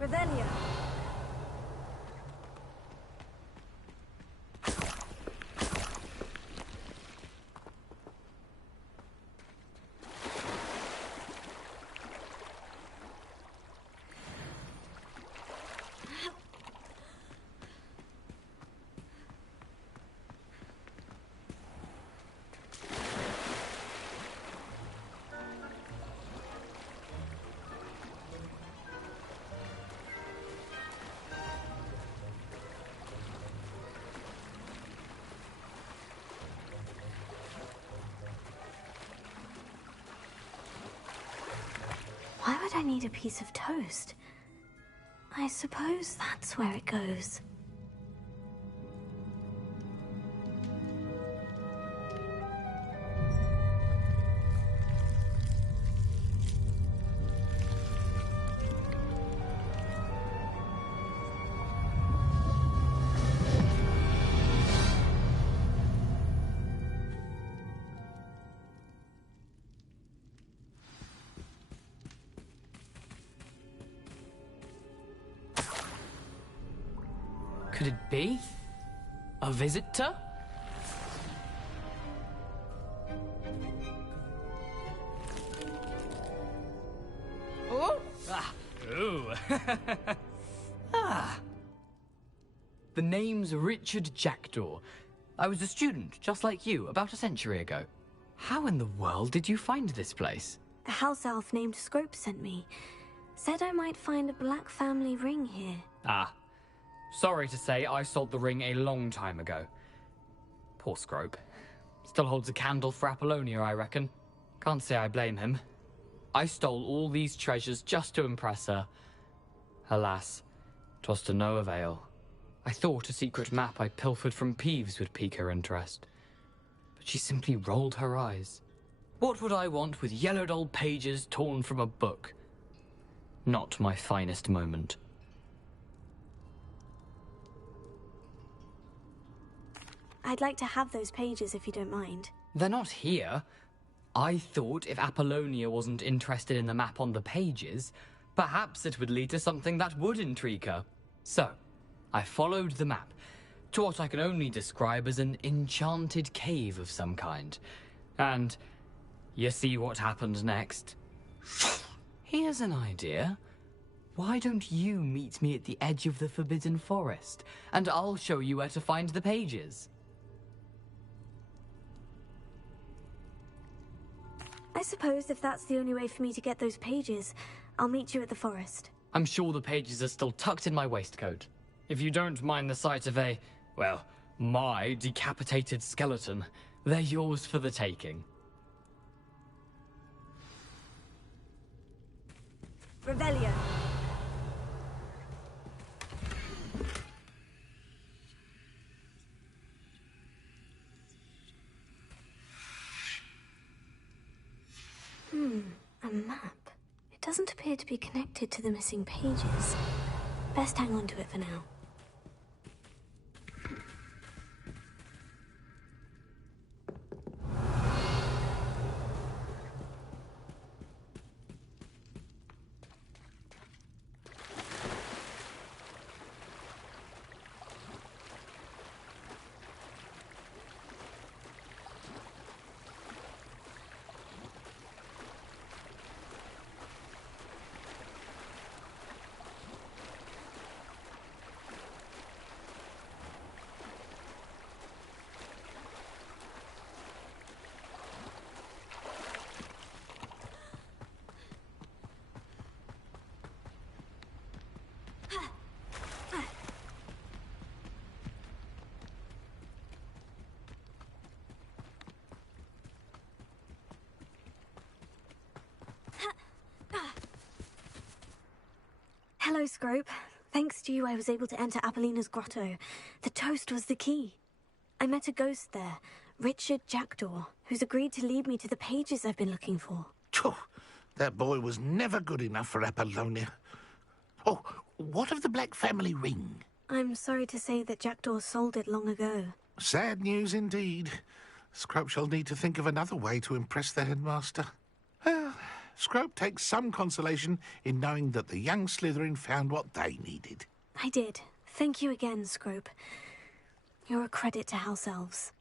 Revelio. Why would I need a piece of toast? I suppose that's where it goes. Could it be? A visitor? Oh! Ah. Ooh. Ah. The name's Richard Jackdaw. I was a student, just like you, about a century ago. How in the world did you find this place? A house elf named Scrope sent me. Said I might find a black family ring here. Ah. Sorry to say, I sold the ring a long time ago. Poor Scrope. Still holds a candle for Apollonia, I reckon. Can't say I blame him. I stole all these treasures just to impress her. Alas, 'twas to no avail. I thought a secret map I pilfered from Peeves would pique her interest. But she simply rolled her eyes. What would I want with yellowed old pages torn from a book? Not my finest moment. I'd like to have those pages if you don't mind. They're not here. I thought if Apollonia wasn't interested in the map on the pages, perhaps it would lead to something that would intrigue her. So, I followed the map to what I can only describe as an enchanted cave of some kind. And you see what happened next? Here's an idea. Why don't you meet me at the edge of the Forbidden Forest, and I'll show you where to find the pages. I suppose if that's the only way for me to get those pages, I'll meet you at the forest. I'm sure the pages are still tucked in my waistcoat. If you don't mind the sight of a, well, my decapitated skeleton, they're yours for the taking. Revelio. A map. It doesn't appear to be connected to the missing pages. Best hang on to it for now. Hello, Scrope. Thanks to you, I was able to enter Apollina's grotto. The toast was the key. I met a ghost there, Richard Jackdaw, who's agreed to lead me to the pages I've been looking for. That boy was never good enough for Apollonia. Oh, what of the Black family ring? I'm sorry to say that Jackdaw sold it long ago. Sad news indeed. Scrope shall need to think of another way to impress the headmaster. Well, Scrope takes some consolation in knowing that the young Slytherin found what they needed. I did. Thank you again, Scrope. You're a credit to House Elves.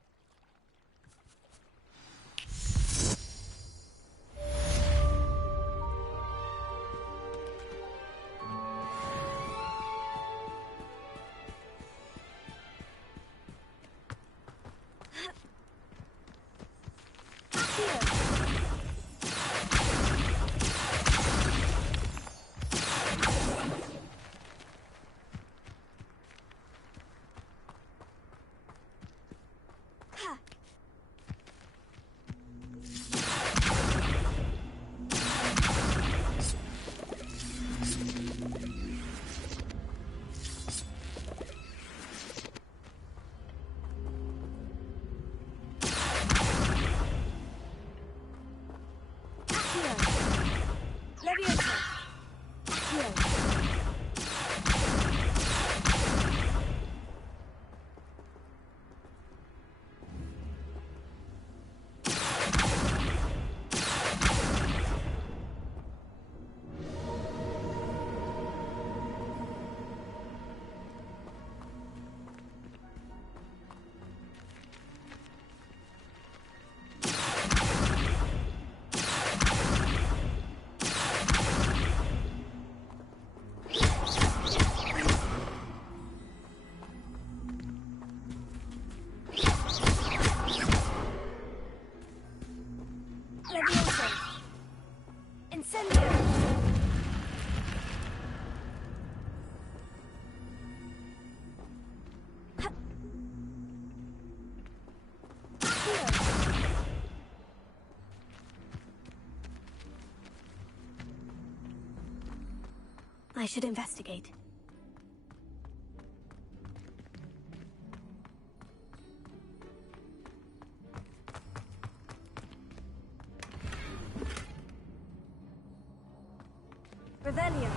I should investigate. Revelio.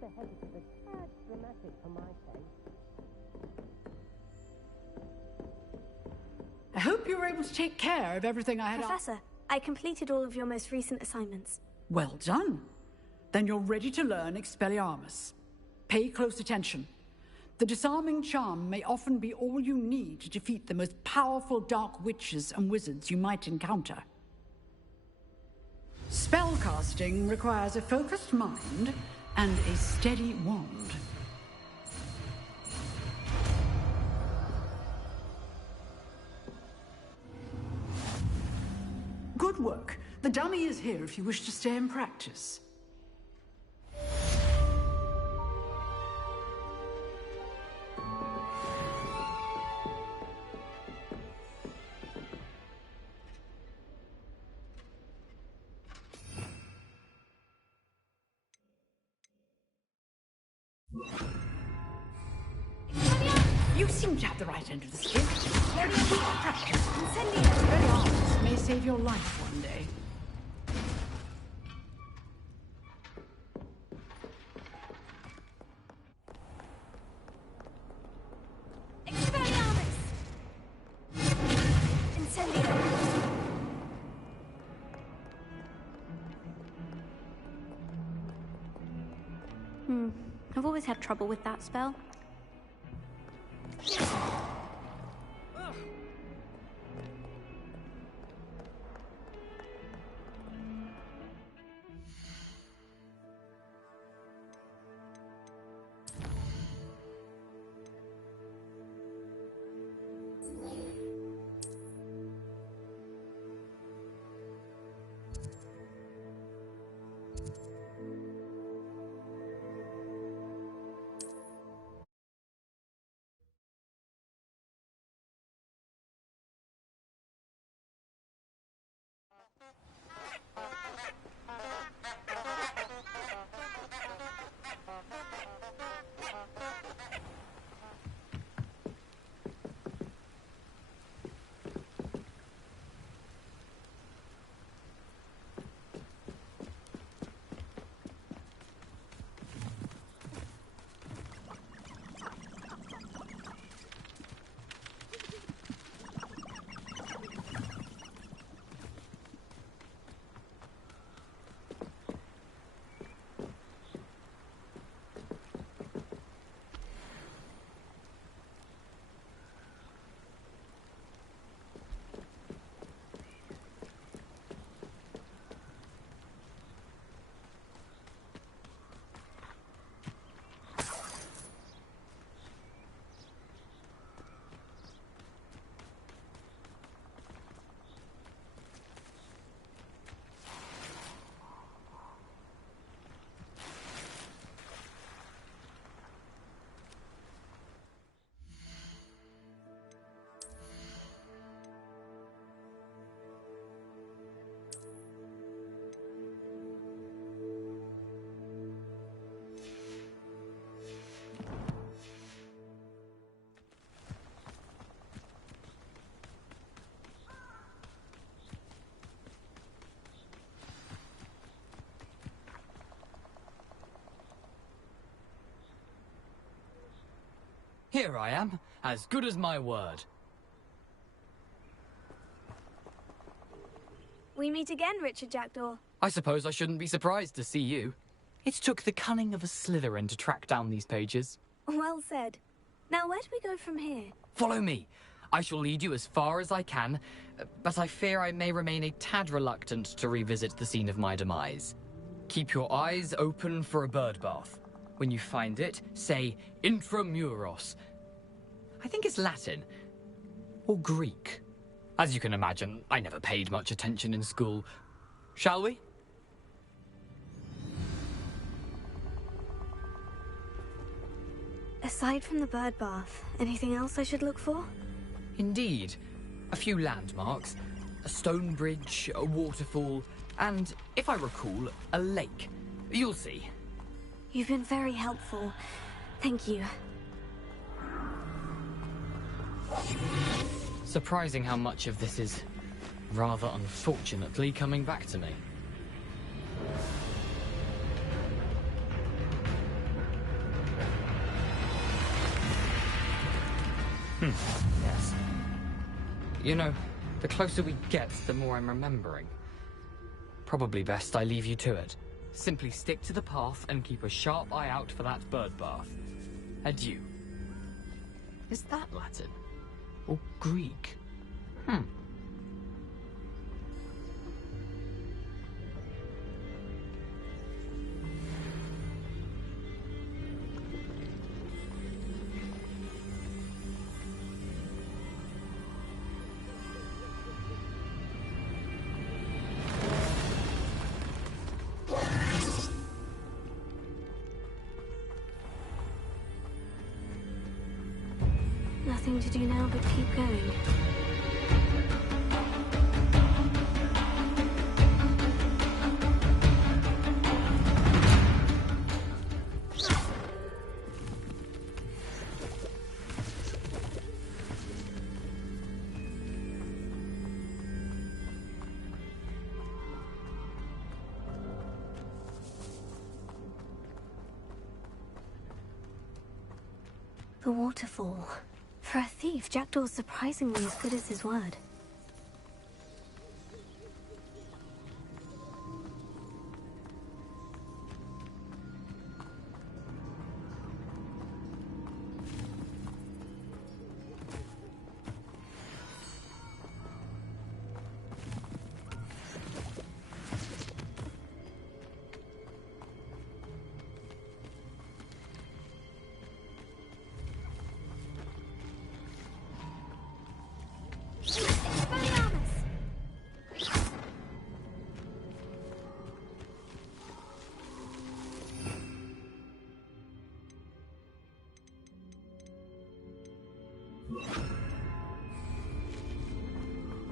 the head is a tad dramatic for my taste. I hope you were able to take care of everything I had. Professor, I completed all of your most recent assignments. Well done. Then you're ready to learn Expelliarmus. Pay close attention. The disarming charm may often be all you need to defeat the most powerful dark witches and wizards you might encounter. Spellcasting requires a focused mind and a steady wand. Good work. The dummy is here if you wish to stay and practice. You seem to have the right end of the stick. Practice. Expelliarmus may save your life one day. Expelliarmus! Incendio! I've always had trouble with that spell. Here I am, as good as my word. We meet again, Richard Jackdaw. I suppose I shouldn't be surprised to see you. It took the cunning of a Slytherin to track down these pages. Well said. Now, where do we go from here? Follow me. I shall lead you as far as I can, but I fear I may remain a tad reluctant to revisit the scene of my demise. Keep your eyes open for a bird bath. When you find it, say intramuros. I think it's Latin. Or Greek. As you can imagine, I never paid much attention in school. Shall we? Aside from the bird bath, anything else I should look for? Indeed. A few landmarks. A stone bridge, a waterfall, and, if I recall, a lake. You'll see. You've been very helpful. Thank you. Surprising how much of this is, rather unfortunately, coming back to me. Yes. You know, the closer we get, the more I'm remembering. Probably best I leave you to it. Simply stick to the path and keep a sharp eye out for that bird bath. Adieu. Is that Latin? Or Greek? Nothing to do now but keep going. The waterfall. For a thief, Jackdaw's surprisingly as good as his word.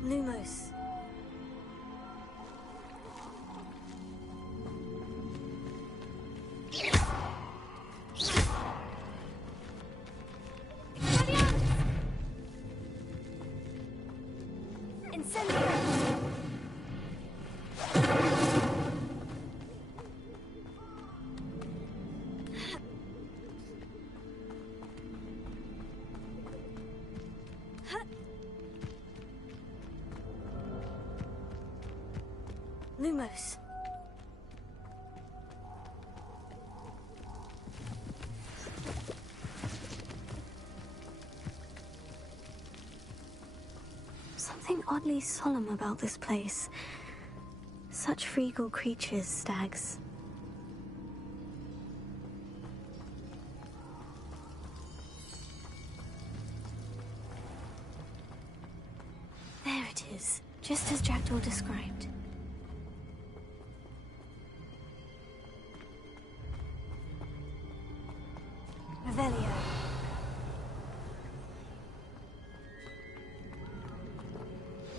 Lumos. Lumos. Something oddly solemn about this place. Such regal creatures, stags. There it is, just as Jackdaw described. Revelio.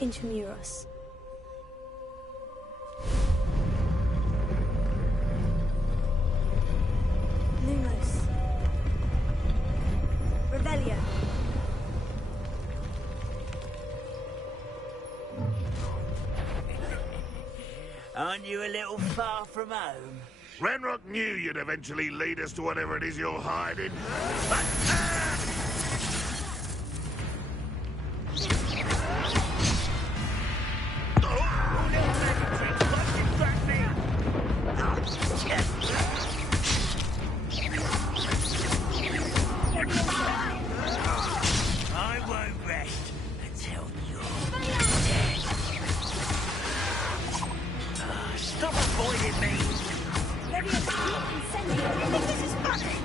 Intramuros. Lumos. Revelio. Aren't you a little far from home? Ranrock knew you'd eventually lead us to whatever it is you're hiding. I won't rest until you're dead. Stop avoiding me! This is funny!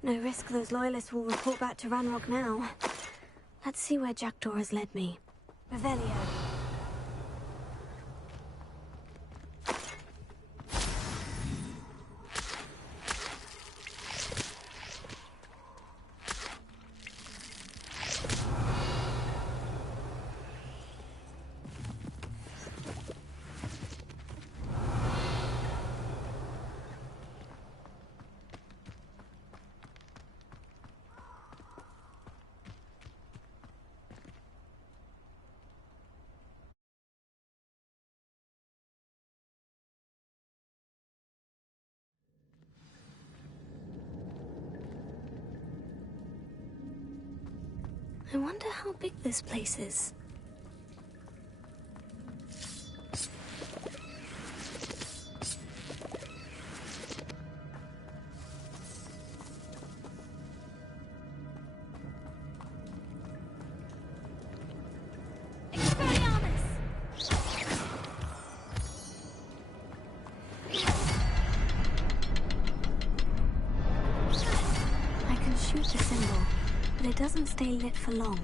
No risk those loyalists will report back to Ranrock now. Let's see where Jackdaw has led me. Revelio. I wonder how big this place is. I can shoot the symbol, but it doesn't stay lit for long.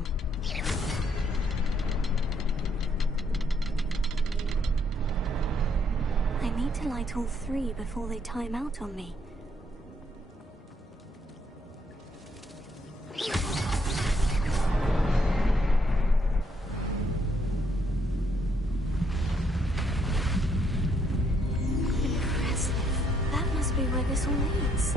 I need to light all three before they time out on me. Impressive. That must be where this all leads.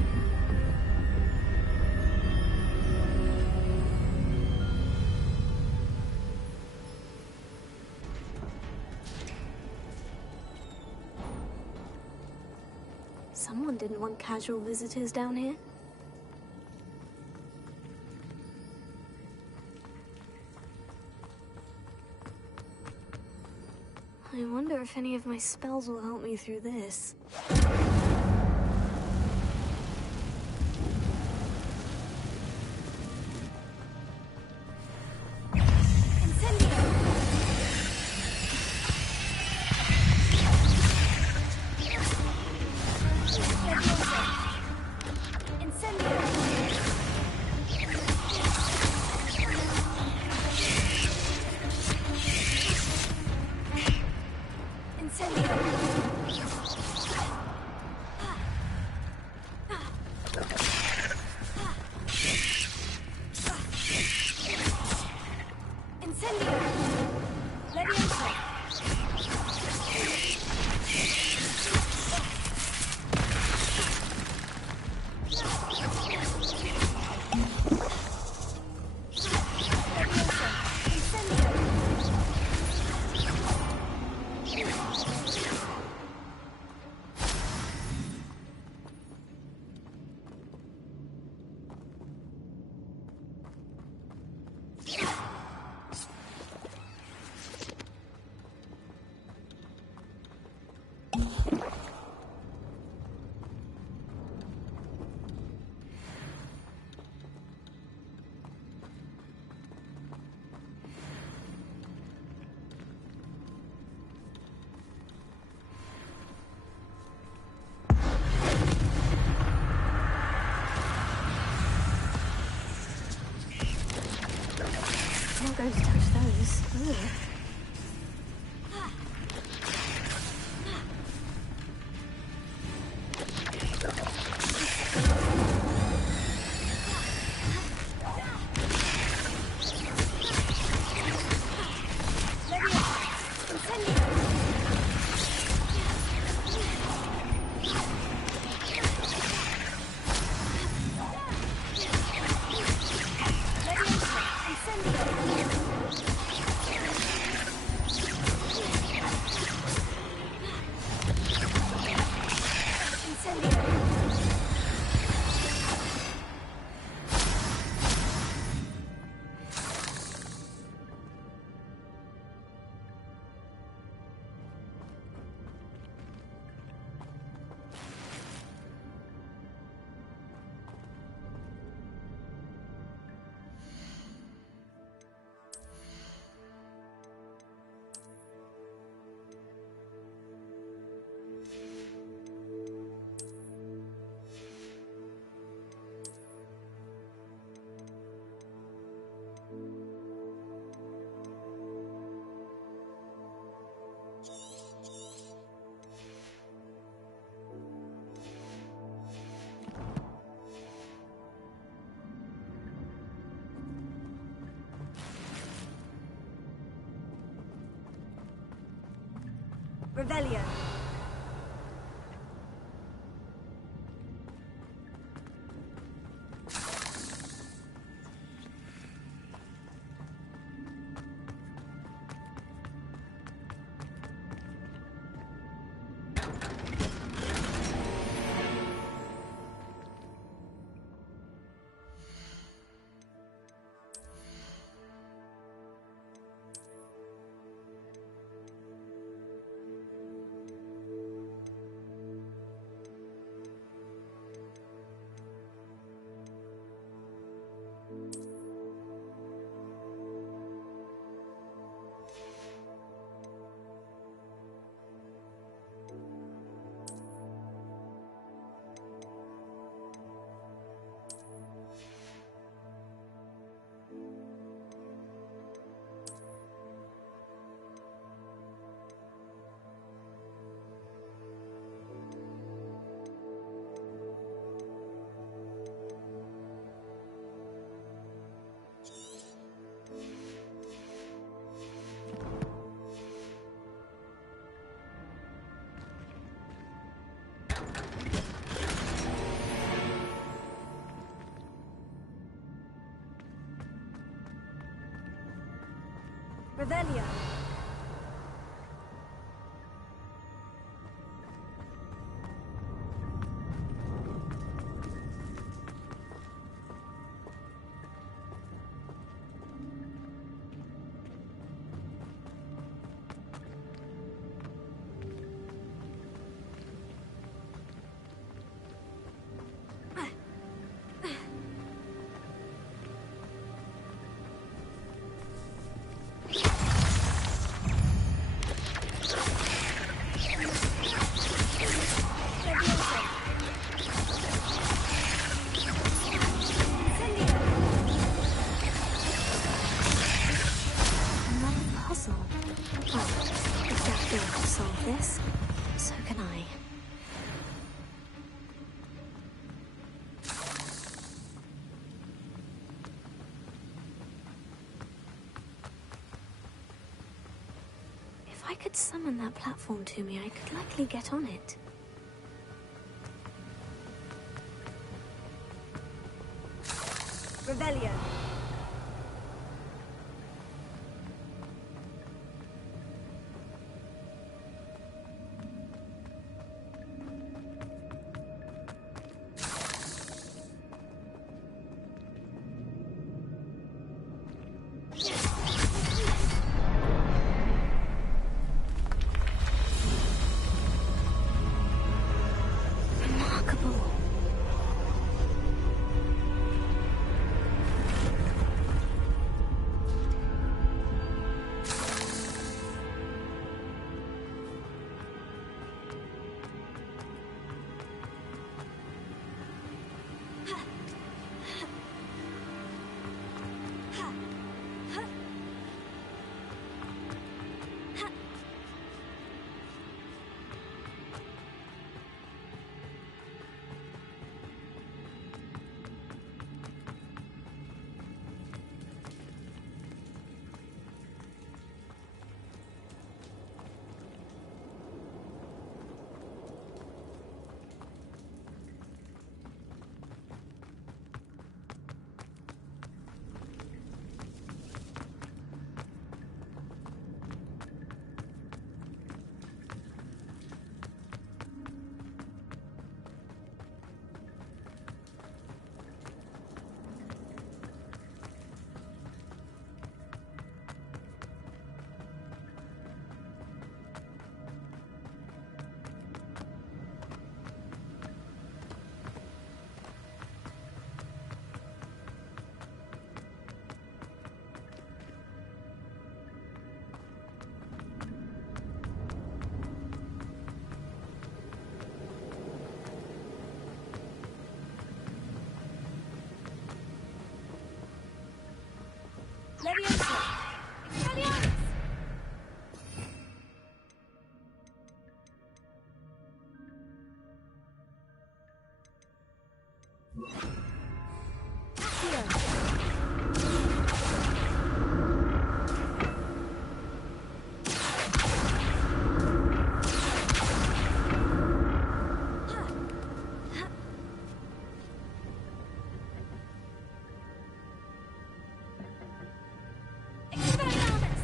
Someone didn't want casual visitors down here. I wonder if any of my spells will help me through this. I'm not going to touch those. Ugh. Revelio. Revelio. This, so can I. If I could summon that platform to me, I could likely get on it. Revelio. Leviosa! Expelliarmus!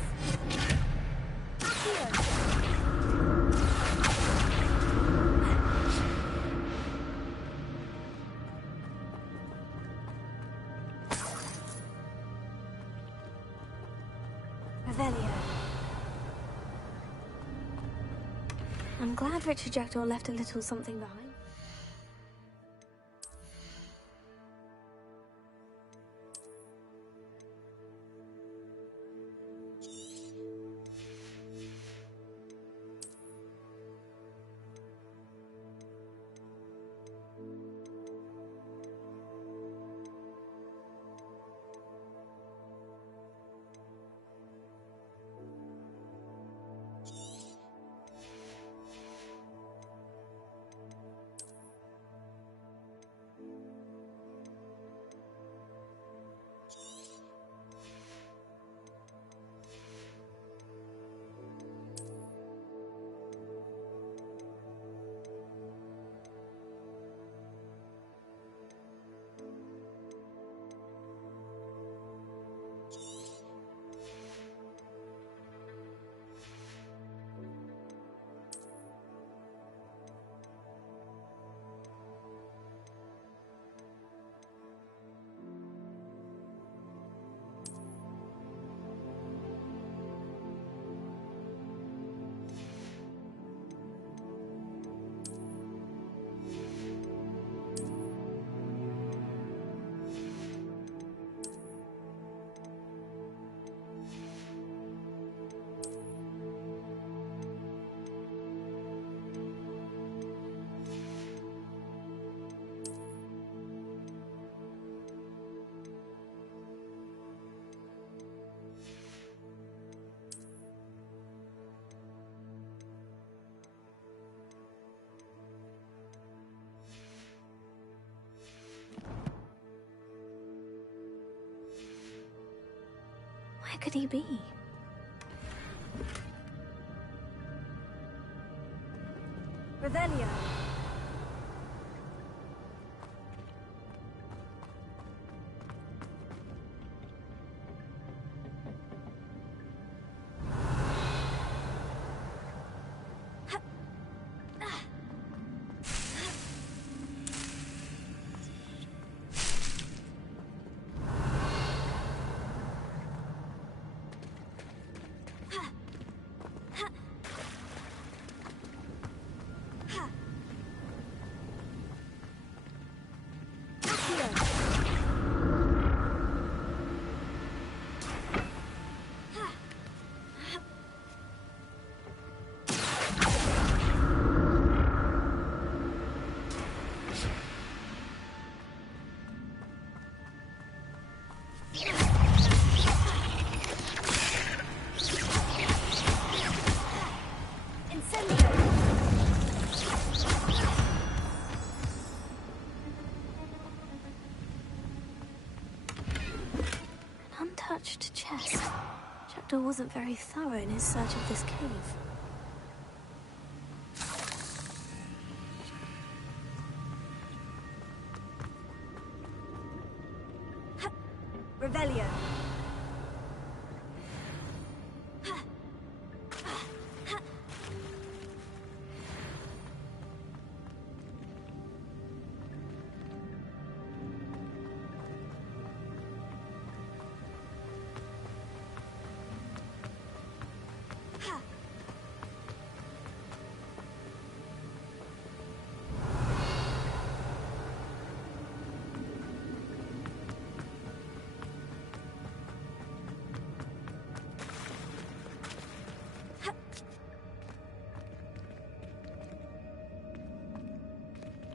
I'm glad Richard Jackdaw left a little something behind. could he be? Revelio. Untouched chest. Jackdaw wasn't very thorough in his search of this cave. Revelio.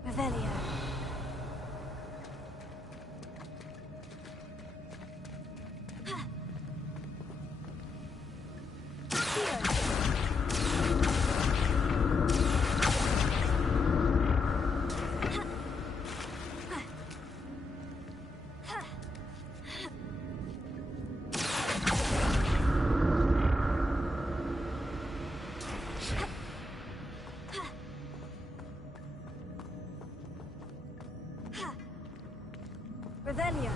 Revelio. Revelio.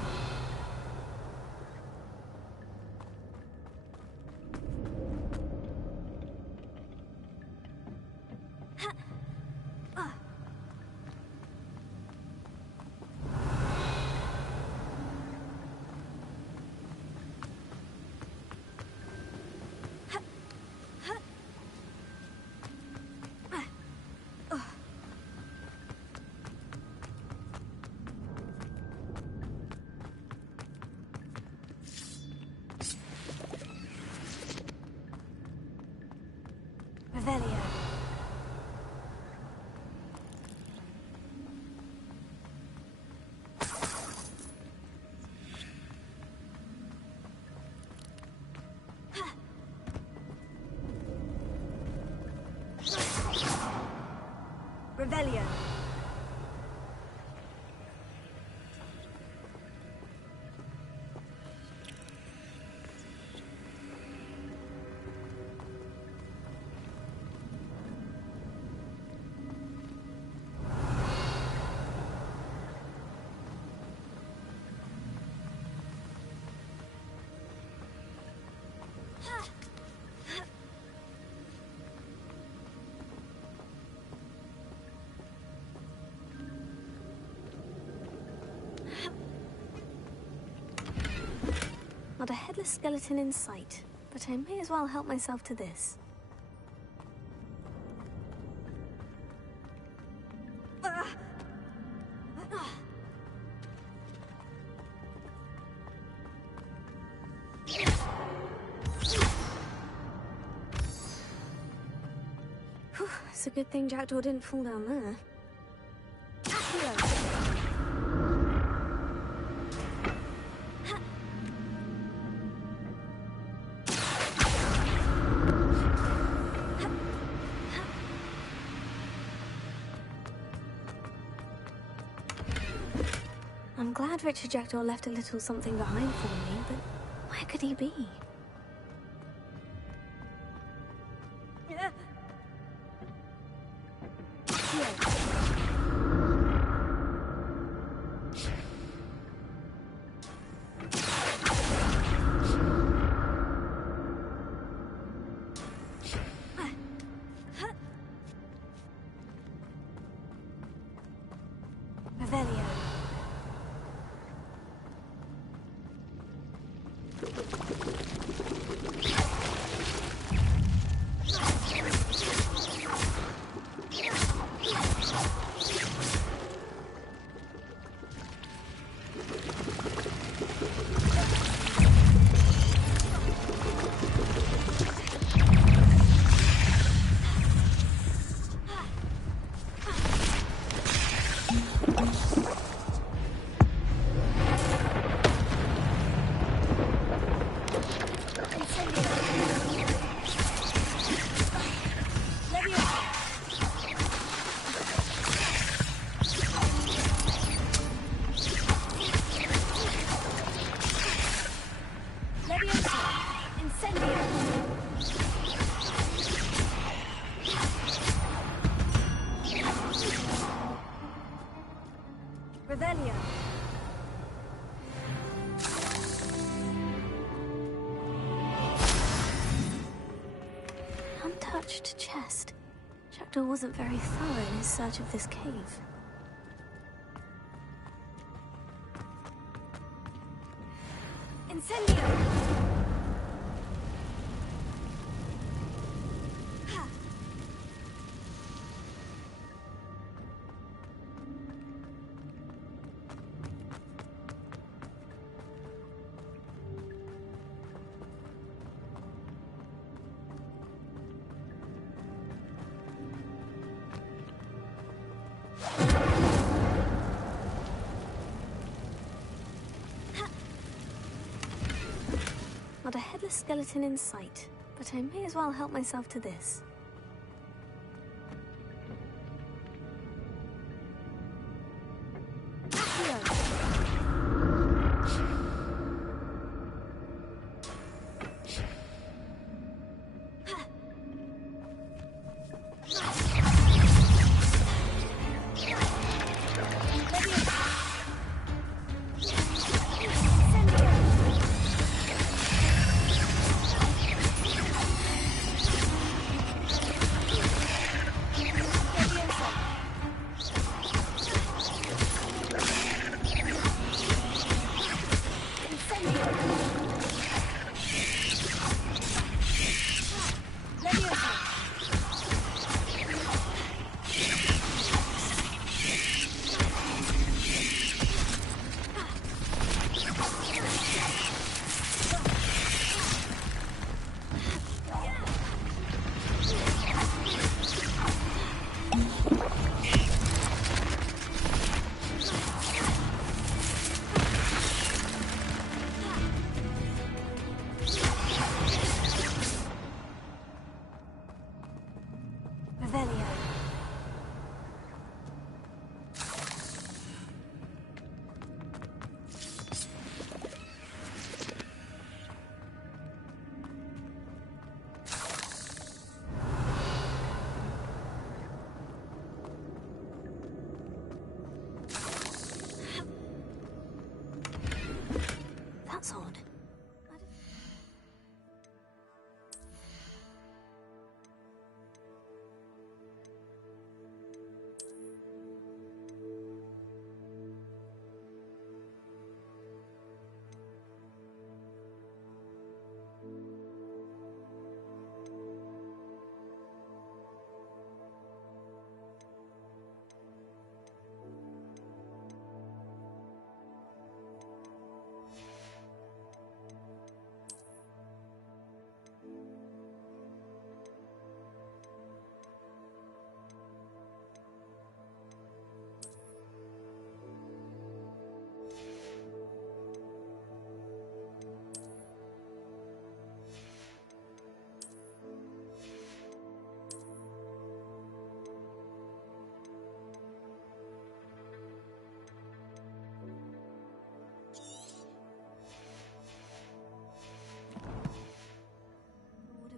Revelio. Revelio. Not a headless skeleton in sight, but I may as well help myself to this. Whew, it's a good thing Jackdaw didn't fall down there. I'm glad Richard Jackdaw left a little something behind for me, but where could he be? Revelio. Revelio. Untouched chest. Jackdaw wasn't very thorough in his search of this cave. Incendio! Not a headless skeleton in sight, but I may as well help myself to this. That's odd.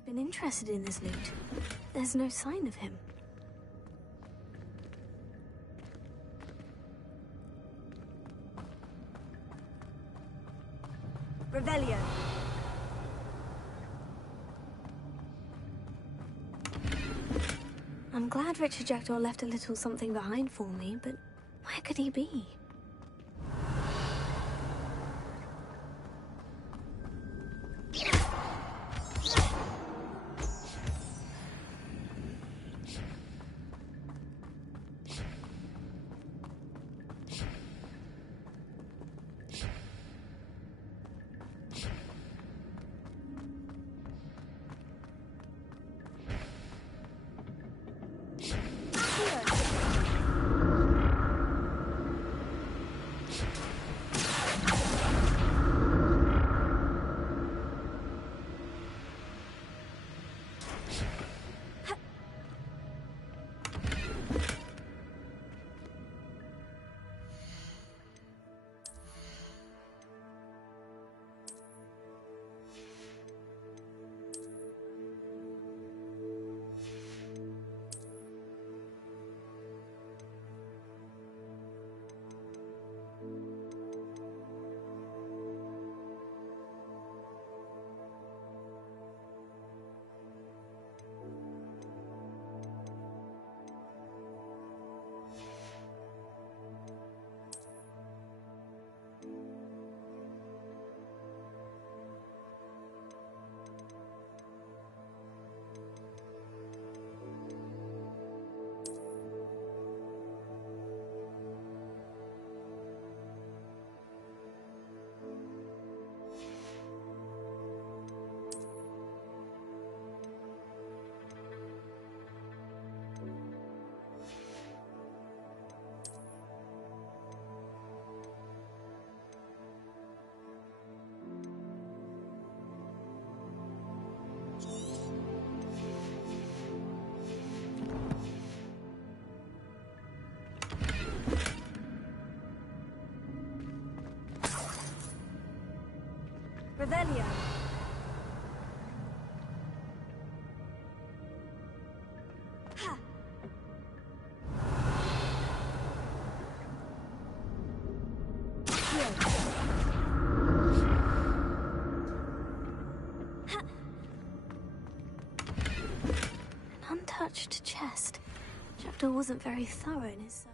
Been interested in this loot. There's no sign of him. Revelio. I'm glad Richard Jackdaw left a little something behind for me, but where could he be? Revelio. Ha! An untouched chest. Jackdaw wasn't very thorough in his search.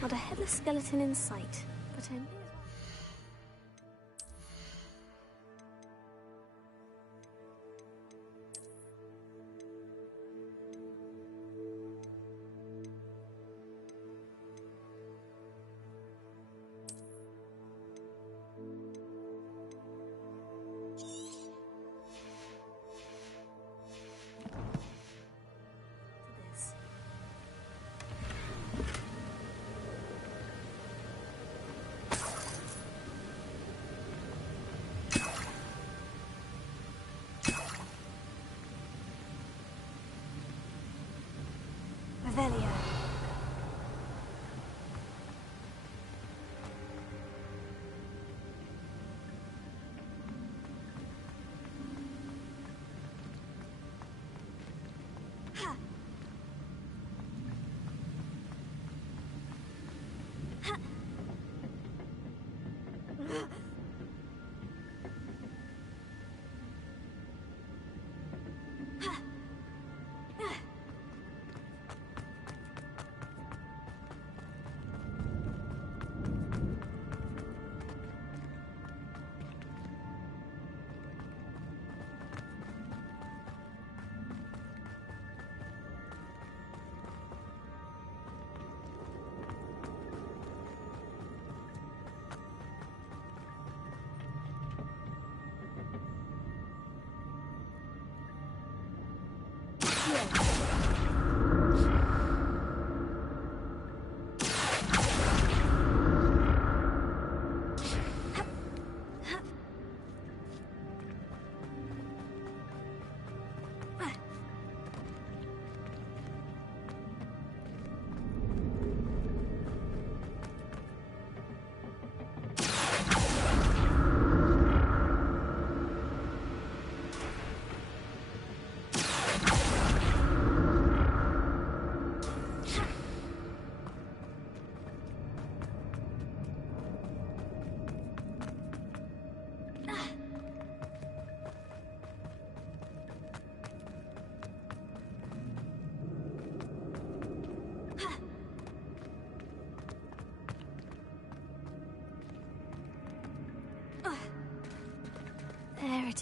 Not a headless skeleton in sight, but I may as well. Revelio. Ha! Ha!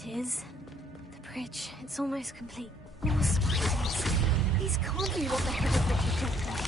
it is. The bridge, it's almost complete. More spiders. These can't be what the head of Richard Jackson.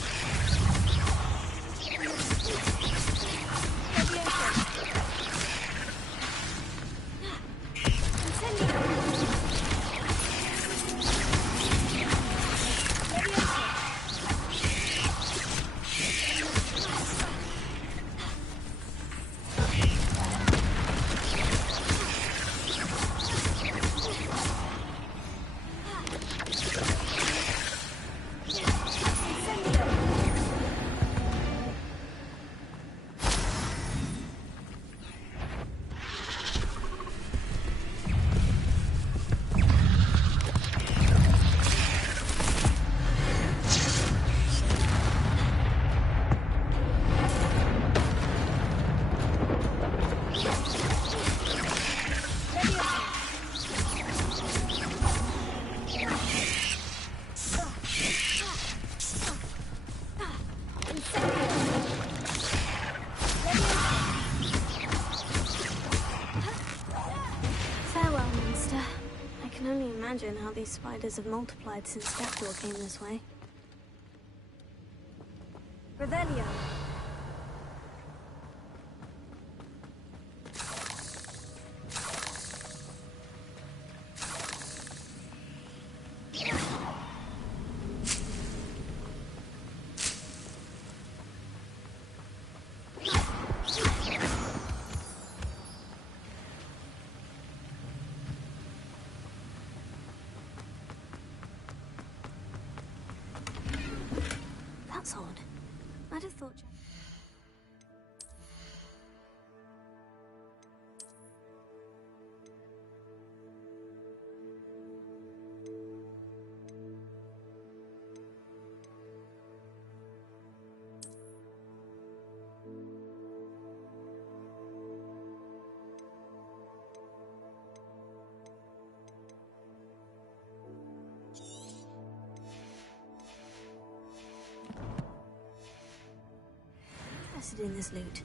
Imagine how these spiders have multiplied since Jackdaw came this way. Revelio! That's odd. I'd have thought... interested in this loot.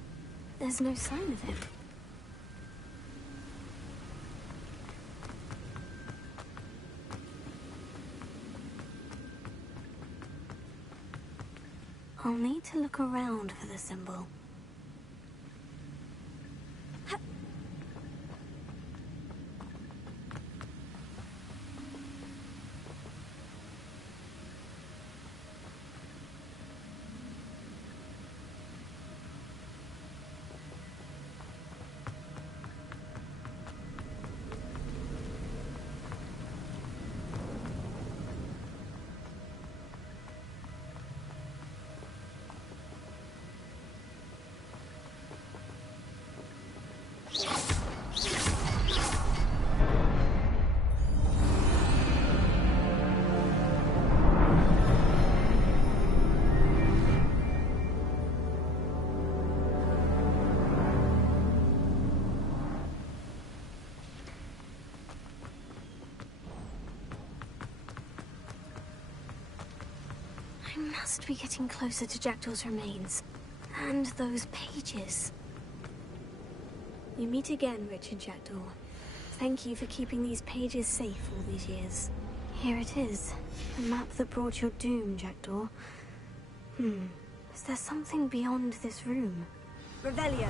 There's no sign of him. I'll need to look around for the symbol. I must be getting closer to Jackdaw's remains. And those pages. You meet again, Richard Jackdaw. Thank you for keeping these pages safe all these years. Here it is. The map that brought your doom, Jackdaw. Is there something beyond this room? Revelio.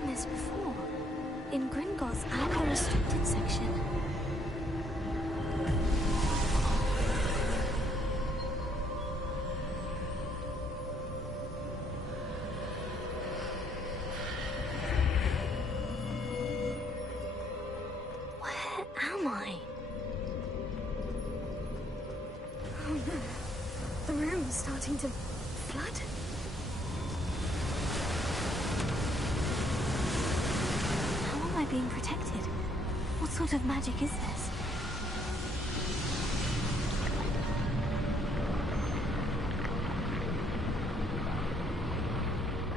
seen this before. In Gringotts and the restricted section. Where am I? Oh no. The room's starting to flood. How am I being protected? What sort of magic is this?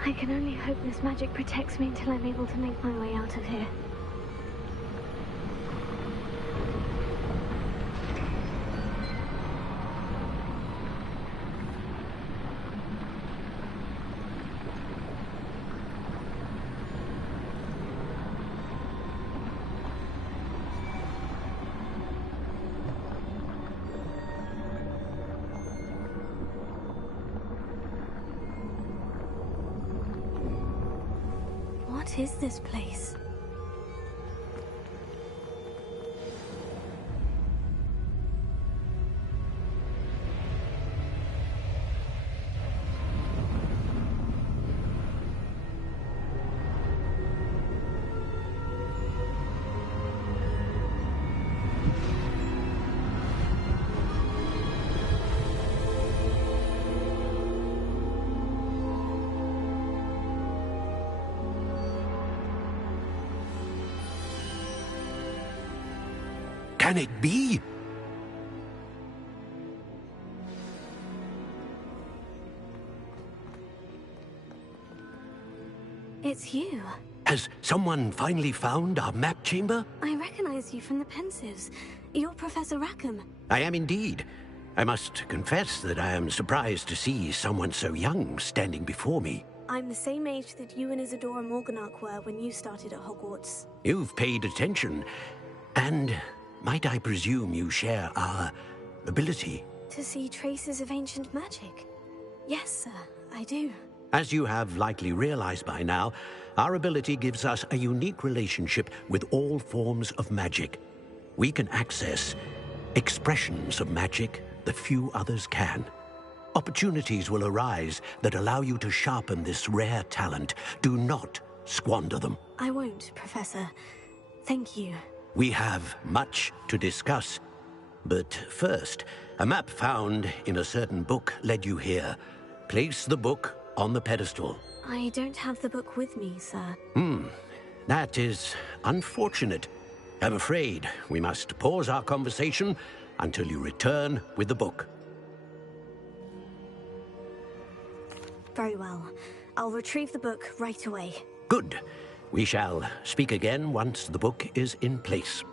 I can only hope this magic protects me until I'm able to make my way out of here. What is this place? Can it be? It's you. Has someone finally found our map chamber? I recognize you from the Pensives. You're Professor Rackham. I am indeed. I must confess that I am surprised to see someone so young standing before me. I'm the same age that you and Isadora Morganach were when you started at Hogwarts. You've paid attention. And might I presume you share our ability? To see traces of ancient magic? Yes, sir, I do. As you have likely realized by now, our ability gives us a unique relationship with all forms of magic. We can access expressions of magic that few others can. Opportunities will arise that allow you to sharpen this rare talent. Do not squander them. I won't, Professor. Thank you. We have much to discuss. But first, a map found in a certain book led you here. Place the book on the pedestal. I don't have the book with me, sir. That is unfortunate. I'm afraid we must pause our conversation until you return with the book. Very well. I'll retrieve the book right away. Good. We shall speak again once the book is in place.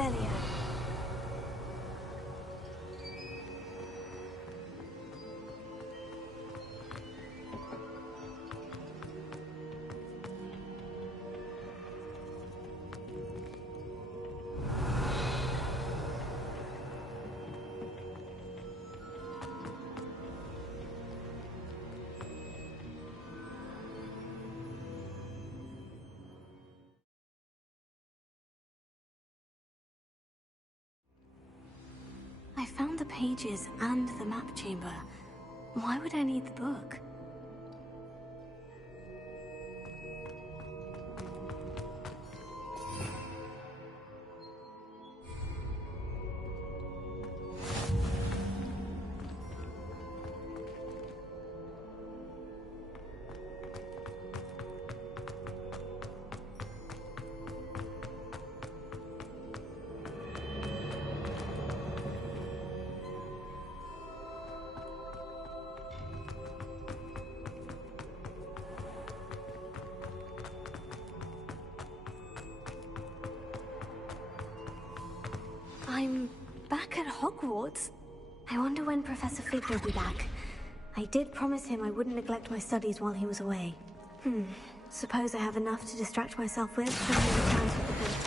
Revelio. I found the pages and the map chamber. Why would I need the book? I'm back at Hogwarts. I wonder when Professor Fig will be back. I did promise him I wouldn't neglect my studies while he was away. Suppose I have enough to distract myself with when he returns with the book.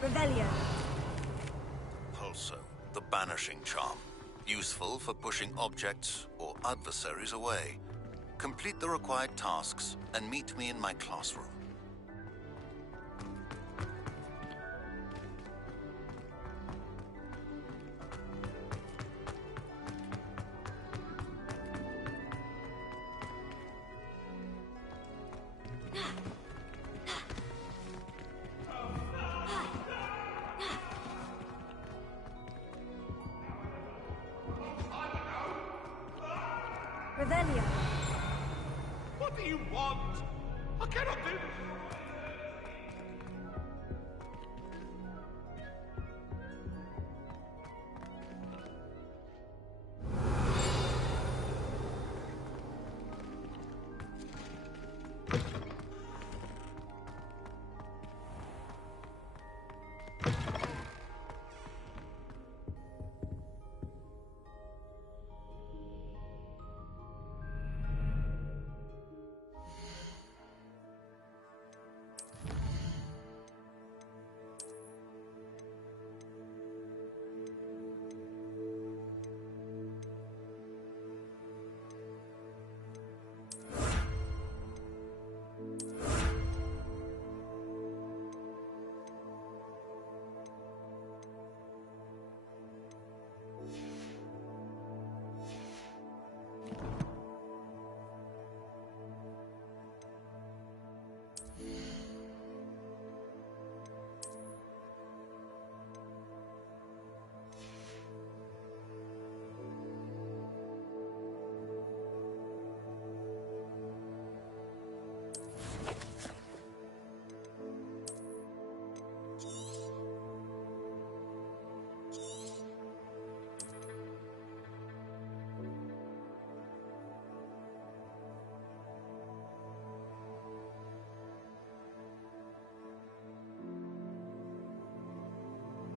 Revelio. Pulso, the banishing charm. Useful for pushing objects or adversaries away. Complete the required tasks and meet me in my classroom. Revelio. What do you want? I cannot do this.